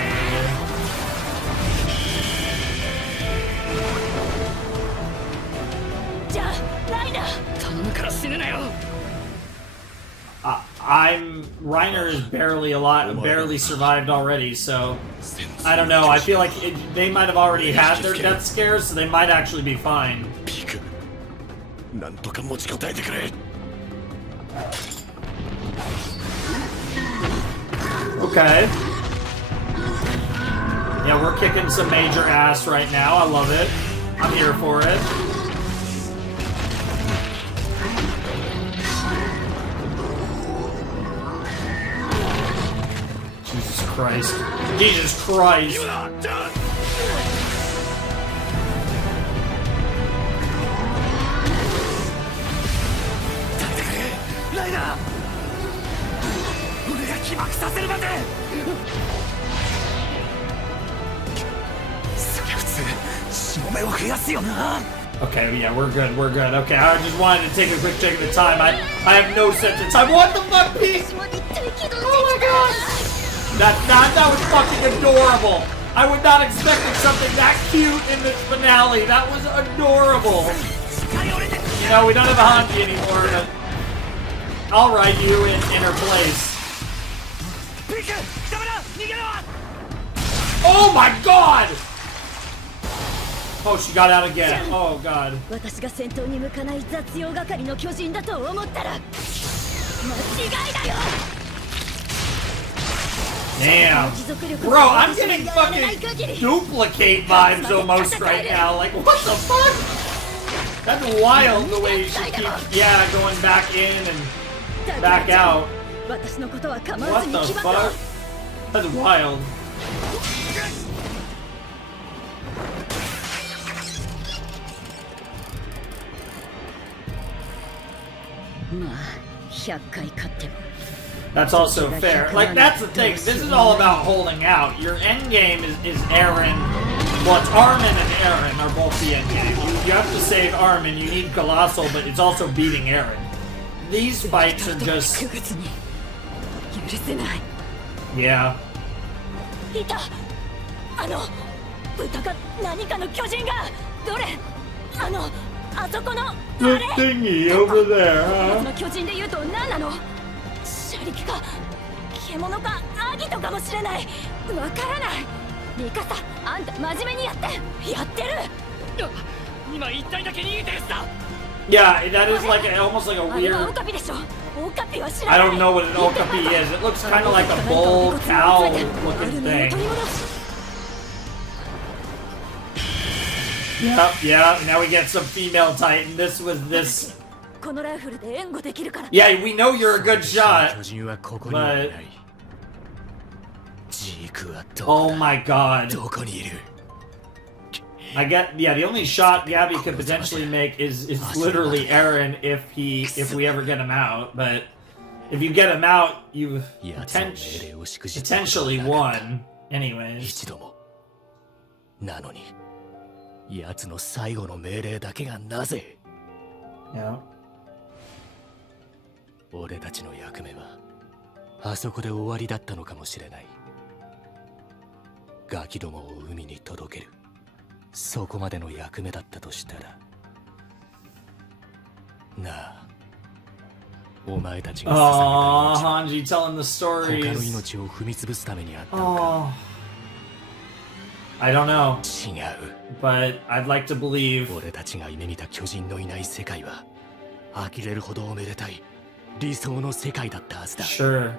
Reiner is barely alive, barely survived already, so I don't know. I feel like they might have already had their death scares, so they might actually be fine. Okay. Yeah, we're kicking some major ass right now. I love it. I'm here for it. Jesus Christ. Jesus Christ. Okay, yeah, we're good, we're good. Okay, I just wanted to take a quick check of the time. I have no sense of time. What the fuck, Pete? Oh my god! That was fucking adorable. I would not expected something that cute in this finale. That was adorable. You know, we don't have a Hanji anymore, but I'll write you in her place. Oh my god! Oh, she got out again. Oh god. Damn. Bro, I'm getting fucking duplicate vibes almost right now. Like, what the fuck? That's wild the way she keeps, yeah, going back in and back out. What the fuck? That's wild. That's also fair. Like, that's the thing. This is all about holding out. Your end game is Eren. Well, it's Armin and Eren are both the end game. You have to save Armin. You need Colossal, but it's also beating Eren. These fights are just... Yeah. The thingy over there, huh? Yeah, that is like almost like a weird... I don't know what an okapi is. It looks kind of like a bull cow looking thing. Yep, yeah, now we get some female titan. This was this... Yeah, we know you're a good shot, but... Oh my god. I get, yeah, the only shot Gabby could potentially make is literally Eren if we ever get him out, but if you get him out, you've potentially won. Anyways. 奴の最後の命令だけがなぜ Yeah. 俺たちの役目はあそこで終わりだったのかもしれない。ガキどもを海に届ける。そこまでの役目だったとしたら。なあ。お前たちが捧げた命は Hanji telling the stories. 他の命を踏み潰すためにあったのか。I don't know. 違う。But I'd like to believe. 俺たちが夢見た巨人のいない世界は呆れるほどおめでたい理想の世界だったはずだ。Sure.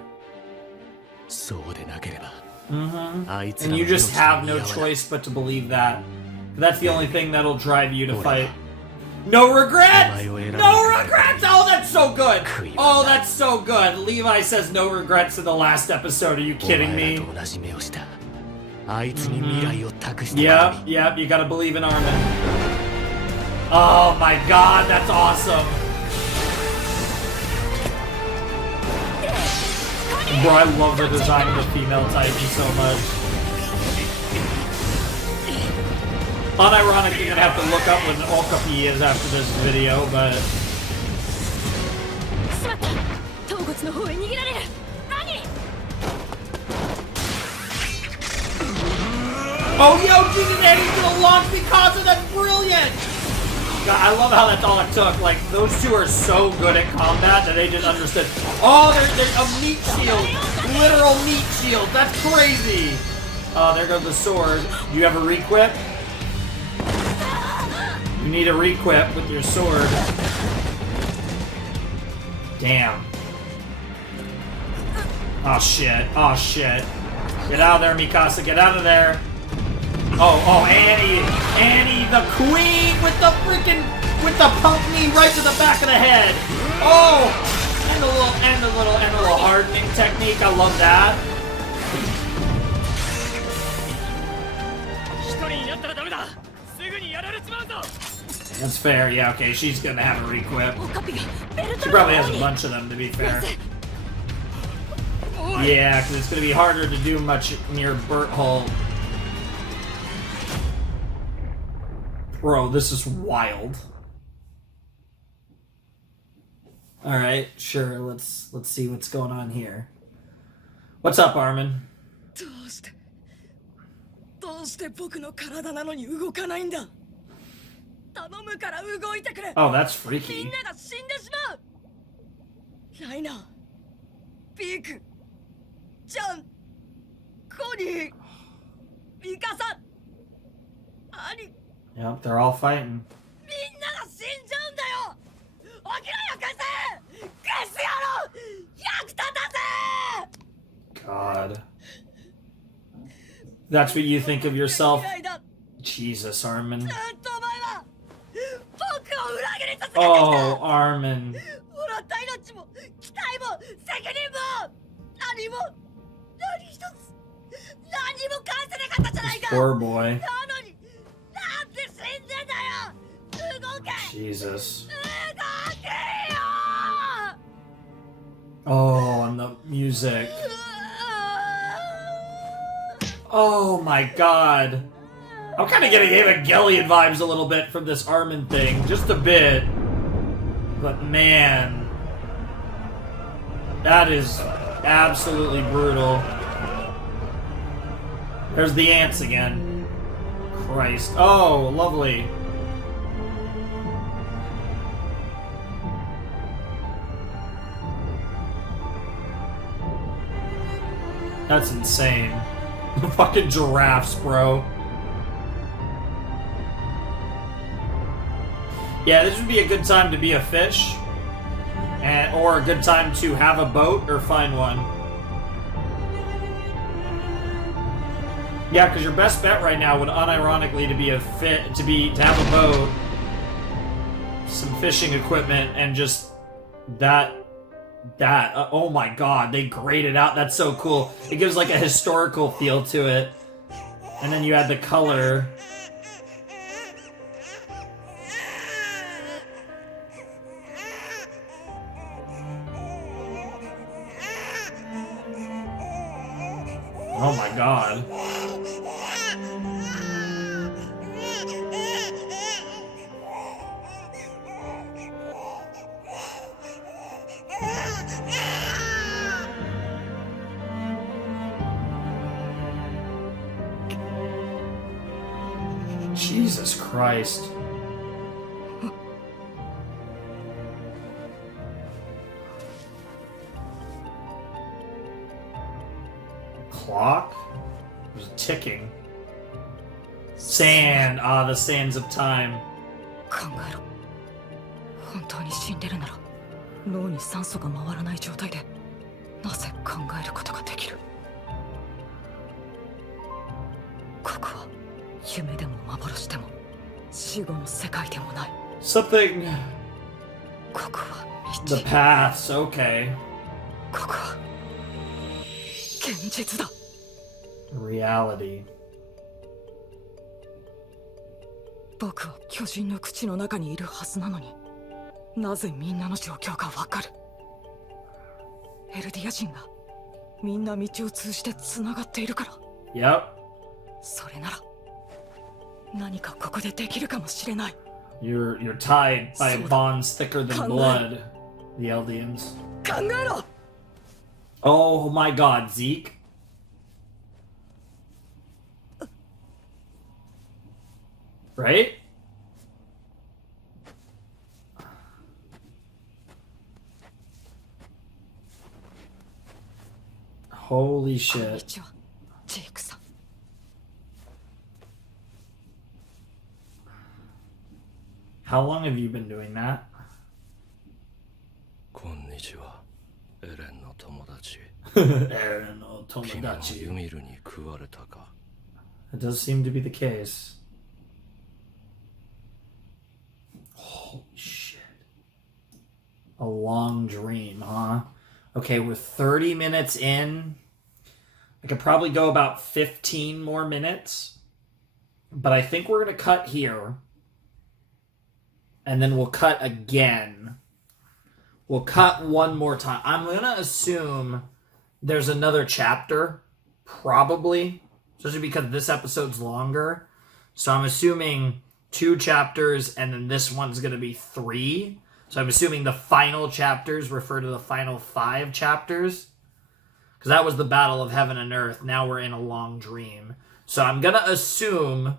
そうでなければ。And you just have no choice but to believe that. That's the only thing that'll drive you to fight. No regrets! No regrets! Oh, that's so good! Oh, that's so good! Levi says no regrets in the last episode. Are you kidding me? Yep, you gotta believe in Armin. Oh my god, that's awesome. Bro, I love the design of the female Titan so much. Unironically, you're gonna have to look up what an Okapi is after this video, but... Oh, yo, Jesus, Eddie's gonna launch because of that. Brilliant! God, I love how that's all it took. Like, those two are so good at combat that they just understood. Oh, there's a meat shield. Literal meat shield. That's crazy. Oh, there goes the sword. Do you have a requip? You need a requip with your sword. Damn. Oh, shit. Oh, shit. Get out of there, Mikasa. Get out of there. Oh, Annie! Annie, the queen with the pump knee right to the back of the head. Oh, and a little hardening technique. I love that. That's fair. Yeah, okay. She's gonna have a requip. She probably has a bunch of them, to be fair. Yeah, because it's gonna be harder to do much near Burt Hole. Bro, this is wild. Alright, sure, let's see what's going on here. What's up, Armin? どうして僕の体なのに動かないんだ。頼むから動いてくれ。 Oh, that's freaky. みんなが死んでしまう。ライナー、ピーク、ジャン、コニー、ミカサ、アニ。 Yep, they're all fighting. みんなが死んじゃうんだよ。起きろよ、クス。クス野郎、役立たせ。 God. That's what you think of yourself? Jesus, Armin. Oh, Armin. This poor boy. Jesus. Oh, and the music. Oh my god. I'm kind of getting Evangelion vibes a little bit from this Armin thing. Just a bit. But man. That is absolutely brutal. There's the ants again. Christ. Oh, lovely. That's insane. The fucking giraffes, bro. Yeah, this would be a good time to be a fish. Or a good time to have a boat or find one. Yeah, because your best bet right now would unironically to have a boat, some fishing equipment, and just that. Oh my god, they grayed it out. That's so cool. It gives like a historical feel to it. And then you add the color. Oh my god. Jesus Christ. Clock? There's ticking. Sand. Ah, the sands of time. 考えろ。本当に死んでるなら、脳に酸素が回らない状態で、なぜ考えることができる？ここは夢でも幻でも死後の世界でもない。Something. ここは道。The paths, okay. ここは現実だ。Reality. 僕は巨人の口の中にいるはずなのに、なぜみんなの状況がわかる。エルディア人がみんな道を通じてつながっているから。Yep. それなら何かここでできるかもしれない。You're tied by bonds thicker than blood, the Eldians. 考えろ。 Oh my god, Zeke. Right? Holy shit. ジェイクさん。 How long have you been doing that? こんにちは、エレンの友達。エレンの友君も達。ユミルに食われたか。 It does seem to be the case. Holy shit. A long dream, huh? Okay, we're 30 minutes in. I could probably go about 15 more minutes. But I think we're going to cut here. And then we'll cut again. We'll cut one more time. I'm going to assume there's another chapter. Probably. Especially because this episode's longer. So I'm assuming 2 chapters and then this one's going to be 3. So I'm assuming the final chapters refer to the final 5 chapters. Because that was the Battle of Heaven and Earth. Now we're in a long dream. So I'm going to assume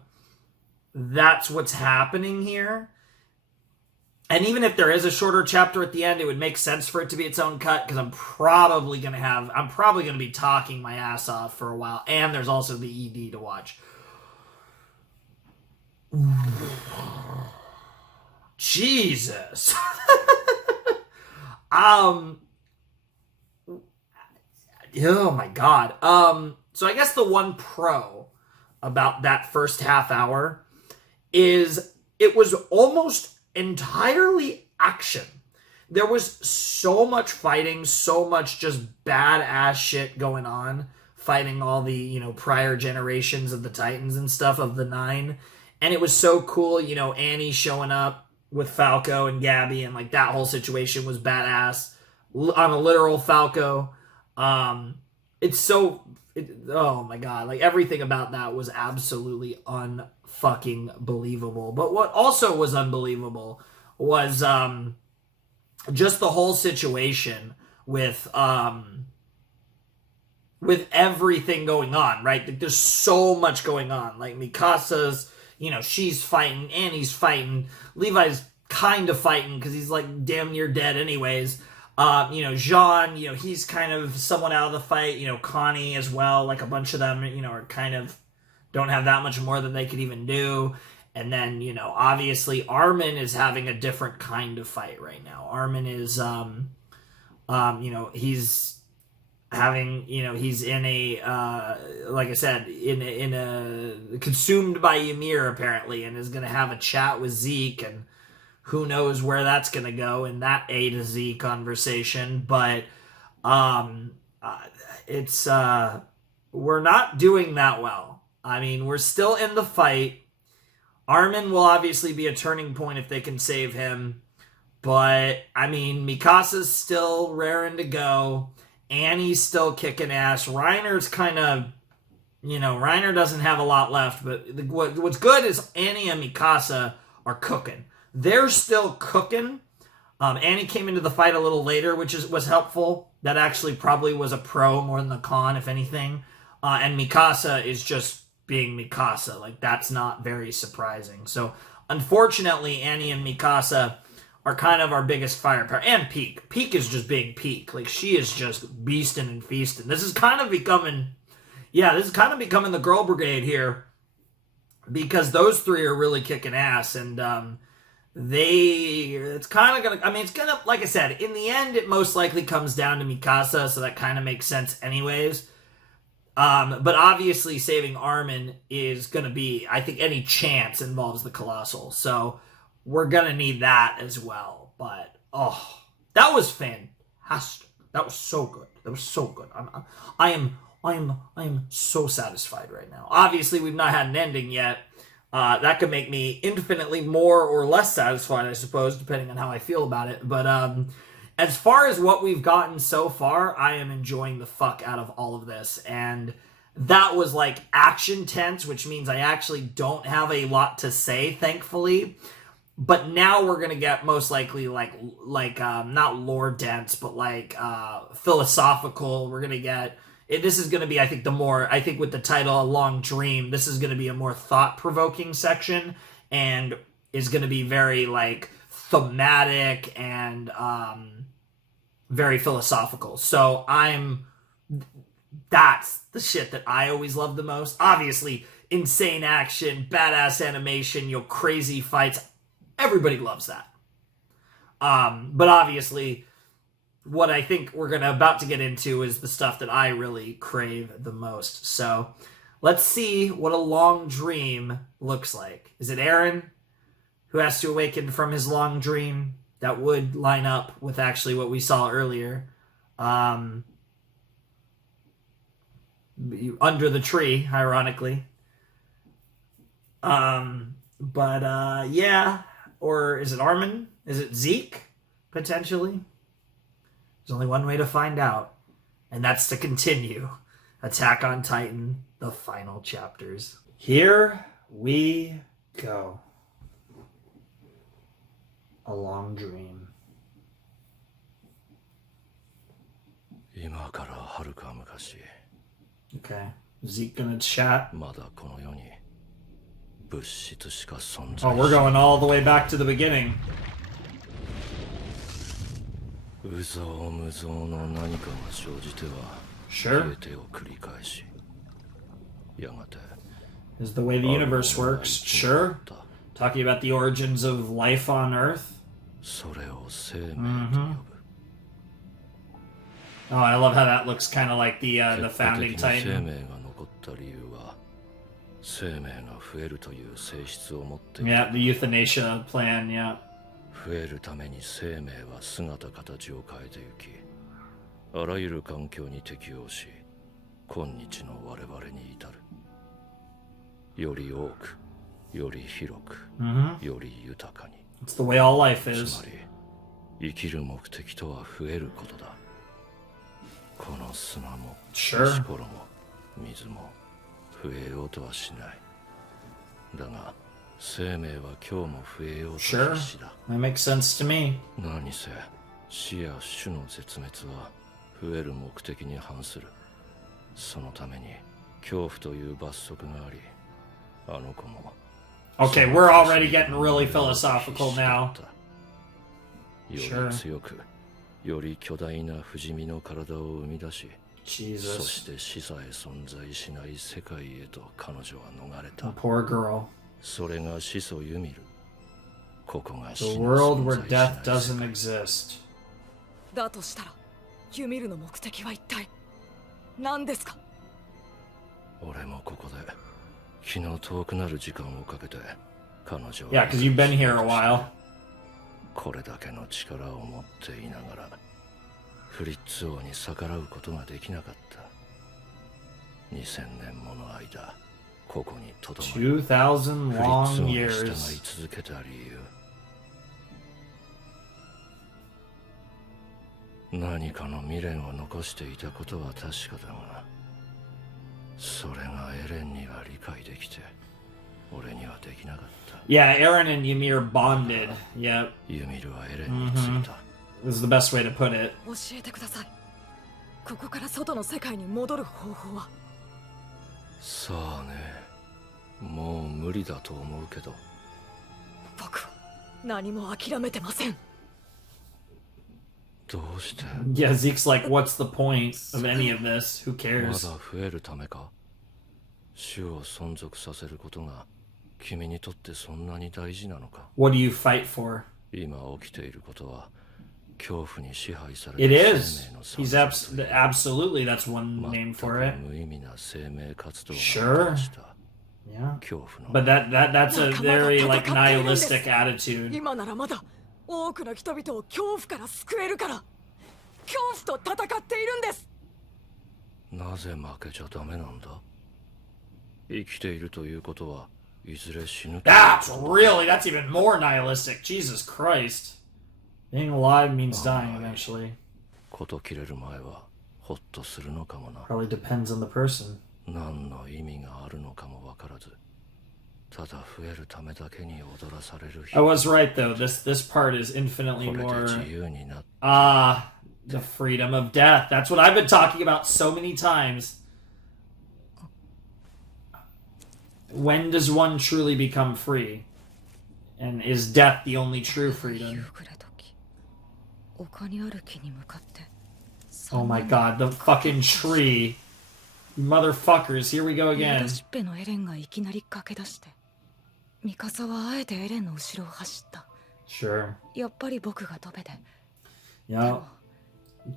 that's what's happening here. And even if there is a shorter chapter at the end, it would make sense for it to be its own cut, because I'm probably going to be talking my ass off for a while. And there's also the ED to watch. Jesus. Oh my god. So I guess the one pro about that first half hour is it was almost entirely action. There was so much fighting, so much just badass shit going on, fighting all the, prior generations of the Titans and stuff, of the 9. And it was so cool, Annie showing up with Falco and Gabby, and like that whole situation was badass on a literal Falco. Oh my god, like everything about that was absolutely unfucking believable. But what also was unbelievable was just the whole situation with everything going on, right? Like, there's so much going on. Like Mikasa's, she's fighting, Annie's fighting, Levi's kind of fighting because he's like damn near dead anyways. Jean, he's kind of somewhat out of the fight. Connie as well. Like a bunch of them, are kind of don't have that much more than they could even do. And then, obviously Armin is having a different kind of fight right now. Armin is, he's having, he's in a, like I said, in a consumed by Ymir apparently, and is going to have a chat with Zeke, and who knows where that's going to go in that A to Z conversation. But it's we're not doing that well. I mean, we're still in the fight. Armin will obviously be a turning point if they can save him. But, I mean, Mikasa's still raring to go. Annie's still kicking ass. Reiner's kind of, Reiner doesn't have a lot left. But what's good is Annie and Mikasa are cooking. They're still cooking. Annie came into the fight a little later, which was helpful. That actually probably was a pro more than the con, if anything. And Mikasa is just being Mikasa. Like, that's not very surprising. So, unfortunately, Annie and Mikasa are kind of our biggest firepower. And Peak. Peak is just being Peak. Like, she is just beasting and feasting. This is kind of becoming the girl brigade here. Because those 3 are really kicking ass. And, it's gonna, like I said, in the end, it most likely comes down to Mikasa, so that kind of makes sense anyways. But obviously saving Armin is gonna be, I think any chance involves the Colossal, so we're gonna need that as well. But, that was fantastic. That was so good. That was so good. I am so satisfied right now. Obviously, we've not had an ending yet. That could make me infinitely more or less satisfied, I suppose, depending on how I feel about it. But as far as what we've gotten so far, I am enjoying the fuck out of all of this. And that was like action tense, which means I actually don't have a lot to say, thankfully. But now we're gonna get most likely like not lore dense, but like philosophical. We're gonna get this is gonna be, I think, with the title A Long Dream, this is gonna be a more thought provoking section and is gonna be very like thematic and very philosophical. So that's the shit that I always love the most. Obviously, insane action, badass animation, crazy fights. Everybody loves that. But obviously, what I think we're about to get into is the stuff that I really crave the most. So let's see what A Long Dream looks like. Is it Eren who has to awaken from his long dream? That would line up with actually what we saw earlier. Under the tree, ironically. Yeah. Or is it Armin? Is it Zeke? Potentially. There's only one way to find out. And that's to continue Attack on Titan, the final chapters. Here we go. A Long Dream. 今から遥か昔 Okay. Zeke gonna chat? まだこの世に物質しか存 Oh, 在 we're going all the way back to the beginning. 有象無象の何かが生じては Sure. 消えてを繰り返しやがて Is the way the universe works. Sure. Talking about the origins of life on Earth. それを生命と呼ぶ Oh, I love how that looks kind of like the founding 結果的に生 Titan. 命が残った理由は生命が増えるという性質を持っている Yeah, the euthanasia plan, yeah. 増えるために生命は姿形を変えてゆきあらゆる環境に適応し今日の我々に至るより多くより広く、より豊かに It's the way all life つ is. まり生きる目的とは増えることだこの砂も Sure. 石ころも水も増えようとはしないだが生命は今日も増えようと Sure. 必死だ That makes sense to me. 何せ死や種の絶滅は増える目的に反するそのために恐怖という罰則がありあの子も Okay, we're already getting really philosophical now. よ Sure. り強くより巨大な不死身の体を生み出し Jesus. そして死さえ存在しない世界へと彼女は逃れた Poor girl. それが始祖ユミルここが The 死の world 存 where 在し death ない世 doesn't 界 exist. だとしたらユミルの目的は一体何ですか？俺もここで気の遠くなる時間をかけて彼女を Yeah, because you've been here a while. これだけの力を持っていながらフリッツ王に逆らうことができなかった2000年もの間ここにとどまりフリッツ2,000 long 王に従い years. 続けた理由何かの未練を残していたことは確かだがそれがエレンには理解できて俺にはできなかった Yeah, Eren and Ymir bonded. Yep. ユミルはエレンについた This is the best way to put it. 教えてください。ここから外の世界に戻る方法は？さあねもう無理だと思うけど僕は何も諦めてません。どうして Yeah, Zeke's like, what's the point of any of this? Who ま cares? だ増えるためか種を存続させることが君にとってそんなに大事なのか What do you fight for? 今起きていることは恐怖に支配され It た is. 生命の He's absolutely, that's one name for it. 無意味な生命活動が Sure. もたらした Yeah. 恐怖の But that's a very like nihilistic attitude. 今ならまだ多くの人々を恐怖から救えるから恐怖と戦っているんです。なぜ負けちゃダメなんだ生きているということは That's even more nihilistic. Jesus Christ. Being alive means dying eventually. Probably depends on the person. I was right though. This part is infinitely more the freedom of death. That's what I've been talking about so many times. When does one truly become free? And is death the only true freedom? Oh my god, the fucking tree. Motherfuckers, here we go again. Sure. Yeah.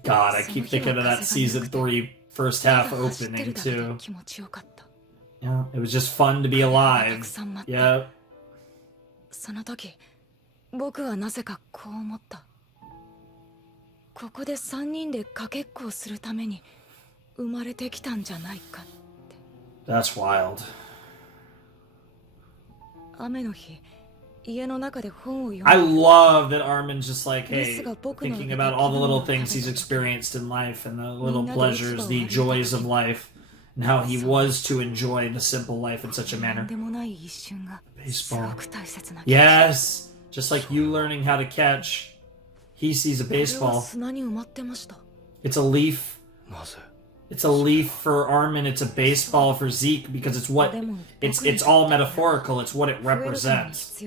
God, I keep thinking of that season 3 first half opening too. Yeah, it was just fun to be alive. Yeah. その時、僕はなぜかこう思った。ここで3人でかけっこをするために生まれてきたんじゃないかって。That's wild. 雨の日、家の中で本を読んで。I love that Armin's just like, hey, thinking about all the little things he's experienced in life and the little pleasures, the joys of life. And how he was to enjoy the simple life in such a manner. Baseball. Yes! Just like you learning how to catch. He sees a baseball. It's a leaf. It's a leaf for Armin. It's a baseball for Zeke because it's what... It's all metaphorical. It's what it represents.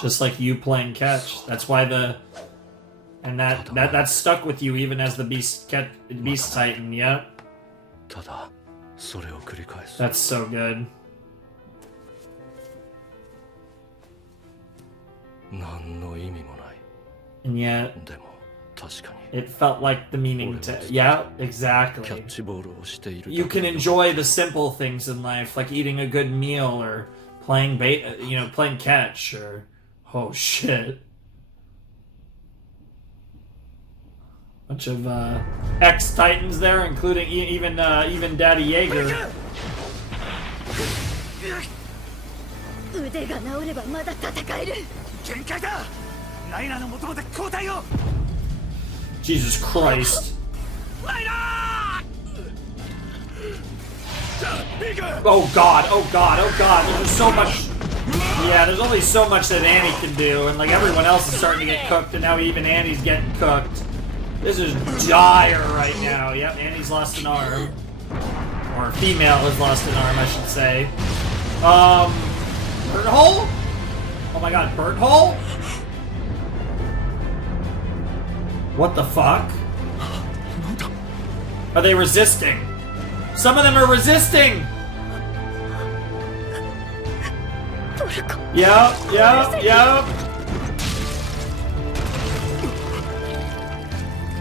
Just like you playing catch. That's why and that stuck with you even as the Beast Titan, yeah? That's so good. And yet, it felt like the meaning to... Yeah, exactly. You can enjoy the simple things in life, like eating a good meal or playing playing catch or... Oh shit. Bunch of ex-Titans there, including even Daddy Jaeger. Jesus Christ. Oh god, oh god, oh god, there's so much... Yeah, there's only so much that Annie can do, and like everyone else is starting to get cooked, and now even Annie's getting cooked. This is dire right now. Yep, Annie's lost an arm. Or a female has lost an arm, I should say. Burnt hole? Oh my god, burnt hole? What the fuck? Are they resisting? Some of them are resisting! Yep.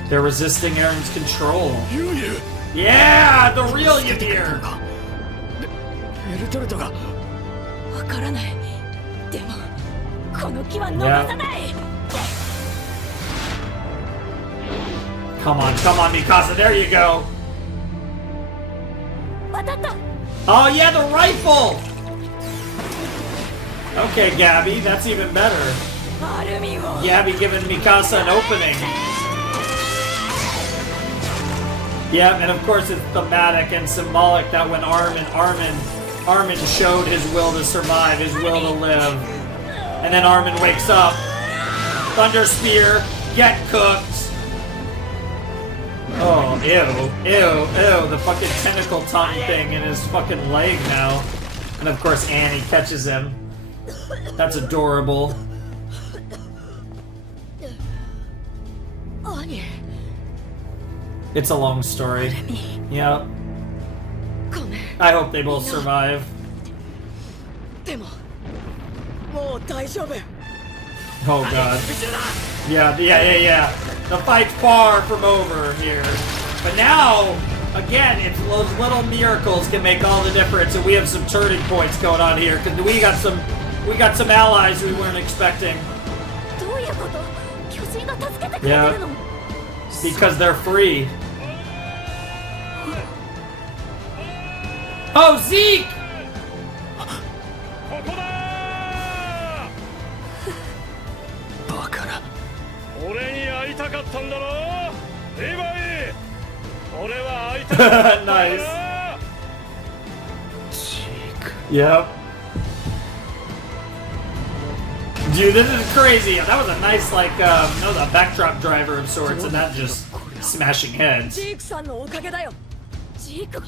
They're resisting Aaron's control. Yeah, the real Ymir! Come on, Mikasa, there you go! Oh yeah, the rifle! Okay, Gabby, that's even better. Gabby giving Mikasa an opening. Yeah, and of course it's thematic and symbolic that when Armin showed his will to survive, his will to live. And then Armin wakes up. Thunder Spear, get cooked. Oh, ew, the fucking tentacle tongue thing in his fucking leg now. And of course Annie catches him. That's adorable. It's a long story. Yeah. I hope they both survive. Oh god. Yeah. The fight's far from over here. But now, again, it's those little miracles can make all the difference, and we have some turning points going on here, because we got some allies we weren't expecting. Yeah. Because they're free. Oh, Zeke! バカな。俺に会いたかったんだろ。リヴァイ。俺は会いたかったんだろ。 Nice. ジーク。 Yep. Dude, this is crazy. That was a nice, like, that was a backdrop driver of sorts, and not just smashing heads. ジークさんのおかげだよ。ジークが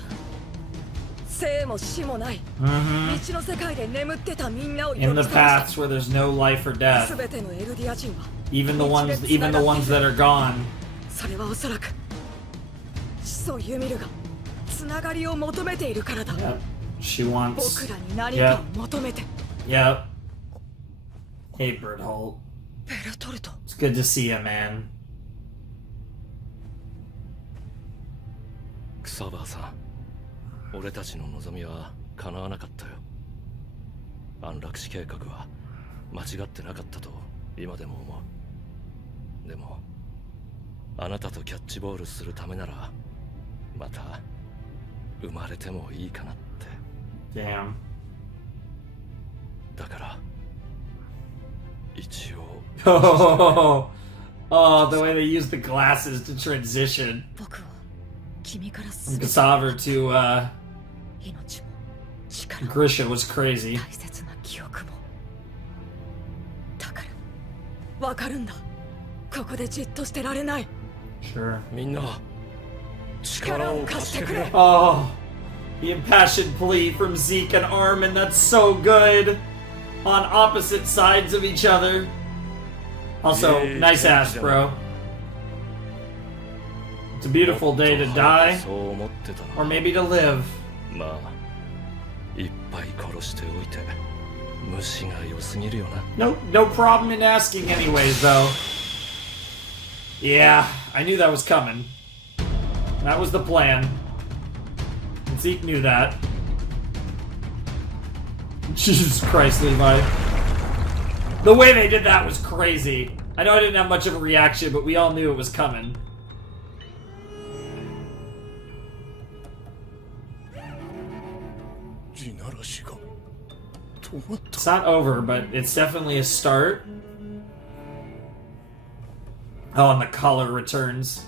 生も死もない。 Mhm. 道の世界で眠ってたみんなを In the paths where there's no life or death. すべてのエルディア人は Even the ones that are gone. それはおそらく始祖ユミルがつながりを求めているからだ。 Yep. She wants. 僕らに何かを求めて。 Yep. Hey, Berthold. ベルトルト。 It's good to see you, man. クサバーさん、俺たちの望みは叶わなかったよ。安楽死計画は間違ってなかったと今でも思う。でもあなたとキャッチボールするためならまた生まれてもいいかなって。 Damn. だから一応 Oh, the way they use the glasses to transition. 僕は君から From Cassava to 命も力も Grisha was crazy. 大切な記憶もだからわかるんだ。ここでじっとしてられない。 Sure. みんな力を貸してくれ。 Oh, the impassioned plea from Zeke and Armin. That's so good. On opposite sides of each other. Also, Yeah, nice ass, bro. It's a beautiful day to die, そう思ってた or な。 maybe to live. まあいっぱい殺しておいて虫が良すぎるよな。 No problem in asking anyways, though. Yeah, I knew that was coming. That was the plan. And Zeke knew that. Jesus Christ, Levi. The way they did that was crazy. I know I didn't have much of a reaction, but we all knew it was coming. It's not over, but it's definitely a start. Oh, and the color returns.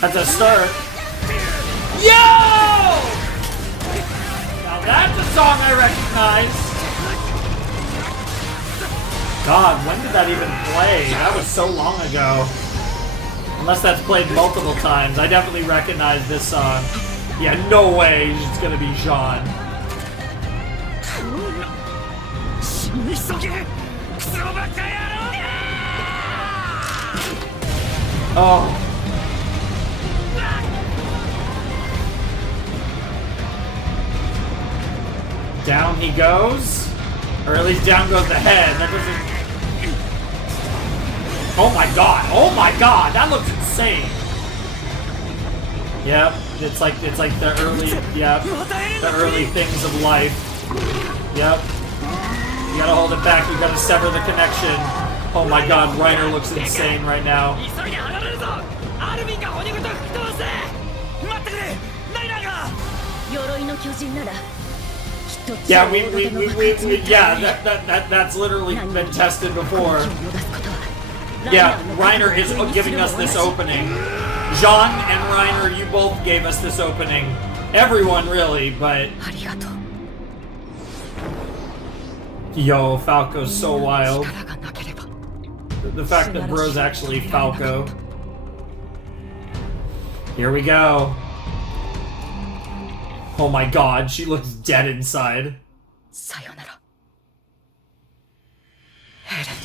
That's a start. Yo! Now that's a song I recognize. God, when did that even play? That was so long ago. Unless that's played multiple times. I definitely recognize this song. Yeah, no way it's gonna be Jean. Oh. Down he goes. Or at least down goes the head. That doesn't... Oh my god! Oh my god! That looks insane! Yep, it's like the early things of life. Yep. You gotta hold it back, you gotta sever the connection. Oh my god, Reiner looks insane right now. Yeah, that's literally been tested before. Yeah, Reiner is giving us this opening. Jean and Reiner, you both gave us this opening. Everyone, really, but... Yo, Falco's so wild. The fact that bro's actually Falco. Here we go. Oh my god, she looks dead inside.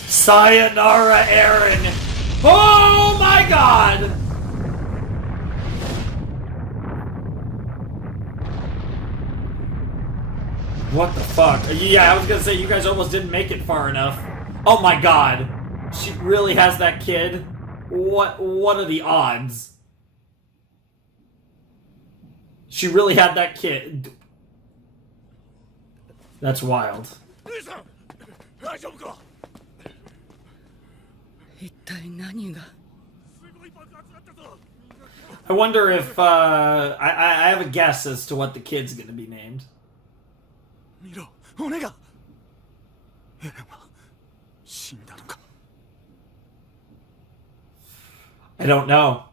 Sayonara, Eren! Oh my god! What the fuck? Yeah, I was gonna say, you guys almost didn't make it far enough. Oh my god. She really has that kid? What are the odds? She really had that kid. That's wild. 大丈夫か。一体何が。 I wonder if I have a guess as to what the kid's gonna be named. 見ろ、骨が。エレンは死んだのか。 I don't know.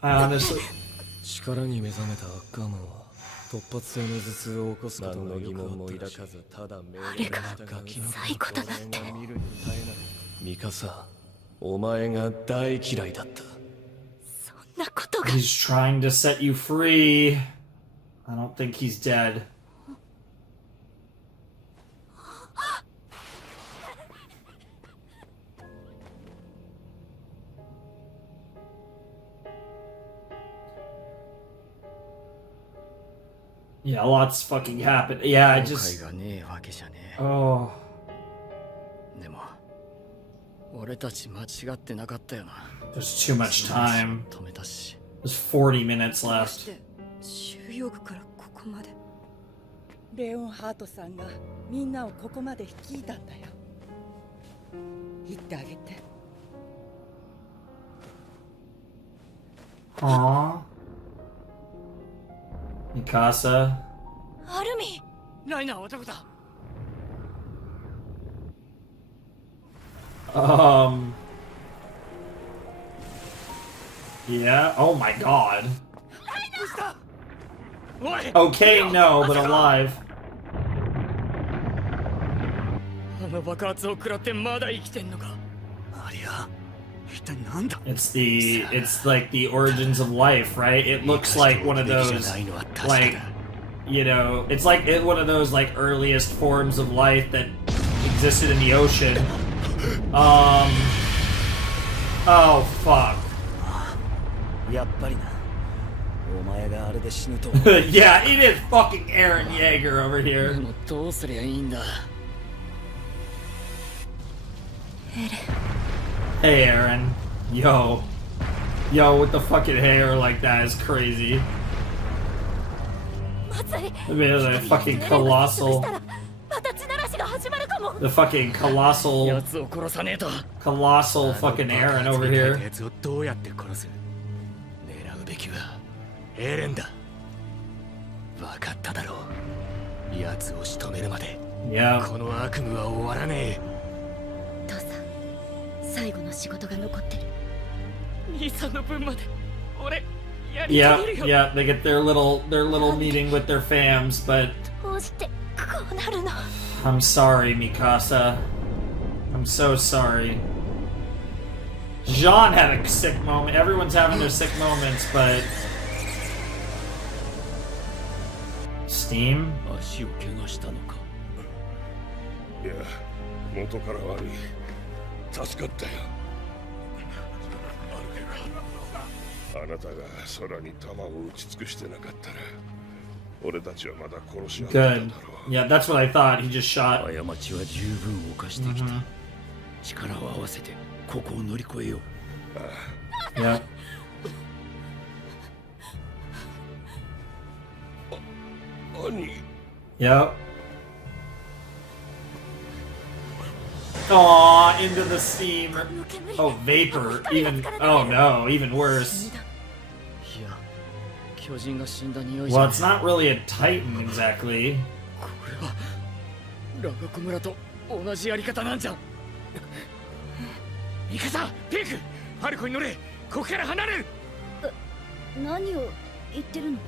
I honestly. 力に目覚めたアッカーマンは突発性の頭痛を起こすことが疑問も抱かずただ命令がガキの最高だなんて見るに耐えないミカサお前が大嫌いだった He's trying to set you free. I don't think he's dead. Yeah, lots fucking happened. Yeah, I just. Oh. でも俺たち間違ってなかったよな。 There's too much time. There's 40 minutes left. 収容区からここまで。レオンハートさんがみんなをここまで率いたんだよ。言ってあげて。Aww. Mikasa. アルミライナーはどこだ。 Yeah. Oh my god. Okay, no, but alive. あの爆発を食らってまだ生きてんのか。ありゃ、一体なんだ。 It's like the origins of life, right? It looks like one of those, like, you know, it's like one of those like earliest forms of life that existed in the ocean. Oh fuck. やっぱりな。お前があれで死ぬと。Yeah, it is fucking Eren Yeager over here. どうすりゃいいんだ。 Hey Eren. Yo, with the fucking hair like that is crazy. I mean, it's a fucking colossal. The fucking colossal fucking Eren over here. どうやって殺す。狙うべきはエレンだ。分かっただろう。奴を仕留めるまで。この悪夢は終わらねえ。父さん、最後の仕事が残ってる。兄さんの分まで俺やり Yeah, 遂げるよ。 yeah, they get their little meeting with their fams, but どうしてこうなるの。 I'm sorry, Mikasa. I'm so sorry. Jean had a sick moment. Everyone's having their sick moments, but Steam? 足を怪我したのか。いや、元から悪い。助かったよ。あなたが空に弾を撃ち尽くしてなかったら、俺たちはまだ殺し合ってただろう。 Good. Yeah, that's what I thought. He just shot. 過ちは十分犯してきた。力を合わせてここを乗り越えよう。Yeah. 兄。 Yep. Aw, into the steam. Oh, vapor. Even. Oh no, even worse. いや、巨人が死んだ匂いじ Well, ゃ it's not really a Titan exactly. これはラガコ村と同じやり方なんじゃ。ミカサ、ピンク、ハルコに乗れ。ここから離れる。何を言ってるの。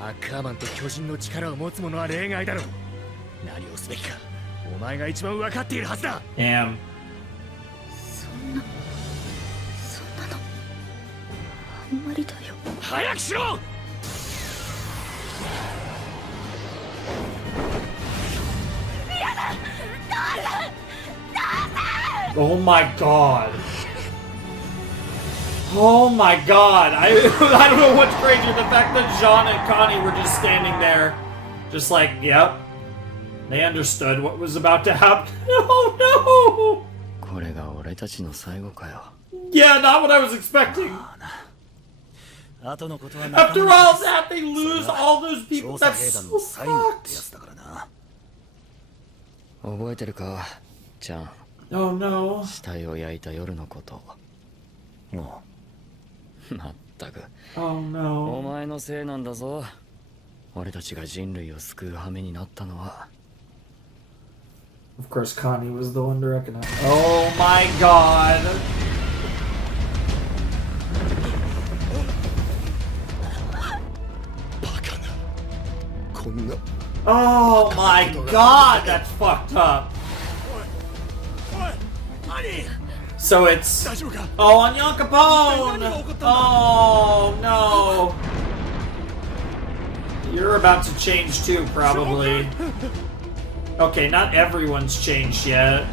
アッカーマンと巨人の力を持つ者は例外だろう。何をすべきか、お前が一番分かっているはずだ。Damn. そんなのあんまりだよ。早くしろ。 Oh my god. Oh my god. I don't know what's crazier, the fact that Jean and Connie were just standing there. Just like, yep. They understood what was about to happen. Oh no! これが俺たちの最後かよ。 Yeah, not what I was expecting. After all that, they lose all those people. That's so fucked. 覚えてるか、ちゃん。Oh no. 死体を焼いた夜のこと。もう。まったく。Oh no. お前のせいなんだぞ。俺たちが人類を救う羽目になったのは。Of course, Connie was the one directing it. Oh my god. Oh my god, that's fucked up. So it's... Oh, Onion Capone! Oh no. You're about to change too, probably. Okay, not everyone's changed yet.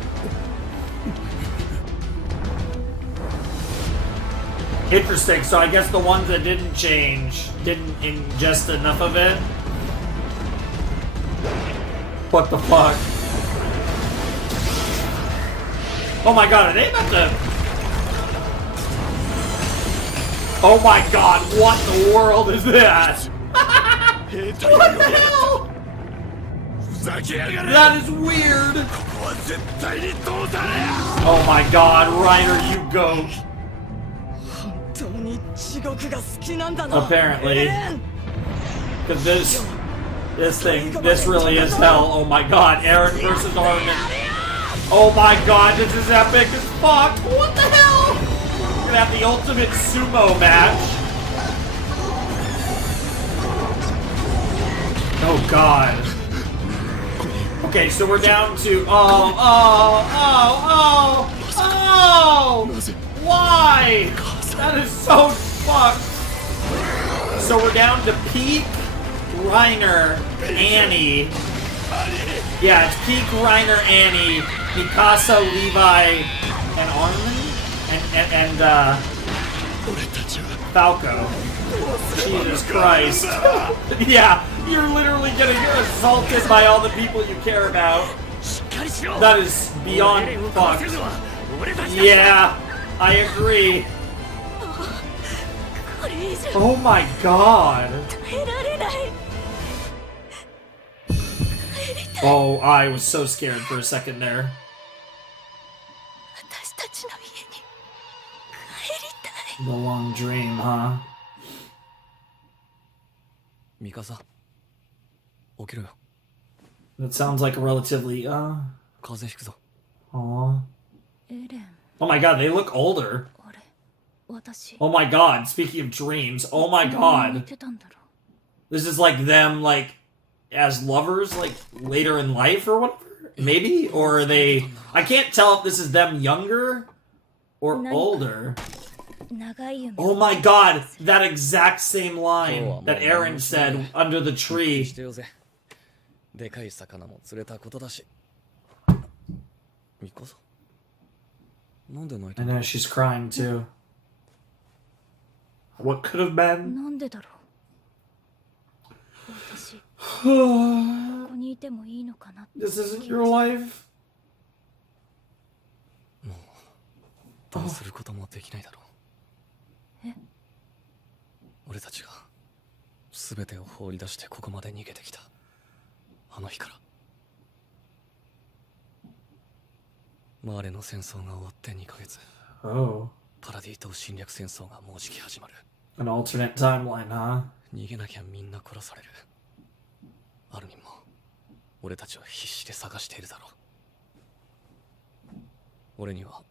Interesting, so I guess the ones that didn't change didn't ingest enough of it. What the fuck? Oh my god, are they about to... Oh my god, what in the world is that? What the hell? That is weird! Oh my god, Reiner, you go! Apparently. Because this really is hell. Oh my god, Eren versus Armin. Oh my god, this is epic as fuck! What the hell? We're gonna have the ultimate sumo match. Oh god. Okay, so we're down to... Oh! Why? That is so fucked. So we're down to peak Reiner, Annie. Yeah, it's peak Reiner, Annie, Mikasa, Levi, and Armin? And Falco. Jesus Christ. Yeah, you're literally gonna get assaulted by all the people you care about. That is beyond fucked. Yeah, I agree. Oh my god. Oh, I was so scared for a second there. The long dream, huh? Mikasa, 起きろよ。 That sounds like a relatively, 風邪ひくぞ。 Aw. Oh my god, they look older. Oh my god, speaking of dreams, oh my god. This is like them, like, as lovers, like, later in life or whatever? Maybe? Or are they... I can't tell if this is them younger or older. Oh my god, that exact same line that Eren said under the tree. I know, she's crying too. What could have been? This isn't your life? どうすることもできないだろう。俺たちが全てを放り出してここまで逃げてきたあの日から。マーレの戦争が終わって2ヶ月。パラディ島侵略戦争がもうじき始まる。An alternate timeline, huh? 逃げなきゃみんな殺される。アルミンも俺たちを必死で探しているだろう。俺には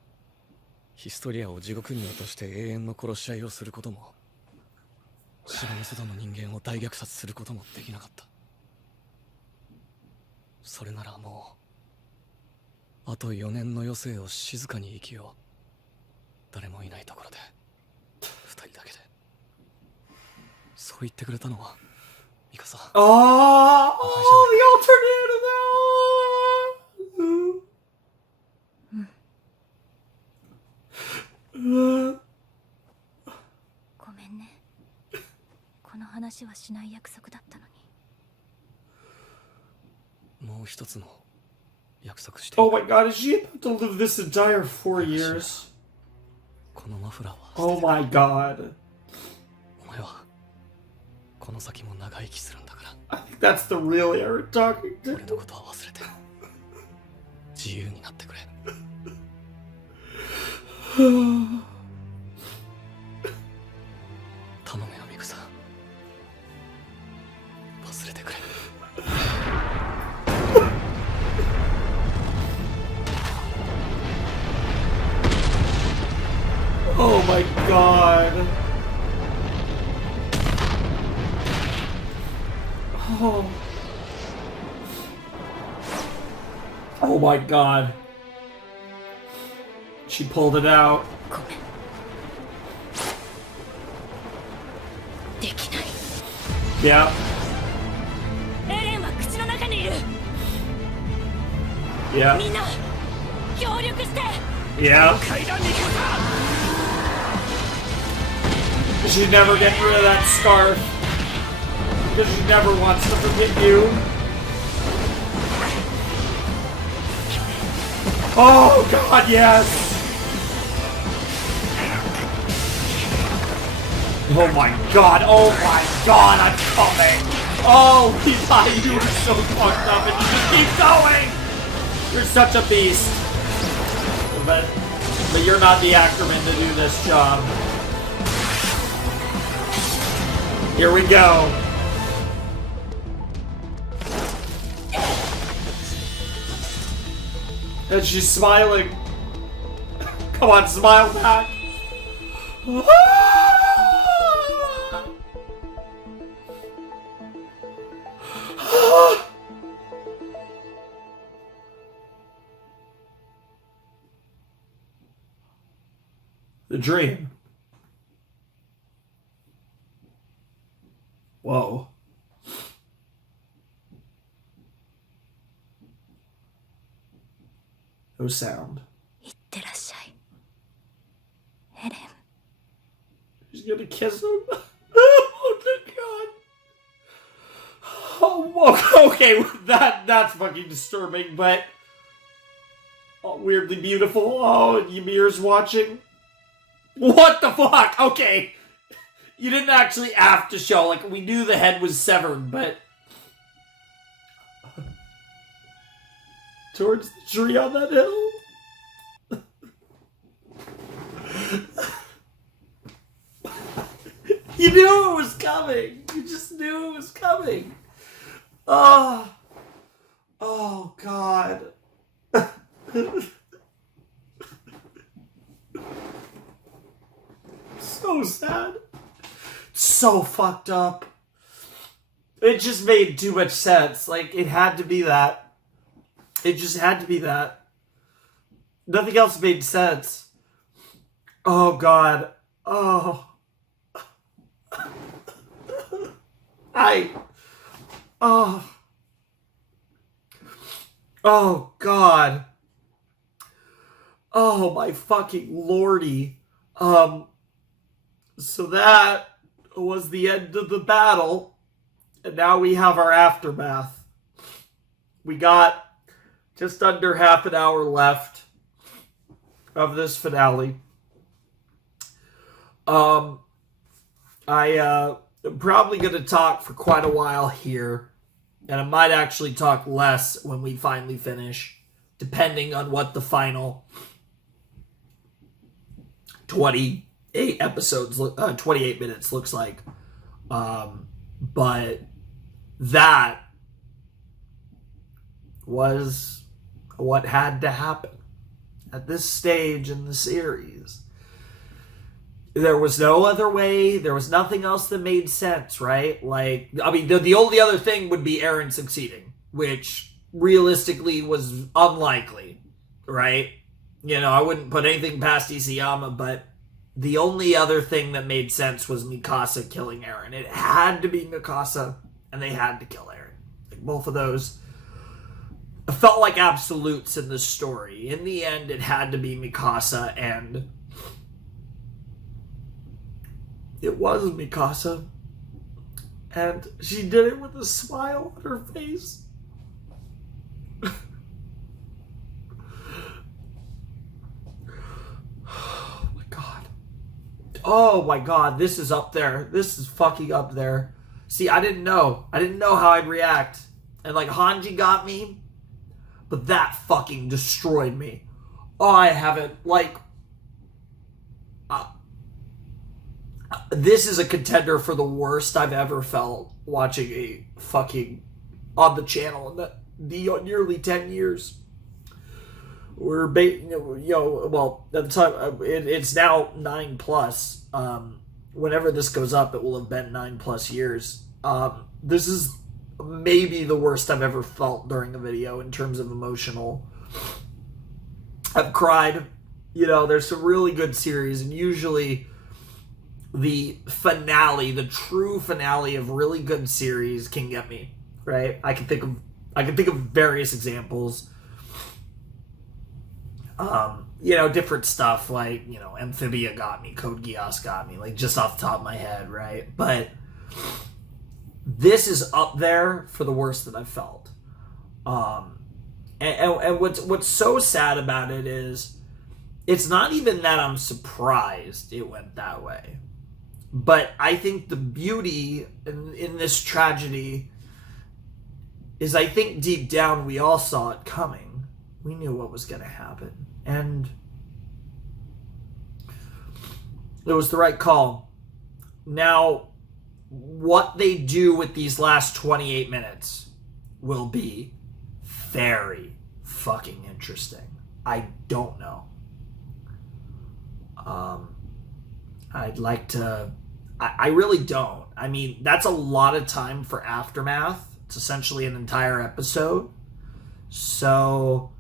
ヒストリアを地獄に落として永遠の殺し合いをすることも、島の外の人間を大虐殺することもできなかった。それならもうあと4年の余生を静かに生きよう。誰もいないところで2人だけで。そう言ってくれたのはミカサ。Oh, the alternate now. ごめんね。この話はしない約束だったのに。もう一つの約束して。Oh my god, is she about to live this entire 4 years? このマフラーは。Oh my god. 前はこの先も長生きするんだから。 I think that's the real Aaron talking to. 俺のことは忘れて自由になってくれ。頼むよミクさん、忘れてくれ。Oh my god. Oh. Oh my god. She pulled it out. できない。 Yeah. エレンは口の中にいる。 Yeah. みんな協力して。 Yeah. 階段に行くんだ。 She's never getting rid of that scarf. Because she never wants to forget you. Oh god, yes! Oh my god, I'm coming! Oh, Levi, you are so fucked up and you just keep going! You're such a beast. But you're not the Ackerman to do this job. Here we go. And she's smiling. Come on, smile back. The dream. Whoa. No sound. いってらっしゃい。エレン。 She's gonna kiss him. Oh my god. Oh, okay, that's fucking disturbing, but weirdly beautiful. Oh, and Ymir's watching. What the fuck? Okay. You didn't actually have to show, like, we knew the head was severed, but... Towards the tree on that hill? You knew it was coming! You just knew it was coming! Oh, God. So sad. So fucked up. It just made too much sense. Like, it had to be that. It just had to be that. Nothing else made sense. Oh, God. Oh. Oh. Oh, God. Oh, my fucking lordy. So that was the end of the battle. And now we have our aftermath. We got just under half an hour left of this finale. I'm probably going to talk for quite a while here. And I might actually talk less when we finally finish, depending on what the final 28 episodes, 28 minutes looks like. But that was what had to happen at this stage in the series. There was no other way. There was nothing else that made sense, right? Like, I mean, the only other thing would be Eren succeeding, which realistically was unlikely, right? You know, I wouldn't put anything past Isayama, but the only other thing that made sense was Mikasa killing Eren. It had to be Mikasa, and they had to kill Eren. Like, both of those felt like absolutes in the story. In the end, it had to be Mikasa, and it was Mikasa. And she did it with a smile on her face. Oh my god. oh my god, this is up there. This is fucking up there. See, I didn't know how I'd react. And like Hanji got me, but that fucking destroyed me. Oh, I haven't, like, this is a contender for the worst I've ever felt watching a fucking on the channel in the nearly 10 years. We're well, at the time it's now 9+. Whenever this goes up, it will have been 9+ years. This is maybe the worst I've ever felt during a video in terms of emotional. I've cried. There's some really good series, and usually the finale, the true finale of really good series can get me, right? I can think of various examples. Different stuff like, Amphibia got me, Code Geass got me, like just off the top of my head, right? But this is up there for the worst that I've felt. And what's so sad about it is it's not even that I'm surprised it went that way. But I think the beauty in this tragedy is I think deep down we all saw it coming. We knew what was going to happen. And it was the right call. Now, what they do with these last 28 minutes will be very fucking interesting. I don't know. I'd like to... I really don't. I mean, that's a lot of time for Aftermath. It's essentially an entire episode. So...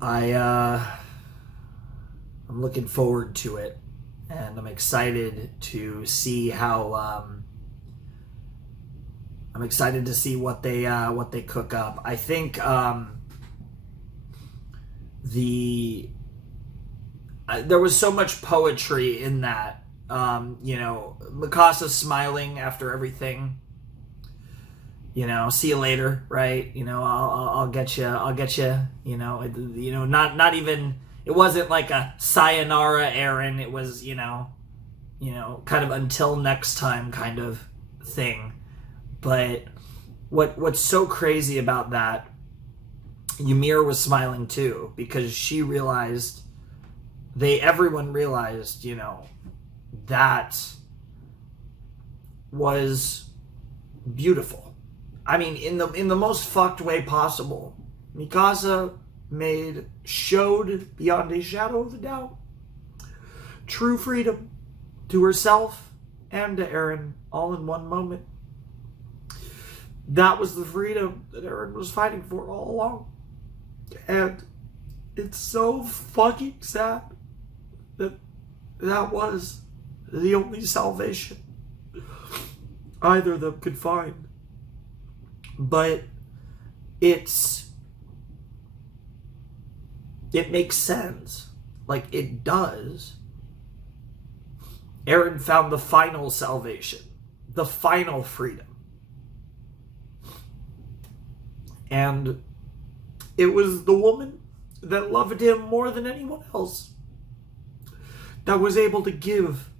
I'm looking forward to it, and I'm excited to see how I'm excited to see what they cook up. I think there was so much poetry in that. Mikasa smiling after everything. See you later, right? I'll get you. Not even. It wasn't like a sayonara, Eren. It was, kind of until next time kind of thing. But what's so crazy about that? Ymir was smiling too, because she realized. Everyone realized, that was beautiful. I mean, in the most fucked way possible. Mikasa showed beyond a shadow of a doubt true freedom to herself and to Eren all in one moment. That was the freedom that Eren was fighting for all along. And it's so fucking sad that was the only salvation either of them could find. But it makes sense. Like, it does. Eren found the final salvation, the final freedom. And it was the woman that loved him more than anyone else that was able to give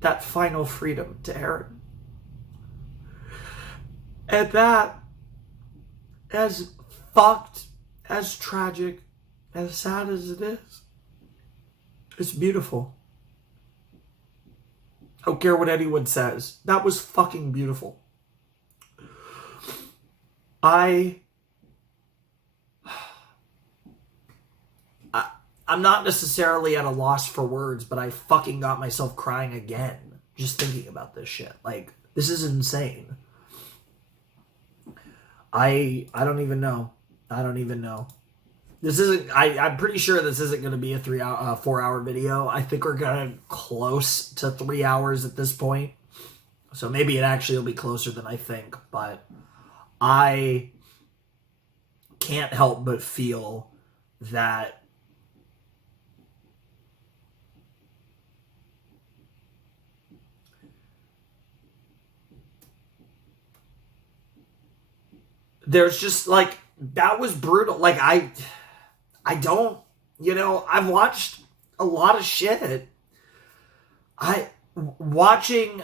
that final freedom to Eren. And that, as fucked, as tragic, as sad as it is, it's beautiful. I don't care what anyone says. That was fucking beautiful. I'm not necessarily at a loss for words, but I fucking got myself crying again just thinking about this shit. Like, this is insane. I don't even know. This isn't. I'm pretty sure this isn't going to be a 4-hour video. I think we're getting close to 3 hours at this point, so maybe it actually will be closer than I think. But I can't help but feel that there's just, like, that was brutal. Like, I don't You know, I've watched a lot of shit. Watching,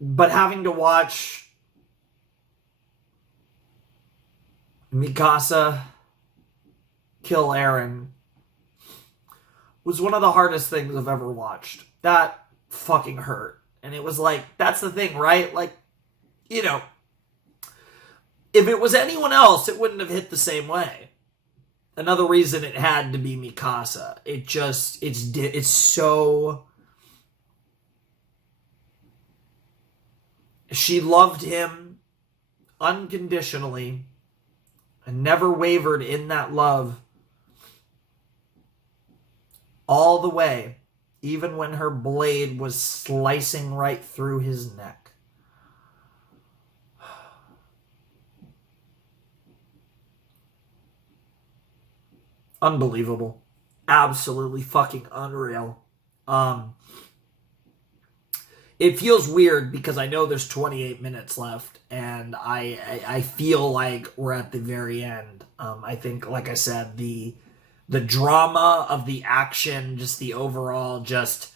but having to watch Mikasa kill Eren was one of the hardest things I've ever watched. That fucking hurt. And it was like, that's the thing, right? Like, you know, if it was anyone else, it wouldn't have hit the same way. Another reason it had to be Mikasa. It's so... She loved him unconditionally and never wavered in that love all the way, even when her blade was slicing right through his neck. Unbelievable. Absolutely fucking unreal. It feels weird because I know there's 28 minutes left, and I feel like we're at the very end. I think, like I said, the drama of the action, just the overall just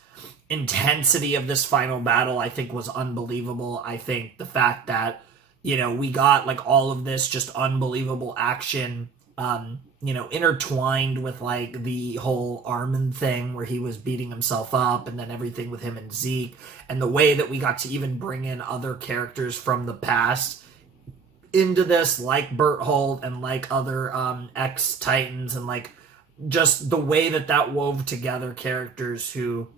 intensity of this final battle, I think was unbelievable. I think the fact that, you know, we got like all of this just unbelievable action, you know, intertwined with like the whole Armin thing where he was beating himself up, and then everything with him and Zeke, and the way that we got to even bring in other characters from the past into this, like Berthold and like other ex-Titans, and like just the way that wove together characters who,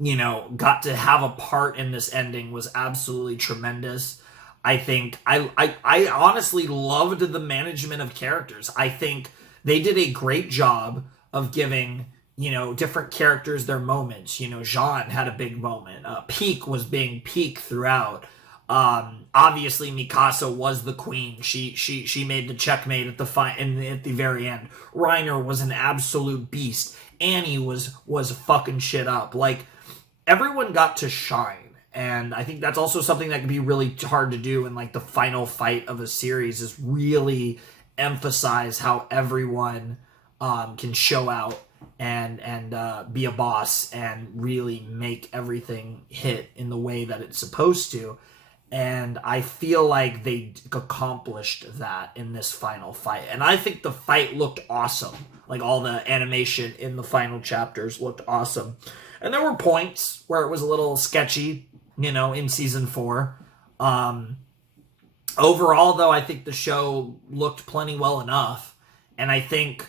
you know, got to have a part in this ending was absolutely tremendous. I think I honestly loved the management of characters. I think they did a great job of giving, you know, different characters their moments. You know, Jean had a big moment. Peak was being Peak throughout. Obviously Mikasa was the queen. She made the checkmate at the very end. Reiner was an absolute beast. Annie was fucking shit up. Like, everyone got to shine. And I think that's also something that can be really hard to do in like the final fight of a series, is really emphasize how everyone can show out and be a boss and really make everything hit in the way that it's supposed to. And I feel like they accomplished that in this final fight. And I think the fight looked awesome. Like, all the animation in the final chapters looked awesome. And there were points where it was a little sketchy, you know, in season 4. Overall, though, I think the show looked plenty well enough. And I think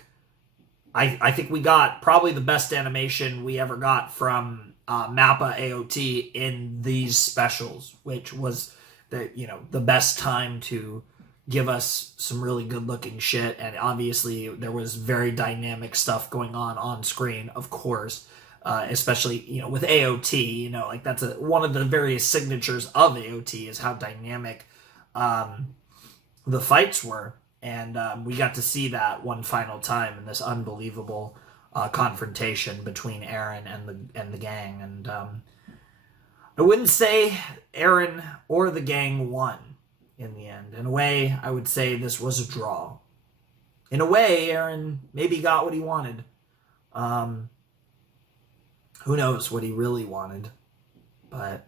we got probably the best animation we ever got from Mappa AOT in these specials, which was the best time to give us some really good looking shit. And obviously there was very dynamic stuff going on screen, of course, especially, you know, with AOT, you know, like that's one of the various signatures of AOT is how dynamic the fights were. And we got to see that one final time in this unbelievable confrontation between Eren and the gang. And I wouldn't say Eren or the gang won in the end. In a way, I would say this was a draw. In a way, Eren maybe got what he wanted. Who knows what he really wanted? But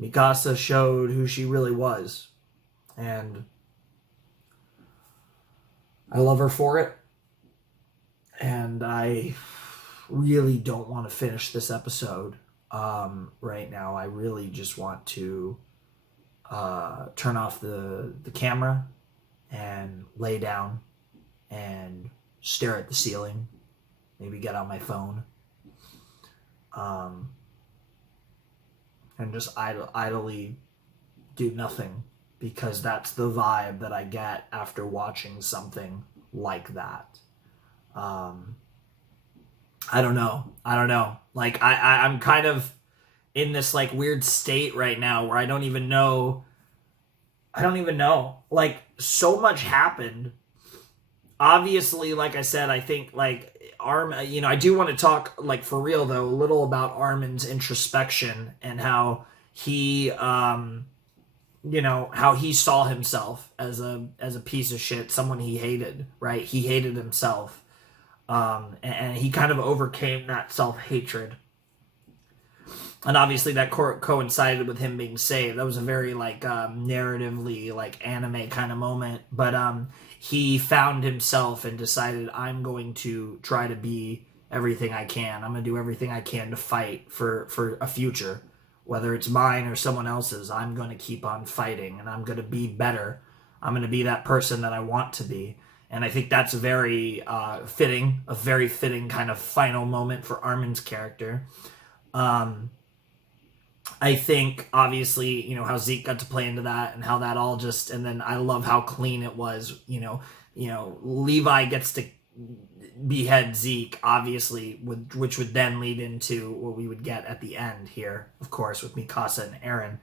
Mikasa showed who she really was. And I love her for it. And I really don't want to finish this episode right now. I really just want to turn off the camera and lay down and stare at the ceiling. Maybe get on my phone. And just idly do nothing. Because that's the vibe that I get after watching something like that. I don't know. Like, I'm kind of in this, like, weird state right now where I don't even know. Like, so much happened. Obviously, like I said, I think, like, you know, I do want to talk, like, for real, though, a little about Armin's introspection and how he, you know, how he saw himself as a piece of shit, someone he hated, right? He hated himself. And he kind of overcame that self-hatred. And obviously that coincided with him being saved. That was a very, like, narratively, like, anime kind of moment. But he found himself and decided, I'm going to try to be everything I can. I'm going to do everything I can to fight for a future. Whether it's mine or someone else's, I'm going to keep on fighting. And I'm going to be better. I'm going to be that person that I want to be. And I think that's very fitting. A very fitting kind of final moment for Armin's character. I think, obviously, you know, how Zeke got to play into that and how that all just... And then I love how clean it was, you know, Levi gets to behead Zeke, obviously, which would then lead into what we would get at the end here, of course, with Mikasa and Eren.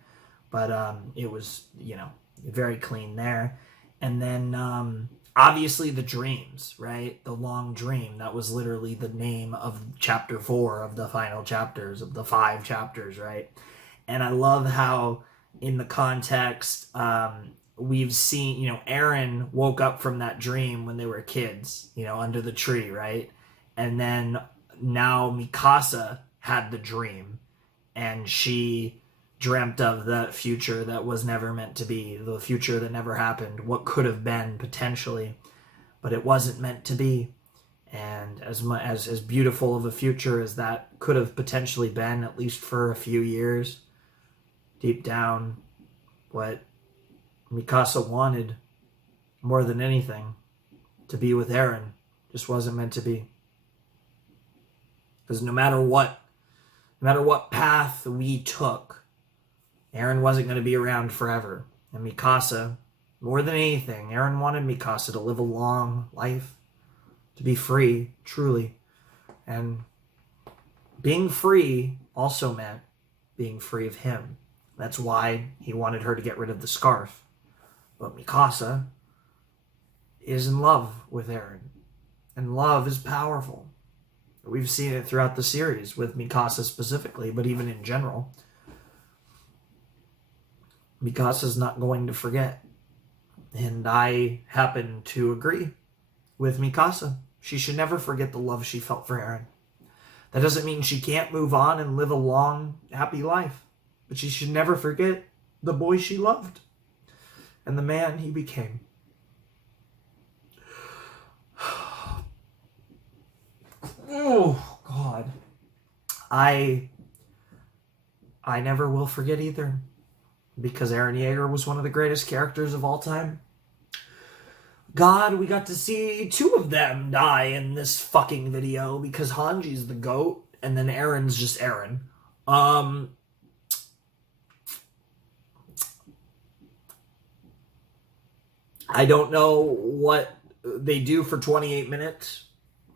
But it was, you know, very clean there. And then, obviously, the dreams, right? The long dream. That was literally the name of chapter 4 of the final chapters, of the 5 chapters, right? And I love how, in the context, we've seen, you know, Eren woke up from that dream when they were kids, you know, under the tree, right? And then now Mikasa had the dream, and she dreamt of the future that was never meant to be, the future that never happened, what could have been potentially, but it wasn't meant to be. And as beautiful of a future as that could have potentially been, at least for a few years, deep down, what Mikasa wanted more than anything, to be with Eren, just wasn't meant to be. Because no matter what path we took, Eren wasn't going to be around forever. And Mikasa, more than anything, Eren wanted Mikasa to live a long life, to be free, truly. And being free also meant being free of him. That's why he wanted her to get rid of the scarf. But Mikasa is in love with Eren. And love is powerful. We've seen it throughout the series, with Mikasa specifically, but even in general. Mikasa's not going to forget. And I happen to agree with Mikasa. She should never forget the love she felt for Eren. That doesn't mean she can't move on and live a long, happy life. But she should never forget the boy she loved and the man he became. Oh, God. I never will forget either, because Eren Yeager was one of the greatest characters of all time. God, we got to see 2 of them die in this fucking video, because Hanji's the GOAT, and then Eren's just Eren. I don't know what they do for 28 minutes,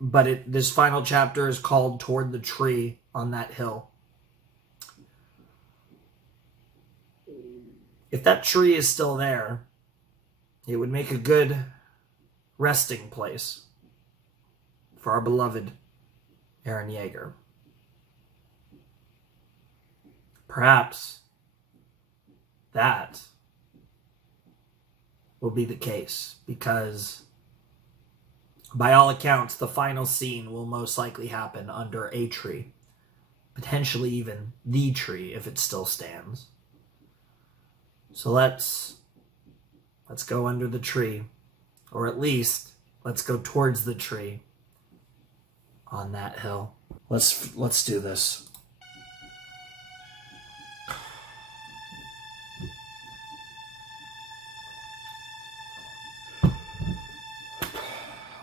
but this final chapter is called Toward the Tree on that hill. If that tree is still there, it would make a good resting place for our beloved Eren Yeager. Perhaps that will be the case, because by all accounts, the final scene will most likely happen under a tree. Potentially even the tree, if it still stands. So let's go under the tree. Or at least, let's go towards the tree on that hill. Let's do this.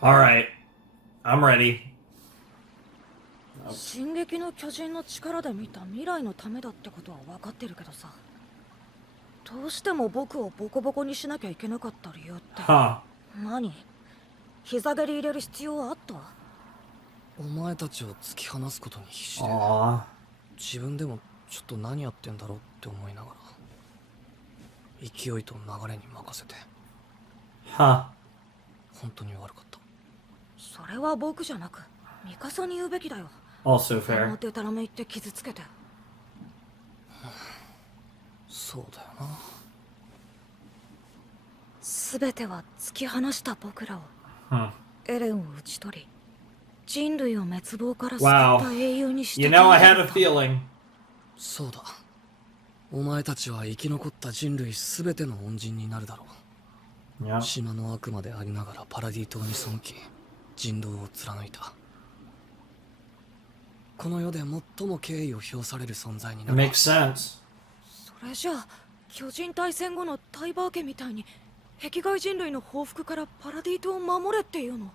Alright, I'm ready. 進撃の巨人の力で見た未来のためだってことは分かってるけどさ、どうしても僕をボコボコにしなきゃいけなかった理由って、何？膝蹴り入れる必要あった？お前たちを突き放すことに必死で、自分でもちょっと何やってんだろうって思いながら、勢いと流れに任せて。本当に悪かった。それは僕じゃなくミカサに言うべきだよ。Also fair. デタラメ言って傷つけて。そうだよな。全ては突き放した僕らを Huh. エレンを討ち取り人類を滅亡から救 Wow. った英雄にして You know, I had a feeling. そうだ。お前たちは生き残った人類すべての恩人になるだろう。Yeah. 島の悪魔でありながらパラディ島に背き人道を貫いた。この世で最も敬意を表される存在にな It る。 makes sense. それじゃあ巨人大戦後のタイバー家みたいに壁外人類の報復からパラディ島を守れっていうの？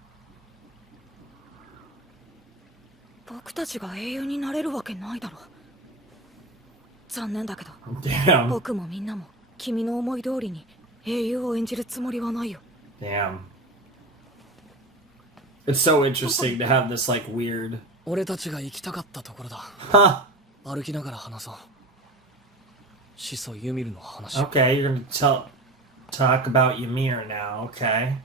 僕たちが英雄になれるわけないだろ。残念だけど Damn. 僕もみんなも君の思い通りに英雄を演じるつもりはないよ。 Damn. It's so interesting to have this like weird. 俺たちが行きたかったところだ。 Huh. 歩きながら話そう。始祖ユミルの話を。 Okay, you're gonna talk about Ymir now. Okay.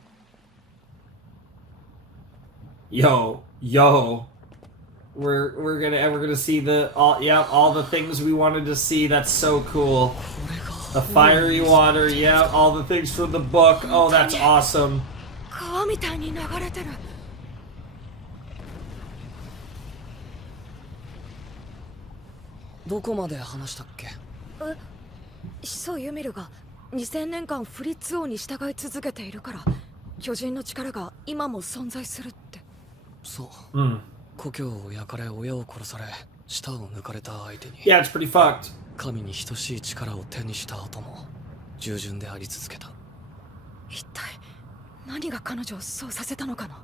Yo. We're gonna see all the things we wanted to see. That's so cool. The fiery water, yeah, all the things from the book. Oh, that's awesome. 川みたいに流れてる。どこまで話したっけ？始祖ユミルが2000年間フリッツ王に従い続けているから巨人の力が今も存在するって。そう。故郷を焼かれ親を殺され舌を抜かれた相手に Yeah, it's pretty fucked. 神に等しい力を手にした後も従順であり続けた。一体何が彼女をそうさせたのかな。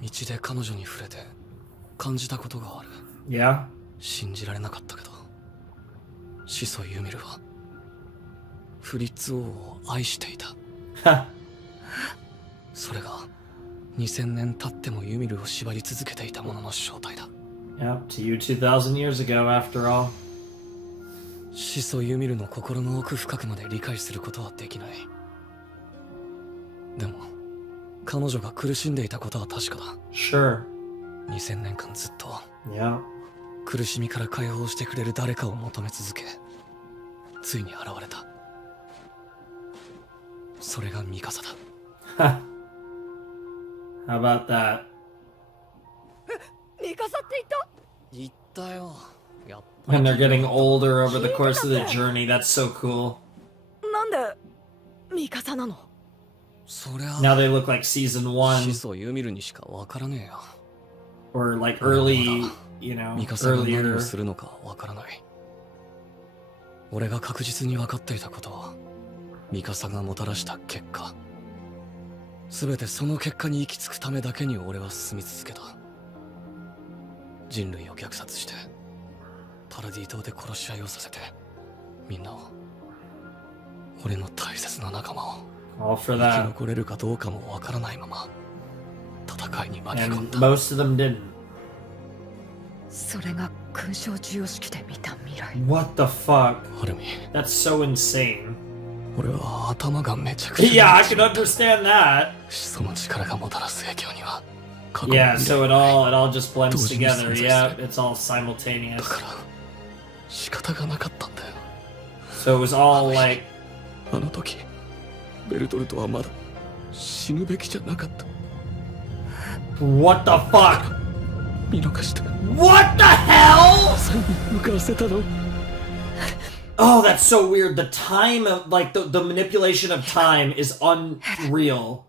道で彼女に触れて感じたことがある。 Yeah. 信じられなかったけど始祖ユミルはフリッツ王を愛していた。それが2000年経ってもユミルを縛り続けていたものの正体だ。 Yep, to you 2,000 years ago, after all. 始祖ユミルの心の奥深くまで理解することはできない。でも彼女が苦しんでいたことは確かだ。 Sure. 2000年間ずっと Yeah. 苦しみから解放してくれる誰かを求め続けついに現れた。それがミカサだ。How about that? ミカサって言ったよ。 And they're getting older over the course of the journey. That's so cool. なんでミカサなの？そりゃ Now they look like season 始 1 祖ユミルにしかわからねえよ。 or like early, you know, ミカサが何 earlier. をするのかわからない。俺が確実に分かっていたことはミカサがもたらした結果。全てその結果に行き着くためだけに俺は進み続けた。人類を虐殺してパラディ島で殺し合いをさせてみんなを俺の大切な仲間を All for 生き that. 残れるかどうかもわからないまま戦いに巻き込ん And だ。 most of them didn't. それが勲章授与式で見た未来。 What the fuck? アルミ、 That's so insane. 俺は頭がめちゃくち Yeah, ゃ I can understand that. その力がもたらす影響には Yeah, so it all just blends together. Yeah, it's all simultaneous. だから仕方がなかったんだよ。 So it was all like あの時ベルトルトはまだ死ぬべきじゃなかった。 what the fuck? 見逃した。 What the hell? 最後に向かわせたの。 Oh, that's so weird. The time of like the manipulation of time is unreal.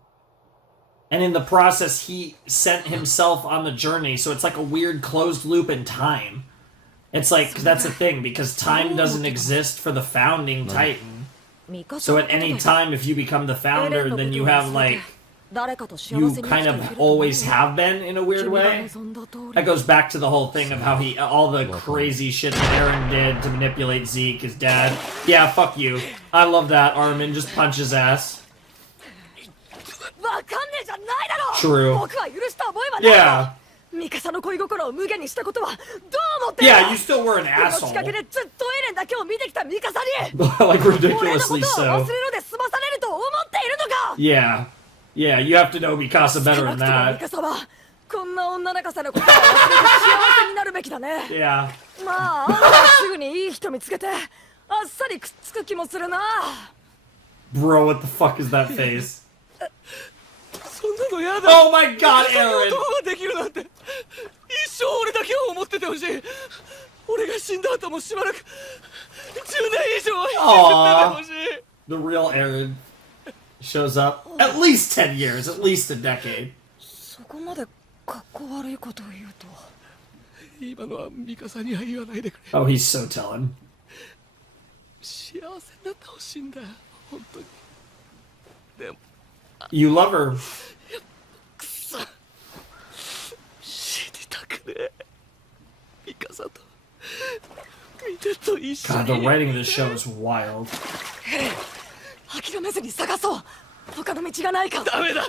And in the process he sent himself on the journey, so it's like a weird closed loop in time. It's like that's the thing because time doesn't exist for the founding Titan. So at any time if you become the founder then you have like you kind of always have been in a weird way. That goes back to the whole thing of how all the crazy shit that Eren did to manipulate Zeke, his dad. Yeah, fuck you. I love that. Armin just punch his ass. わかんねえじゃないだろ。 True. 僕は許した覚えはない。 Yeah. ミカサの恋心を無限にしたことはどう思ってるの？ Yeah, you still were an この asshole. 企画でずっとエレンだけを見てきたミカサに Like 俺のことを ridiculously 忘れる so. ので済まされると思っているのか。 Yeah. Yeah, you have to know Mikasa 少 better な than くともミ that. カサはこんな女泣かせのことを忘れて幸せになるべきだね。 Yeah. まあ、あんたはすぐにいい人見つけてあっさりくっつく気もするな。Bro, what the fuck is that face? そんなのやだ。 Oh my god, Aaron! 男ができるなんて一生俺だけを思っててほしい。俺が死んだ後もしばらく10年以上は生きててほしい。 The real Aaron shows up. At least 10 years, at least a decade. そこまでかっこ悪いことを言うとは。今のはミカさんには言わないでくれ。 Oh, he's so telling. 幸せになってほしいんだよ、本当に。でも You love her. くそ、死にたくねえ。ミカさんと見てと一緒 God, に。 the writing of this show is wild. 諦めずに探そう。他の道がないか。ダメだ。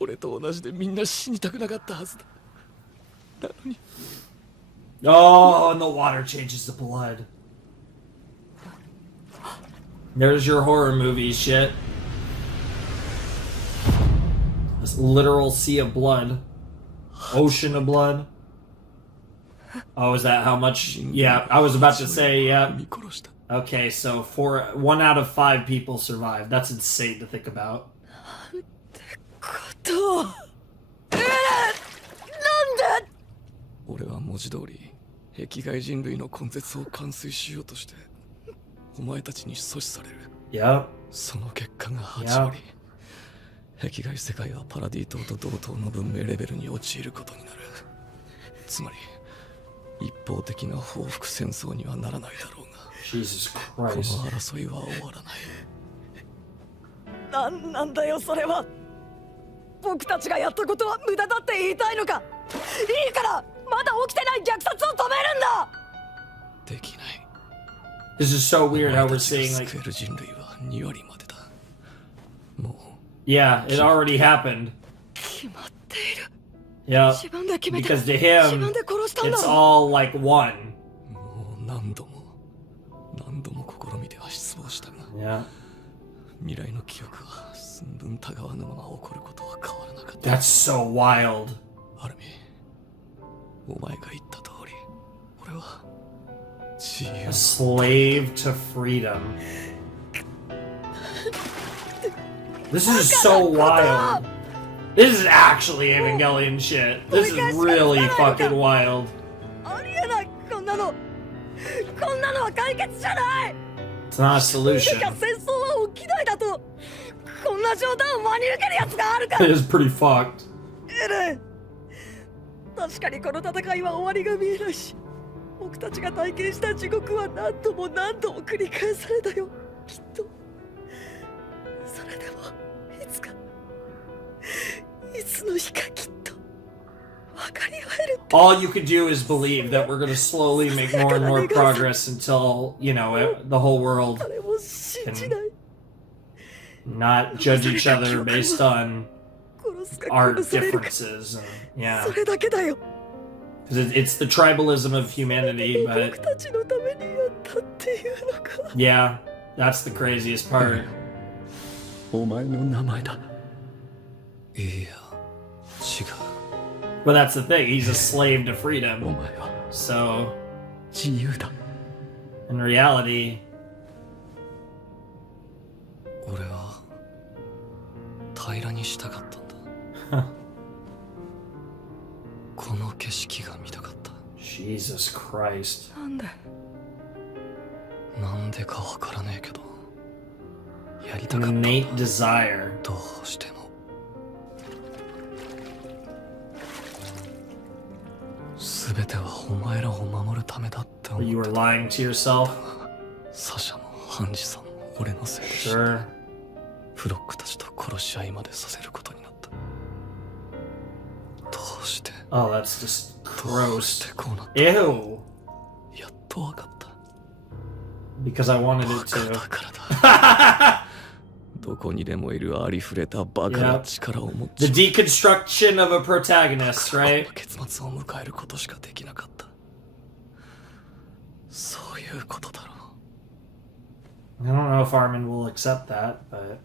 俺と同じでみんな死にたくなかったはずだ。なのに。 Oh, and the water changes the blood. There's your horror movie shit. This literal sea of blood. Ocean of blood. Oh, is that how much? Yeah, I was about to say, yeah. Okay, so 1 out of 5 people survived. That's insane to think about. なんで。俺は文字通り壁外人類の根絶を完遂しようとしてお前たちに阻止される。Yep. その結果が8割。壁外世界はパラディ島と同等の文明レベルに陥ることになる。つまり一方的な報復戦争にはならないだろうが、 Jesus この Christ. 争いは終わらない。なんなんだよそれは。僕たちがやったことは無駄だって言いたいのか。いいからまだ起きてない虐殺を止めるんだ。できない。 This is so weird how we're seeing like. 救える人類は2割までだ。もう Yeah, it already happened. 決まっている。 Yeah, 自分で決めた。 because to 自 him, 分で殺したんだ。 it's all like one. もう何度も試みては失望したが、 Yeah. 未来の記憶は寸分たがわぬまま起こることは変わらなかった。 That's so wild. アルミ、お前が言った通り、俺は自由 A slave to freedom. This is so wild. This is actually Evangelion shit. This is really fucking wild. ありえない。こんなのは解決じゃない。 It's not a solution. 戦争は起きないだと。こんな冗談を真に受けるやつがあるか。 It is pretty fucked. エレン、確かにこの戦いは終わりが見えないし、僕たちが体験した地獄は何度も何度も繰り返されたよ。きっとそれでもいつか、いつの日かきっと分かり合えるって。 All you could do is believe that we're going to slowly make more and more progress until, you know, the whole world 誰も信じない。 not judge each other based on 殺すか our 殺されるか。 differences. And, yeah. それだけだよ。 Because it's the tribalism of humanity, 僕 but たちのためにやったっていうのか。 yeah, that's the craziest part. お前の名前だ。いや、違う。 But that's the thing, he's a slave to freedom. お前は So, 自由だ。 in reality, 俺は平らにしたかったんだ。この景色が見たかった。 Jesus Christ. なんでかわからねえけど、やりたかった。 Innate desire. どうしても。すべてはお前らを守るためだって思 But う。 you were lying to yourself? サシャもハンジさんも俺のせいでした。 Sure. フロックたちと殺し合いまでさせることになった。どうして Oh, that's just どうし gross. てこうなった。 Ew. やっとわかった。 Because I wanted バ it カ to. だからだ。どこにでもいるありふれたバカな力を持っ The ち deconstruction of a protagonist, こ right? の結末を迎えることしかできなかった。そういうことだろう。 I don't know if Armin will accept that, but.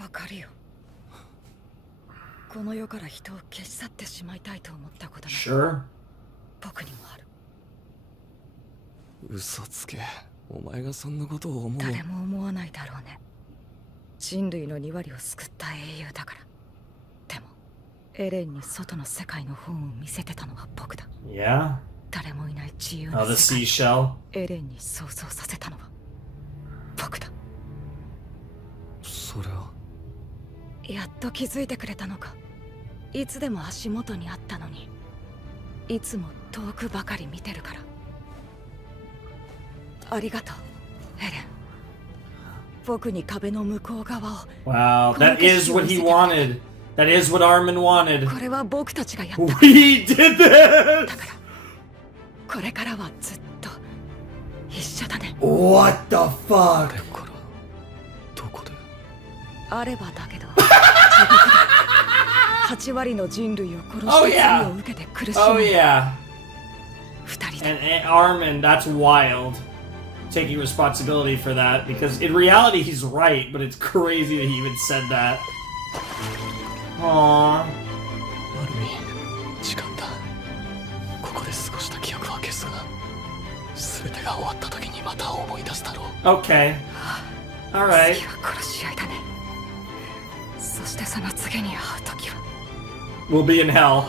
わかるよ。この世から人を消し去ってしまいたいと思ったことな Sure. 僕にもある。嘘つけ。お前がそんなことを思う。誰も思わないだろうね。人類の2割を救った英雄だから。でもエレンに外の世界の本を見せてたのは僕だ。Yeah. 誰もいない自由 Oh, な the 世界 seashell. エレンに想像させたのは僕だ。それはやっと気づいてくれたのか。いつでも足元にあったのに、いつも遠くばかり見てるから。ありがとう、エレン。僕に壁の向こう側を。 Wow, that is what he wanted. That is what Armin wanted. これは僕たちがやった。 We did this! だからこれからはずっと一緒だね。 What the fuck? どこであればだけど地獄で8割の人類を殺した罪を受けて苦しむ。 Oh yeah. 二人で。 And Armin, that's wild. Taking responsibility for that, because in reality he's right, but it's crazy that he even said that. Aww. アルミン、時間だ。ここで過ごした記憶は消すが、全てが終わった時にまた思い出すだろう。 Okay. Alright. 次は殺し合いだね。そしてその次に会う時は We'll be in hell.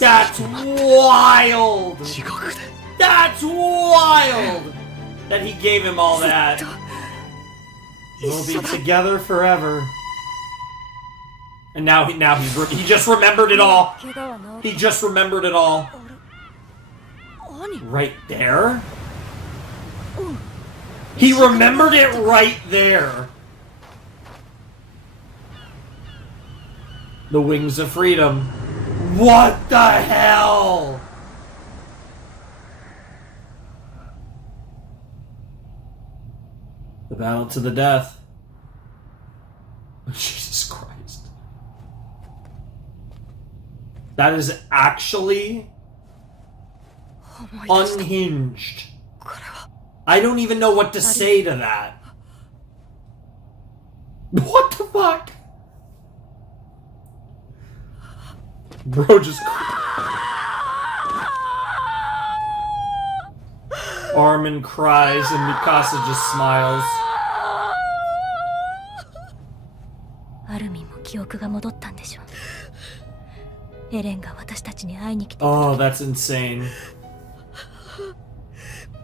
That's wild! 地獄で。 That's wild! That he gave him all that. We'll be together forever. And now he just remembered it all. He just remembered it all. Right there? He remembered it right there. The wings of freedom. What the hell? The battle to the death. Jesus Christ. That is actually unhinged. I don't even know what to say to that. What the fuck? Bro just... Armin cries and Mikasa just smiles. アルミンも記憶が戻ったんでしょう。エレンが私たちに会いに来て。 Oh, that's insane.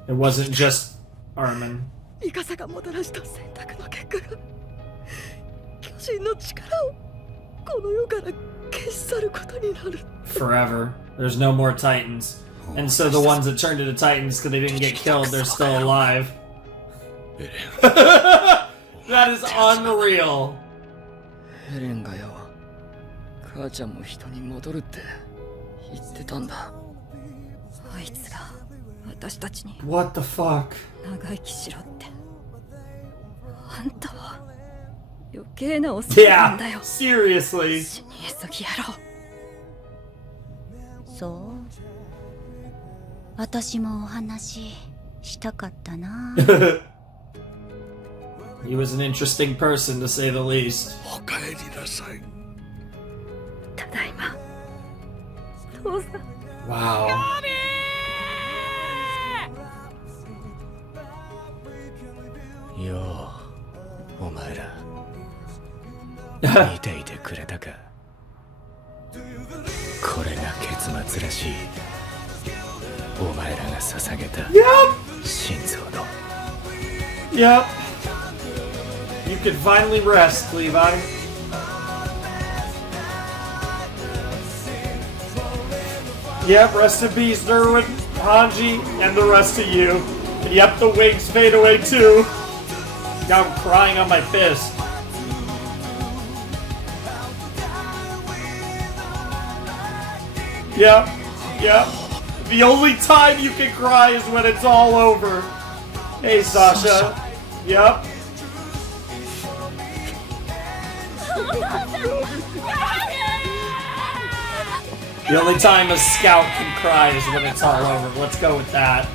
It wasn't just Armin. ミカサがもたらした選択の結果が巨人の力をこの世から消し去ることになる。 Forever. There's no more Titans. And so the ones that turned into Titans because they didn't get killed, they're still alive. That is unreal. エレンがよ、母ちゃんも人に戻るって言ってたんだ。あいつが私たちに What the fuck? 長生きしろって。あんたは余計なお世話なんだよ。 Seriously. 死に急ぎやろう。そう。私もお話したかったな。He was an interesting person to say the least. お帰りなさい。ただいま。父さん。 Wow. よう、お前ら見ていてくれたか。これが結末らしい。お前らが捧げた心臓の。Yep. You can finally rest, Levi. Yep, rest in peace, Derwin, Hanji, and the rest of you. And yep, the wings fade away too. Now I'm crying on my fist. Yep, yep. The only time you can cry is when it's all over. Hey, Sasha. Yep. The only time a scout can cry is when it's all over. Let's go with that.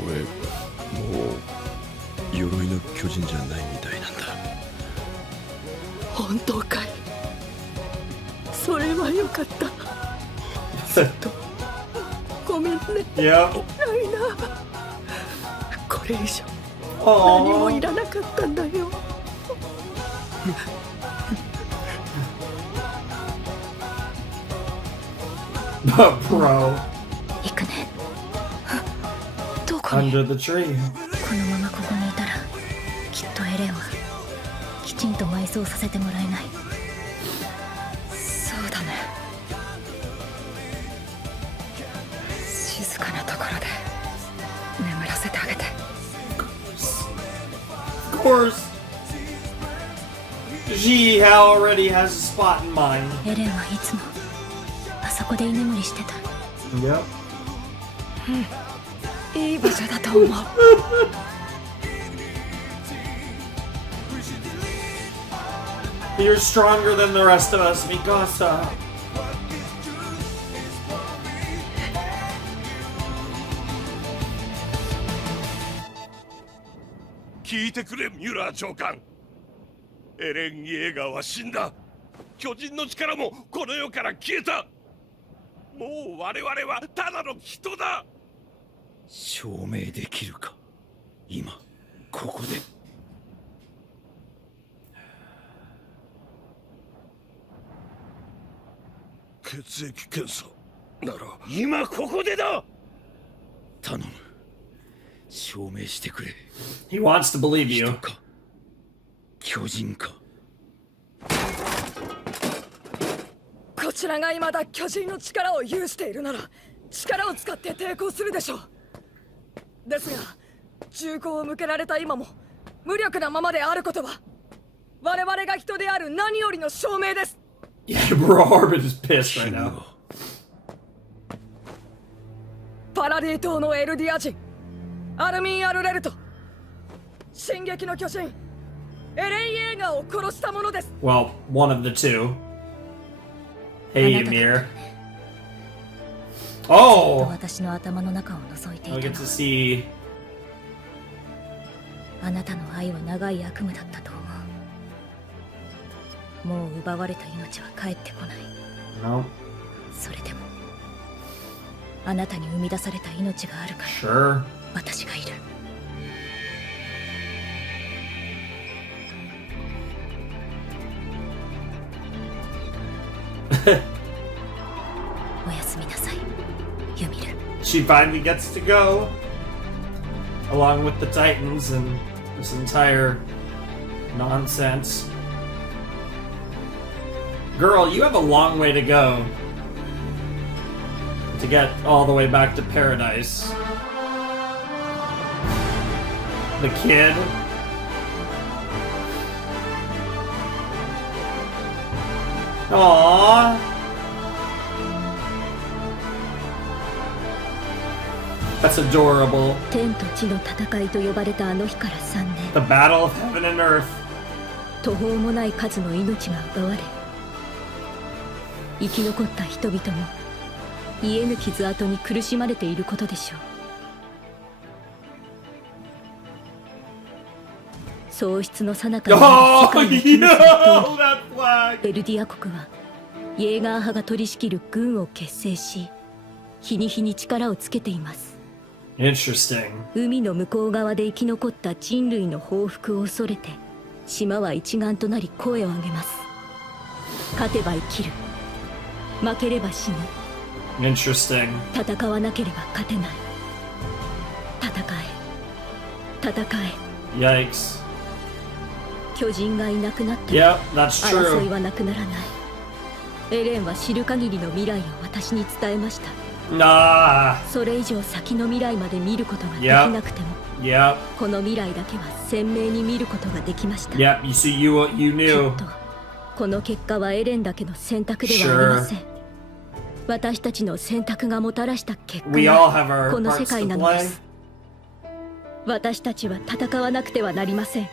俺もう鎧の巨人じゃないみたいなんだ。本当かい。それはよかった。ずっとごめんね。いや。ライナー。これ以上何もいらなかったんだよ。Bro. 行くね。どこに？ Under the tree. このままここにいたらきっとエレンはきちんと埋葬させてもらえない。そうだね。静かなところで眠らせてあげて。Of course. She already has a spot in mind. エレンはいつもあそこで居眠りしてた。Yep. いい場所だと思う。You're stronger than the rest of us, Mikasa. 聞いてくれ、ミュラー長官。エレン・イェーガーは死んだ。巨人の力もこの世から消えた。もう我々はただの人だ。証明できるか、今ここで。血液検査なら今ここでだ。頼む、証明してくれ。 He wants to believe you. 人か巨人か。こちらが未だ巨人の力を有しているなら力を使って抵抗するでしょう。ですが銃口を向けられた今も無力なままであることは我々が人である何よりの証明です。Yeah, bro, Orbit is pissed right now. パラディ島のエルディア人アルミン・アルレルト、進撃の巨人エレン・イェーガーを殺したものです。 Well, one of the two. Hey, Ymir. Oh! 私の頭の中を覗いてい I た get の to see. あなたの愛は長い悪夢だったと思う。もう奪われた命は帰ってこない。 No. それでもあなたに生み出された命があるから Sure. 私がいる。おやすみなさい、ユミル。 She finally gets to go. Along with the Titans and this entire nonsense. Girl, you have a long way to go to get all the way back to paradise. The kid. Aww. That's adorable. 天と地の戦いと呼ばれたあの日から3年、 The battle of heaven and earth. 途方もない数の命が奪われ、生き残った人々も癒えぬ傷跡に苦しまれていることでしょう。喪失の最中に世 Oh, 界の yo, 金銭 that flag. ベルディア国はイェーガー派が取り仕切る軍を結成し、日に日に力をつけています。 Interesting. 海の向こう側で生き残った人類の報復を恐れて、島は一丸となり声を上げます。勝てば生きる、負ければ死ぬ。 Interesting. 戦わなければ勝てない。戦え、戦え。 Yikes. 巨人がいなくなった Yep, ら that's 争い true. はなくならない。エレンは知る限りの未来を私に伝えました。 Nah. それ以上先の未来まで見ることができ Yep. なくても、 Yep. この未来だけは鮮明に見ることができました。 Yep. You see, you き knew. っとこの結果はエレンだけの選択ではありません。私たちの選択がもたらした結果 We all have our がこの世 parts 界 to なので play. す。私たちは戦わなくてはなりません。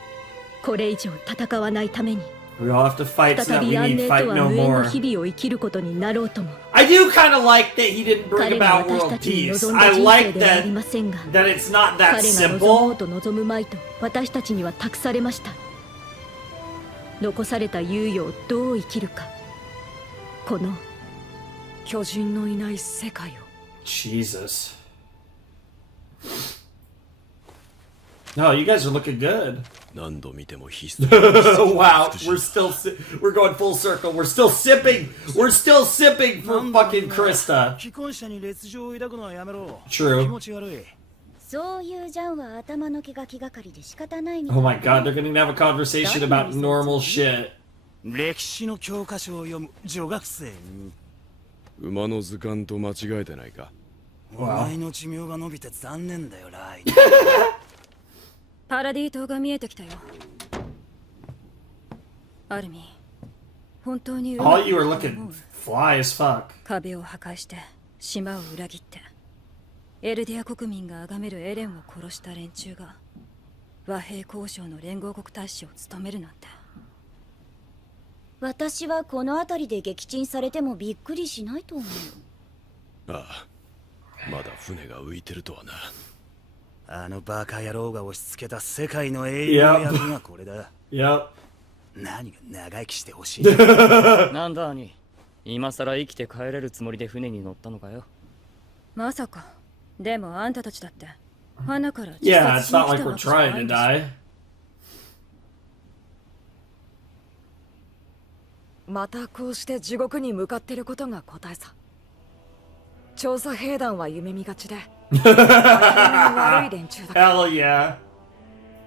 これ以上戦わないために、 We all have to fight so 再 that び we 安 need 寧 fight とは no 無縁の more. 日々を生きることになろうとも I do kind of like that he didn't bring about world peace. I like that it's not that simple. 私たちには託されました。残された猶予をどう生きるか。この巨人のいない世界を。Jesus. No, you guys are looking good. 何度見ても必 Wow, we're going full circle. We're still sipping for fucking Krista. 既婚者に劣情を抱くのはやめろ。 True. 気持ち悪い。そういうジャンは頭の毛が気がかりで仕方ないみたい。 Oh my god, they're gonna have a conversation about normal shit. 歴史の教科書を読む女学生に。馬の図鑑と間違えてないか。お前の寿命が伸びて残念だよ、ライ。パラディ島が見えてきたよ。アルミ、本当に All you are looking fly as fuck. 壁を破壊して島を裏切ってエルディア国民が崇めるエレンを殺した連中が和平交渉の連合国大使を務めるなんて。私はこの辺りで撃沈されてもびっくりしないと思う。ああ、まだ船が浮いてるとはな。あのバカ野郎が押し付けた世界の英雄の役がこれだ。Yep. 何が長生きしてほしい。なんだ兄、今さら生きて帰れるつもりで船に乗ったのかよ。まさか。でもあんたたちだって花から自 Yeah, 殺 it's しに not 来 like た we're わけじゃな trying い to んでしょ。 die. またこうして地獄に向かってることが答えさ。調査兵団は夢見がちで悪い連中だから。 Hell yeah.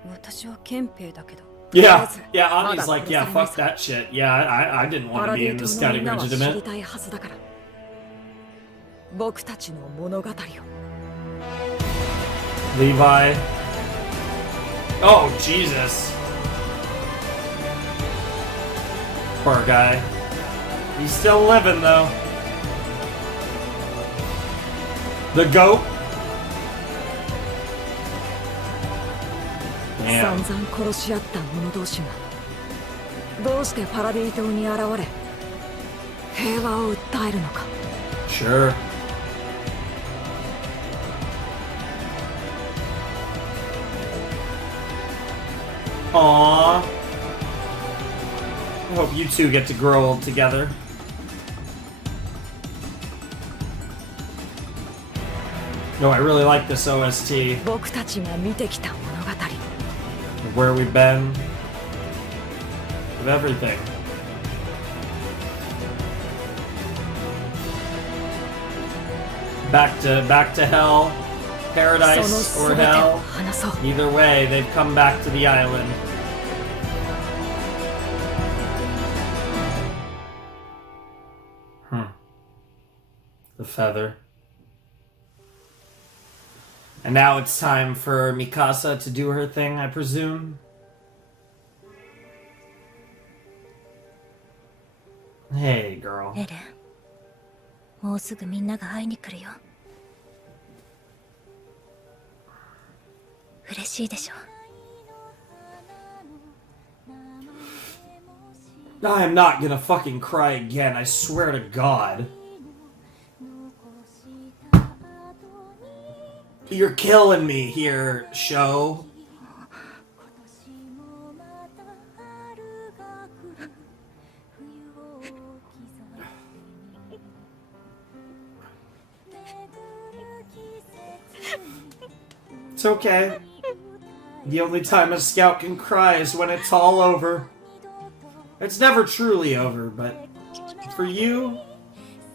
私は憲兵だけど。Yeah, yeah, Ami's like, yeah, fuck that shit. Yeah, I didn't パ want ラ to デ be ィ in 島 the の scouting みんなは知り regiment. たいはずだから。僕たちの物語を。Levi. Oh, Jesus. Poor guy. He's still living, though. The goat? Damn. 散々殺し合った者同士がどうしてパラディ島に現れ平和を訴えるのか。 Sure. Aww. I hope you two get to grow old together. No, I really like this OST. 僕たちが見てきた物語。 Where we've been. Of everything. Back to hell. Paradise or hell. Either way, they've come back to the island. The feather. And now it's time for Mikasa to do her thing, I presume. Hey, girl. エレン、もうすぐみんなが会いに来るよ。嬉しいでしょ。 I am not gonna fucking cry again, I swear to God. You're killing me here, show. It's okay. The only time a scout can cry is when it's all over. It's never truly over, but for you,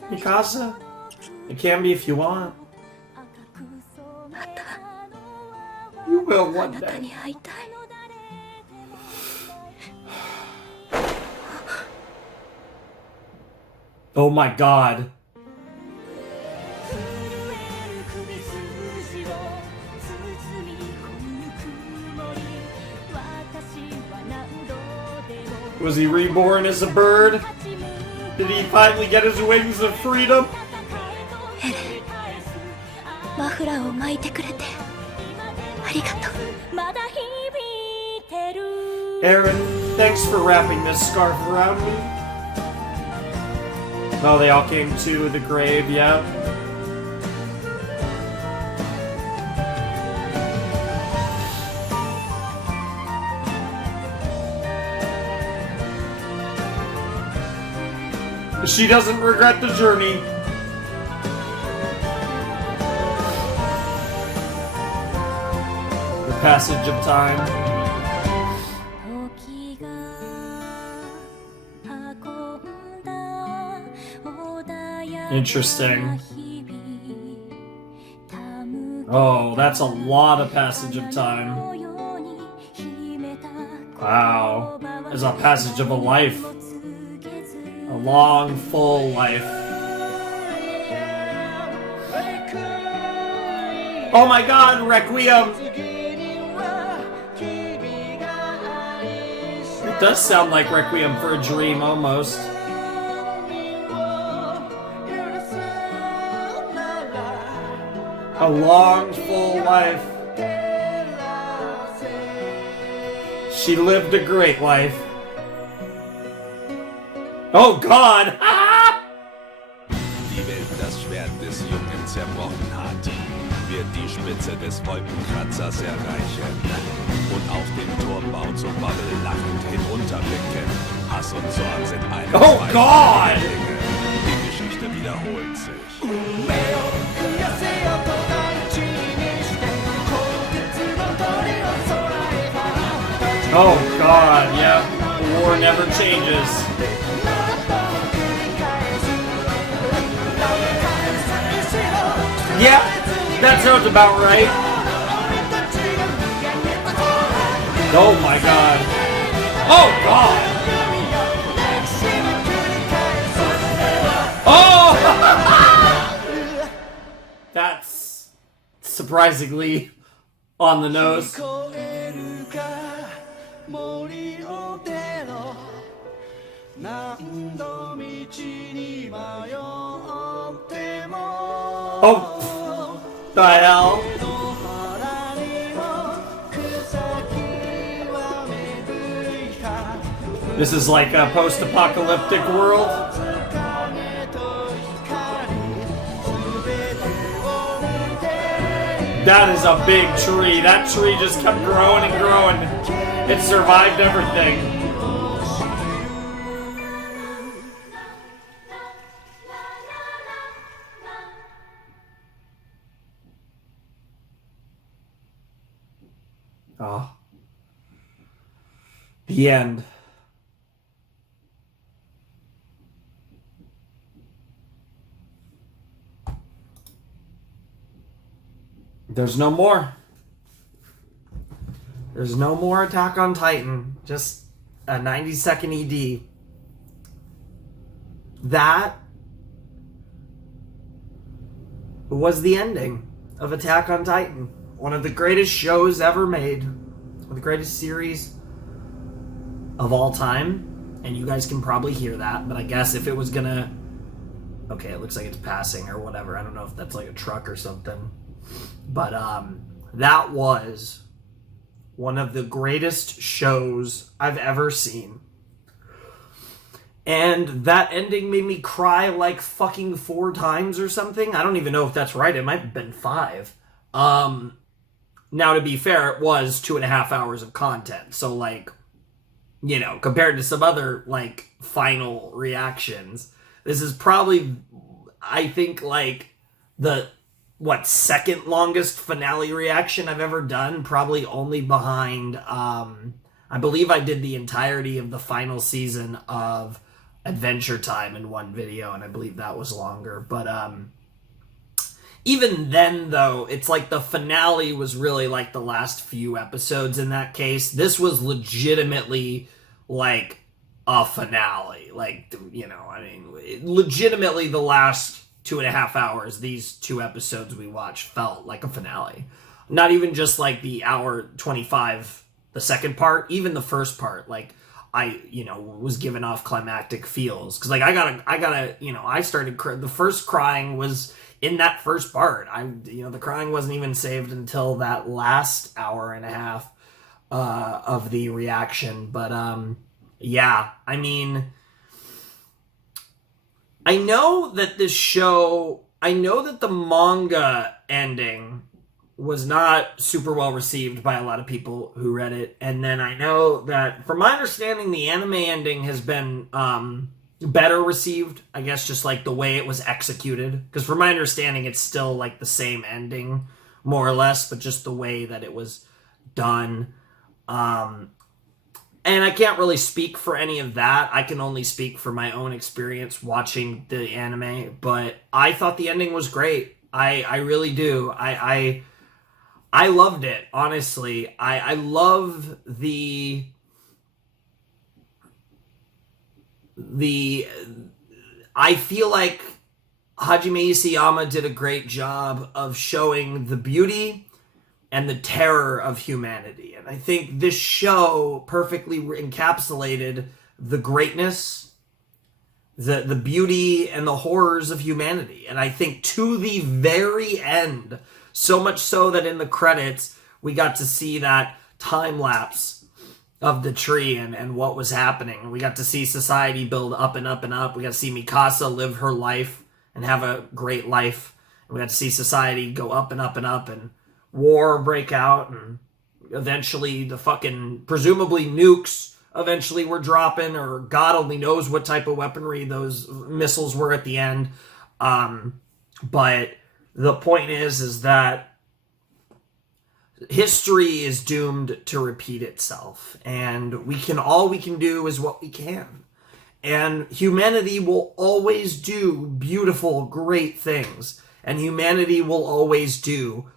Mikasa, it can be if you want. You will one day. Oh my god. Was he reborn as a bird? Did he finally get his wings of freedom? マフラーを巻いてくれてありがとう。 Aaron, thanks for wrapping this scarf around me. Oh, they all came to the grave, yeah. She doesn't regret the journey. The passage of time. Interesting. Oh, that's a lot of passage of time. Wow. There's a passage of a life. A long, full life. Oh my god, Requiem! It does sound like Requiem for a Dream, almost. A long, full life. She lived a great life. Oh God! Die Welt das Schwert des Jungen zerbrochen hat, wird die Spitze des Wolkenkratzers erreichen und auf den Turmbau zum Babbel lachend hinunterblicken. Hass und Zorn sind eine Oh God! Dinge. Die Geschichte wiederholt sich. Oh God, yeah. The war never changes. Yeah, that sounds about right. Oh my God. Oh God. Oh! That's surprisingly on the nose. Oh, the hell? This is like a post-apocalyptic world. That is a big tree. That tree just kept growing and growing. It survived everything. Oh. The end. There's no more. There's no more Attack on Titan. Just a 90-second ED. That was the ending of Attack on Titan. One of the greatest shows ever made. One of the greatest series of all time. And you guys can probably hear that. But I guess if it was gonna... Okay, it looks like it's passing or whatever. I don't know if that's like a truck or something. But that was one of the greatest shows I've ever seen. And that ending made me cry like fucking 4 times or something. I don't even know if that's right. It might have been 5. Now, to be fair, it was 2.5 hours of content. So, like, you know, compared to some other, like, final reactions, this is probably, I think, like, the... second longest finale reaction I've ever done, probably only behind, I believe I did the entirety of the final season of Adventure Time in one video, and I believe that was longer, but, even then, though, it's like the finale was really like the last few episodes in that case. This was legitimately, like, a finale, like, you know, I mean, legitimately the last 2.5 hours, these 2 episodes we watched felt like a finale. Not even just like the hour 25, the second part, even the first part, like I, you know, was giving off climactic feels. Cause like I gotta, you know, I started, the first crying was in that first part. You know, the crying wasn't even saved until that last hour and a half, of the reaction. But, yeah, I mean, I know that this show, I know that the manga ending was not super well received by a lot of people who read it. And then I know that, from my understanding, the anime ending has been better received. I guess just like the way it was executed. Because from my understanding, it's still like the same ending, more or less, but just the way that it was done. And I can't really speak for any of that. I can only speak for my own experience watching the anime. But I thought the ending was great. I really do. I loved it, honestly. I love the I feel like Hajime Isayama did a great job of showing the beauty and the terror of humanity. And I think this show perfectly encapsulated the greatness, the beauty, and the horrors of humanity. And I think to the very end, so much so that in the credits, we got to see that time lapse of the tree and what was happening. We got to see society build up and up and up. We got to see Mikasa live her life and have a great life. And we got to see society go up and up and up, and war break out, and eventually the fucking, presumably nukes eventually were dropping, or God only knows what type of weaponry those missiles were at the end. But the point is that history is doomed to repeat itself, and all we can do is what we can. And humanity will always do beautiful, great things, and humanity will always do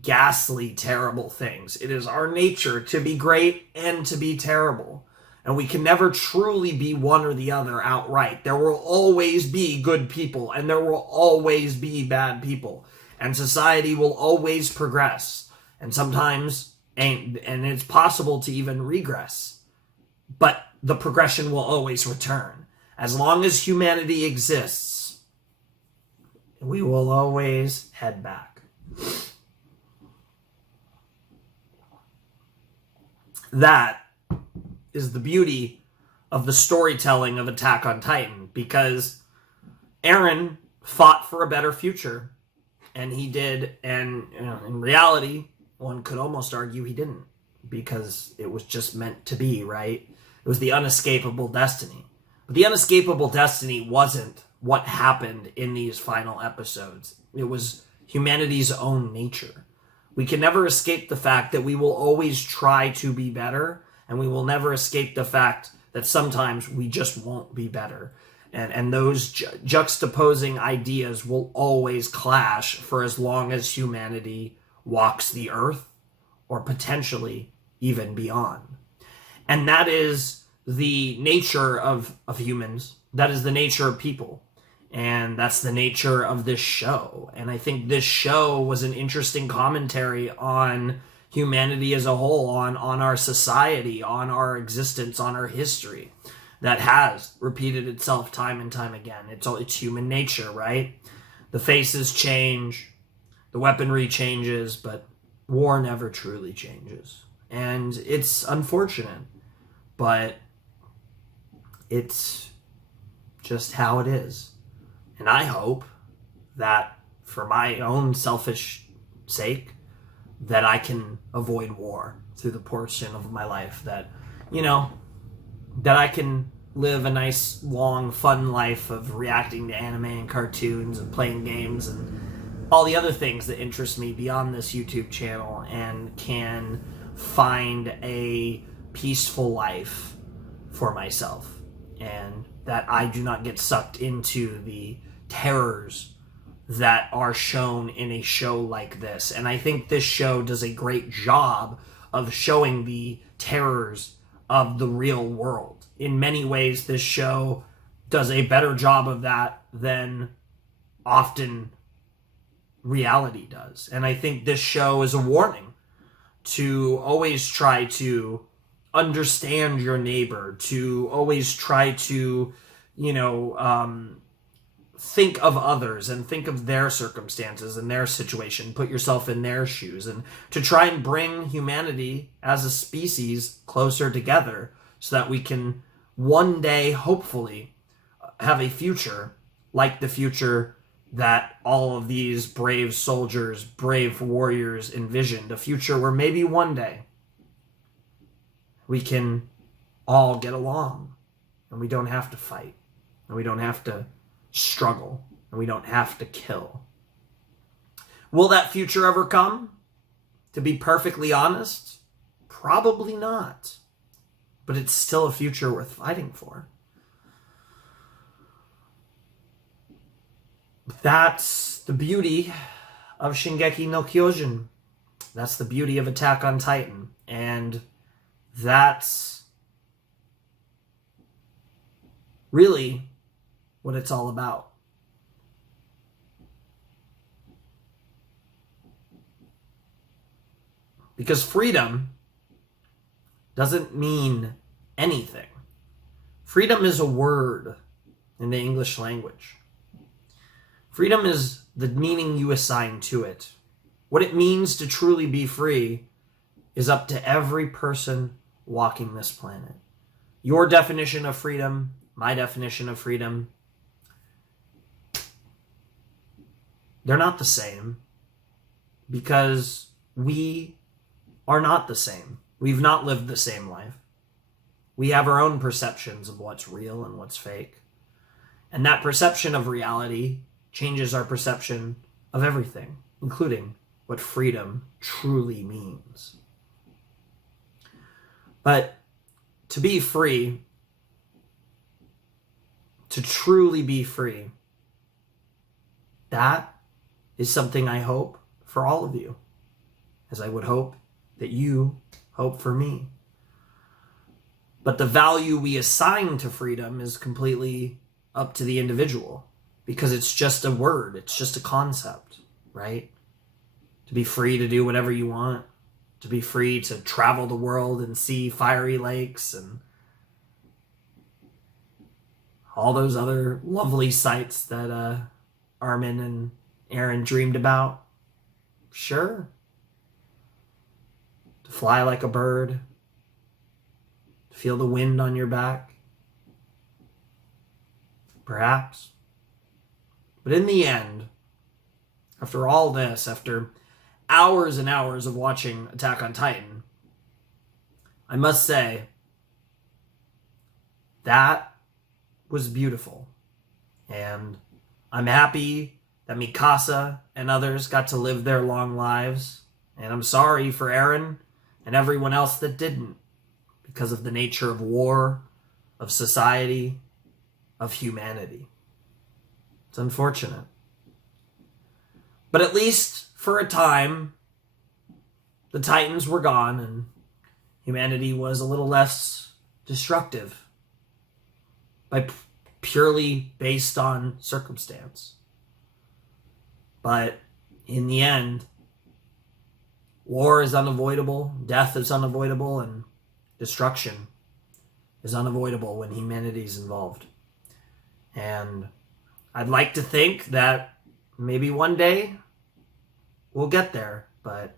ghastly, terrible things. It is our nature to be great and to be terrible. And we can never truly be one or the other outright. There will always be good people, and there will always be bad people. And society will always progress. And sometimes, and it's possible to even regress. But the progression will always return. As long as humanity exists, we will always head back. That is the beauty of the storytelling of Attack on Titan, because Eren fought for a better future, and he did, and in reality, one could almost argue he didn't, because it was just meant to be, right? It was the unescapable destiny. But the unescapable destiny wasn't what happened in these final episodes. It was humanity's own nature. We can never escape the fact that we will always try to be better, and we will never escape the fact that sometimes we just won't be better. And those juxtaposing ideas will always clash for as long as humanity walks the earth, or potentially even beyond. And that is the nature of humans. That is the nature of people. And that's the nature of this show. And I think this show was an interesting commentary on humanity as a whole, on our society, on our existence, on our history, that has repeated itself time and time again. It's human nature, right? The faces change, the weaponry changes, but war never truly changes. And it's unfortunate, but it's just how it is. And I hope that, for my own selfish sake, that I can avoid war through the portion of my life, that I can live a nice, long, fun life of reacting to anime and cartoons and playing games and all the other things that interest me beyond this YouTube channel, and can find a peaceful life for myself, and that I do not get sucked into the terrors that are shown in a show like this. And I think this show does a great job of showing the terrors of the real world. In many ways, this show does a better job of that than often reality does. And I think this show is a warning to always try to understand your neighbor, to always try to, think of others and think of their circumstances and their situation, put yourself in their shoes, and to try and bring humanity as a species closer together so that we can one day, hopefully, have a future like the future that all of these brave soldiers, brave warriors envisioned. A future where maybe one day we can all get along and we don't have to fight and we don't have to struggle and we don't have to kill. Will that future ever come? To be perfectly honest, probably not. But it's still a future worth fighting for. That's the beauty of Shingeki no Kyojin. That's the beauty of Attack on Titan. And that's really what it's all about. Because freedom doesn't mean anything. Freedom is a word in the English language. Freedom is the meaning you assign to it. What it means to truly be free is up to every person walking this planet. Your definition of freedom, my definition of freedom, they're not the same because we are not the same. We've not lived the same life. We have our own perceptions of what's real and what's fake. And that perception of reality changes our perception of everything, including what freedom truly means. But to be free, to truly be free, that is something I hope for all of you, as I would hope that you hope for me. But the value we assign to freedom is completely up to the individual, because it's just a word, it's just a concept, right? To be free to do whatever you want, to be free to travel the world and see fiery lakes and all those other lovely sights that Armin and Aaron dreamed about. Sure. To fly like a bird, to feel the wind on your back. Perhaps. But in the end, after all this, after hours and hours of watching Attack on Titan, I must say, that was beautiful. And I'm happy that Mikasa and others got to live their long lives. And I'm sorry for Eren and everyone else that didn't, because of the nature of war, of society, of humanity. It's unfortunate. But at least for a time, the Titans were gone and humanity was a little less destructive purely based on circumstance. But in the end, war is unavoidable, death is unavoidable, and destruction is unavoidable when humanity is involved. And I'd like to think that maybe one day we'll get there, but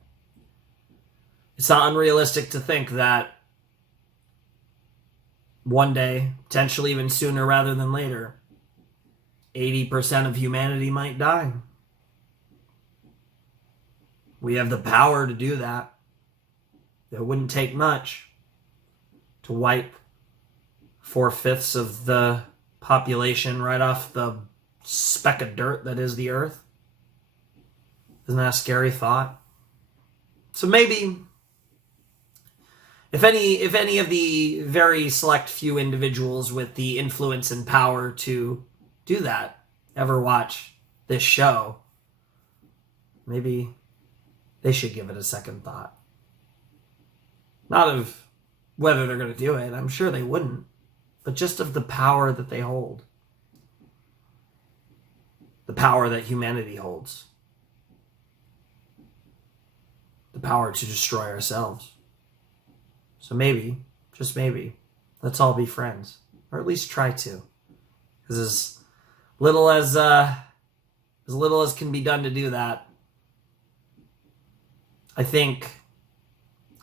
it's not unrealistic to think that one day, potentially even sooner rather than later, 80% of humanity might die. We have the power to do that. It wouldn't take much to wipe 4/5 of the population right off the speck of dirt that is the earth. Isn't that a scary thought? So maybe if any of the very select few individuals with the influence and power to do that ever watch this show, maybe they should give it a second thought. Not of whether they're going to do it, I'm sure they wouldn't, but just of the power that they hold. The power that humanity holds. The power to destroy ourselves. So maybe, just maybe, let's all be friends. Or at least try to. Because as little as can be done to do that, I think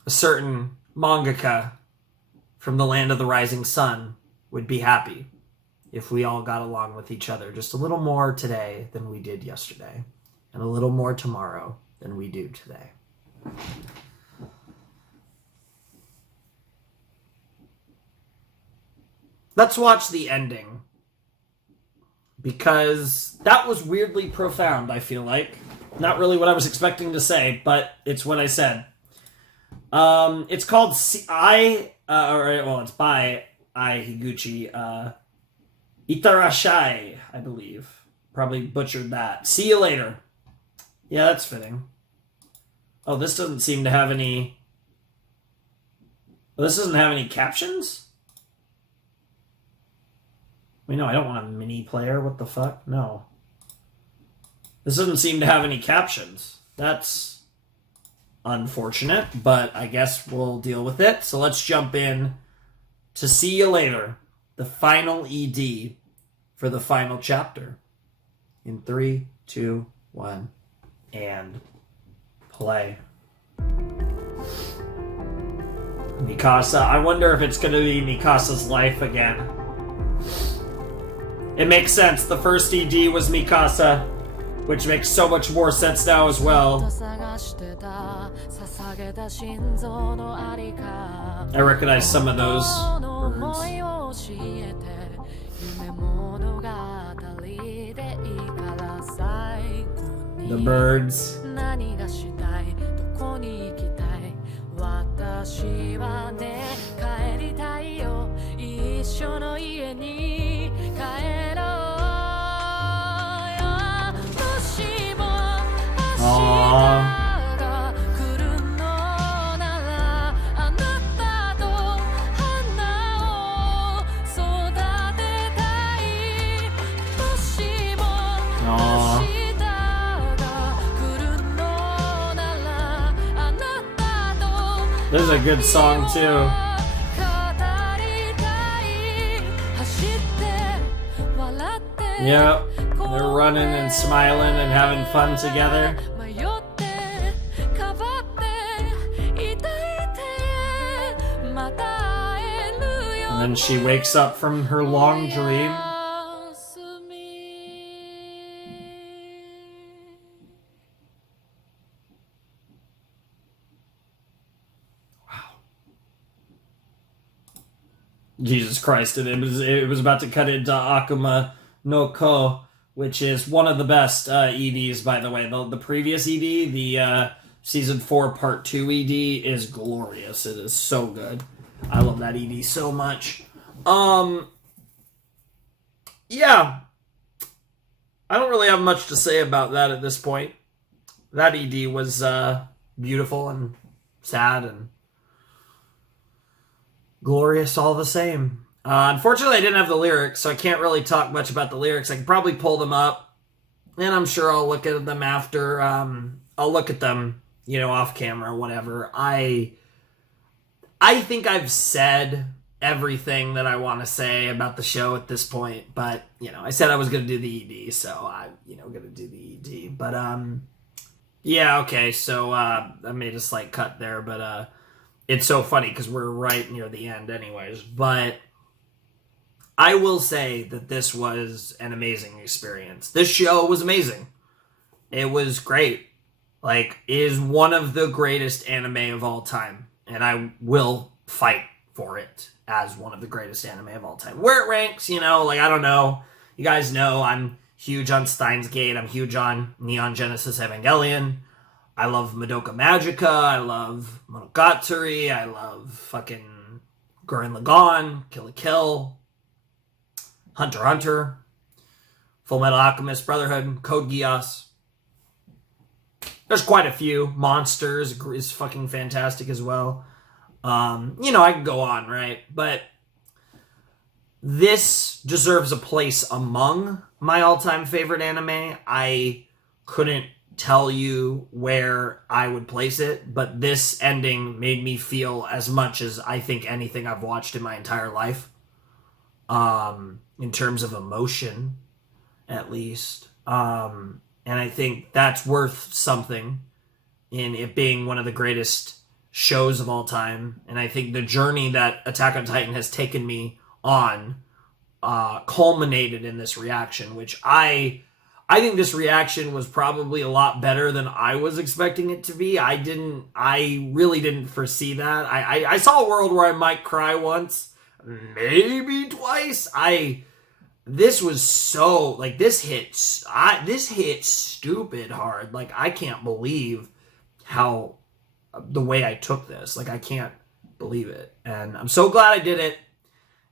a certain mangaka from the land of the rising sun would be happy if we all got along with each other just a little more today than we did yesterday, and a little more tomorrow than we do today. Let's watch the ending, because that was weirdly profound, I feel like. Not really what I was expecting to say, but it's what I said. It's called it's by Ai Higuchi. Itarashai, I believe. Probably butchered that. See you later. Yeah, that's fitting. Oh, this doesn't seem to have any... Well, this doesn't have any captions? Wait, no, I don't want a mini player. What the fuck? No. This doesn't seem to have any captions. That's unfortunate, but I guess we'll deal with it. So let's jump in to See You Later, the final ED for the final chapter. In 3, 2, 1, and play. Mikasa. I wonder if it's going to be Mikasa's life again. It makes sense. The first ED was Mikasa, which makes so much more sense now as well. I recognize some of those words. The birds. Aww. This is a good song too. Yep, they're running and smiling and having fun together. And then she wakes up from her long dream. Jesus Christ, and it was about to cut into Akuma no Ko, which is one of the best EDs, by the way. The previous ED, the Season 4 Part 2 ED, is glorious. It is so good. I love that ED so much. Yeah. I don't really have much to say about that at this point. That ED was beautiful and sad and glorious all the same. Unfortunately, I didn't have the lyrics, so I can't really talk much about the lyrics. I can probably pull them up, and I'm sure I'll look at them after. I'll look at them, off camera or whatever. I think I've said everything that I want to say about the show at this point, but, I said I was going to do the ED, so I'm, going to do the ED. But, yeah, okay, so I made a slight cut there, but it's so funny because we're right near the end anyways. But I will say that this was an amazing experience. This show was amazing. It was great. It is one of the greatest anime of all time. And I will fight for it as one of the greatest anime of all time. Where it ranks, I don't know. You guys know I'm huge on Steins Gate. I'm huge on Neon Genesis Evangelion. I love Madoka Magica. I love Monogatari. I love fucking Gurren Lagann, Kill la Kill, Hunter x Hunter, Full Metal Alchemist Brotherhood, Code Geass. There's quite a few. Monsters is fucking fantastic as well. I can go on, right? But this deserves a place among my all-time favorite anime. I couldn't tell you where I would place it, but this ending made me feel as much as I think anything I've watched in my entire life. In terms of emotion, at least. And I think that's worth something in it being one of the greatest shows of all time. And I think the journey that Attack on Titan has taken me on culminated in this reaction, which I think this reaction was probably a lot better than I was expecting it to be. I really didn't foresee that. I saw a world where I might cry once, maybe twice. This was so, like, this hit stupid hard. Like, I can't believe how, the way I took this. Like, I can't believe it. And I'm so glad I did it.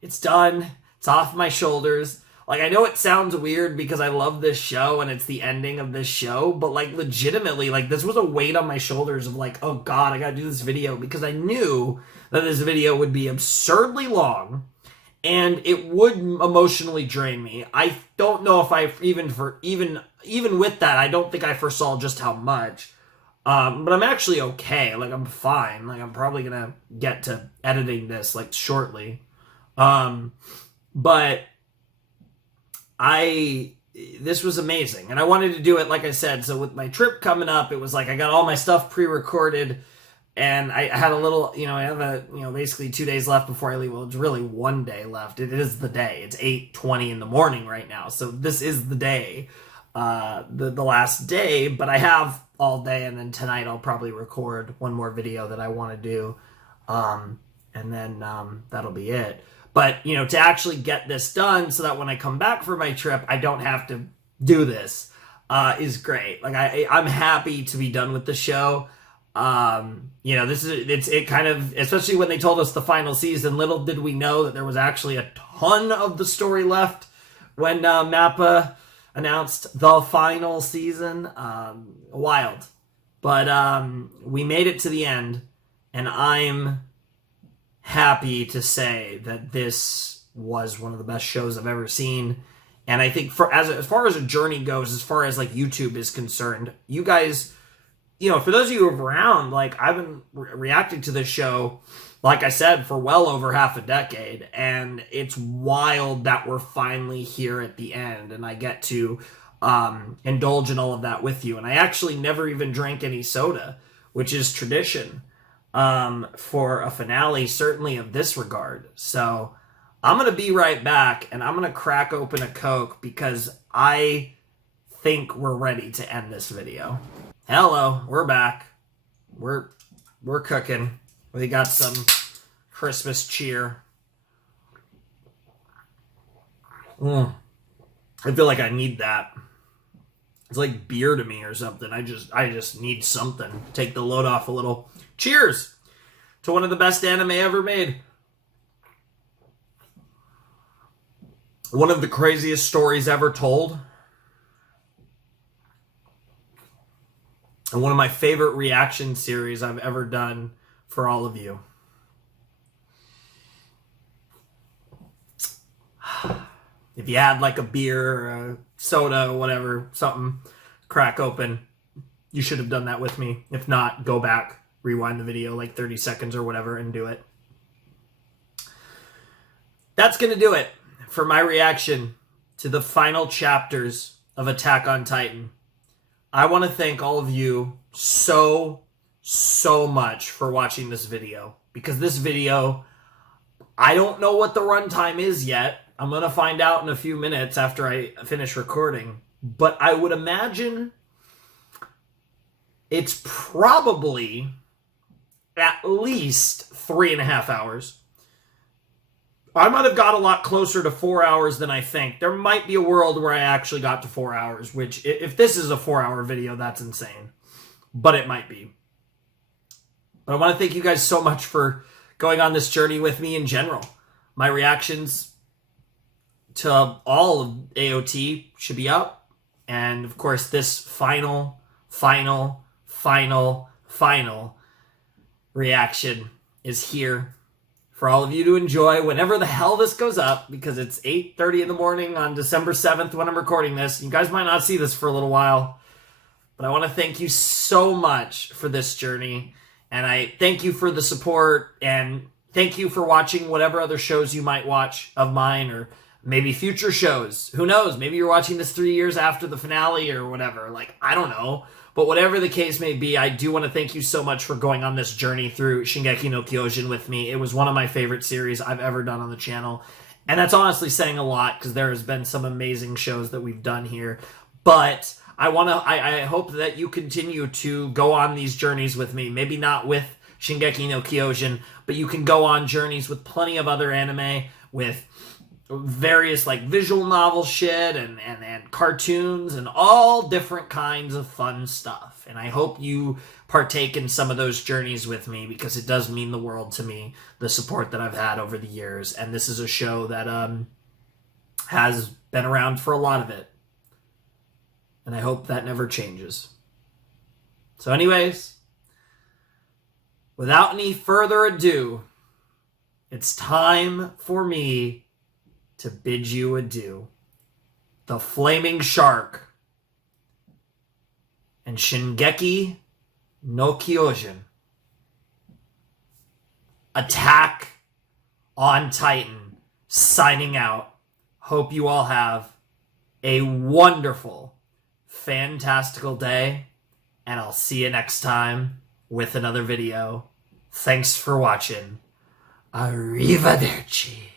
It's done. It's off my shoulders. Like, I know it sounds weird because I love this show and it's the ending of this show, but, like, legitimately, like, this was a weight on my shoulders of, like, oh god, I gotta do this video, because I knew that this video would be absurdly long and it would emotionally drain me. I don't know if I even with that, I don't think I foresaw just how much. But I'm actually okay. Like, I'm fine. Like, I'm probably gonna get to editing this, like, shortly. But this was amazing. And I wanted to do it, like I said, so with my trip coming up, it was like I got all my stuff pre-recorded, and I had a little, I have basically 2 days left before I leave. Well, it's really 1 day left. It is the day. It's 8:20 in the morning right now. So this is the day, the last day, but I have all day, and then tonight I'll probably record one more video that I want to do. And then that'll be it. But, to actually get this done so that when I come back for my trip, I don't have to do this, is great. Like, I'm happy to be done with the show. It kind of, especially when they told us the final season, little did we know that there was actually a ton of the story left when Mappa announced the final season. Wild. But we made it to the end, and I'm happy to say that this was one of the best shows I've ever seen. And I think as far as a journey goes, as far as, like, YouTube is concerned, you guys, for those of you who are around, like, I've been reacting to this show, like I said, for well over half a decade, and it's wild that we're finally here at the end, and I get to indulge in all of that with you. And I actually never even drank any soda, which is tradition for a finale, certainly of this regard. So I'm going to be right back, and I'm going to crack open a Coke because I think we're ready to end this video. Hello, we're back. We're cooking. We got some Christmas cheer. I feel like I need that. It's like beer to me or something. I just need something. Take the load off a little. Cheers to one of the best anime ever made. One of the craziest stories ever told. And one of my favorite reaction series I've ever done for all of you. If you had, like, a beer or a soda or whatever, something, crack open, you should have done that with me. If not, go back, rewind the video like 30 seconds or whatever and do it. That's going to do it for my reaction to the final chapters of Attack on Titan. I want to thank all of you so much for watching this video, because this video, I don't know what the runtime is yet. I'm going to find out in a few minutes after I finish recording, but I would imagine it's probably at least 3.5 hours. I might have got a lot closer to 4 hours than I think. There might be a world where I actually got to 4 hours, which, if this is a 4-hour video, that's insane. But it might be. But I want to thank you guys so much for going on this journey with me in general. My reactions to all of AOT should be up. And, of course, this final reaction is here for all of you to enjoy whenever the hell this goes up, because it's 8:30 in the morning on December 7th when I'm recording this. You guys might not see this for a little while, but I want to thank you so much for this journey, and I thank you for the support, and thank you for watching whatever other shows you might watch of mine, or maybe future shows. Who knows? Maybe you're watching this 3 years after the finale or whatever. Like, I don't know. But whatever the case may be, I do want to thank you so much for going on this journey through Shingeki no Kyojin with me. It was one of my favorite series I've ever done on the channel. And that's honestly saying a lot because there has been some amazing shows that we've done here. But I hope that you continue to go on these journeys with me. Maybe not with Shingeki no Kyojin, but you can go on journeys with plenty of other anime, with various like visual novel shit and cartoons and all different kinds of fun stuff. And I hope you partake in some of those journeys with me because it does mean the world to me, the support that I've had over the years. And this is a show that has been around for a lot of it. And I hope that never changes. So anyways, without any further ado, it's time for me to bid you adieu. The Flaming Shark and Shingeki no Kyojin. Attack on Titan. Signing out. Hope you all have a wonderful, fantastical day, and I'll see you next time with another video. Thanks for watching. Arrivederci.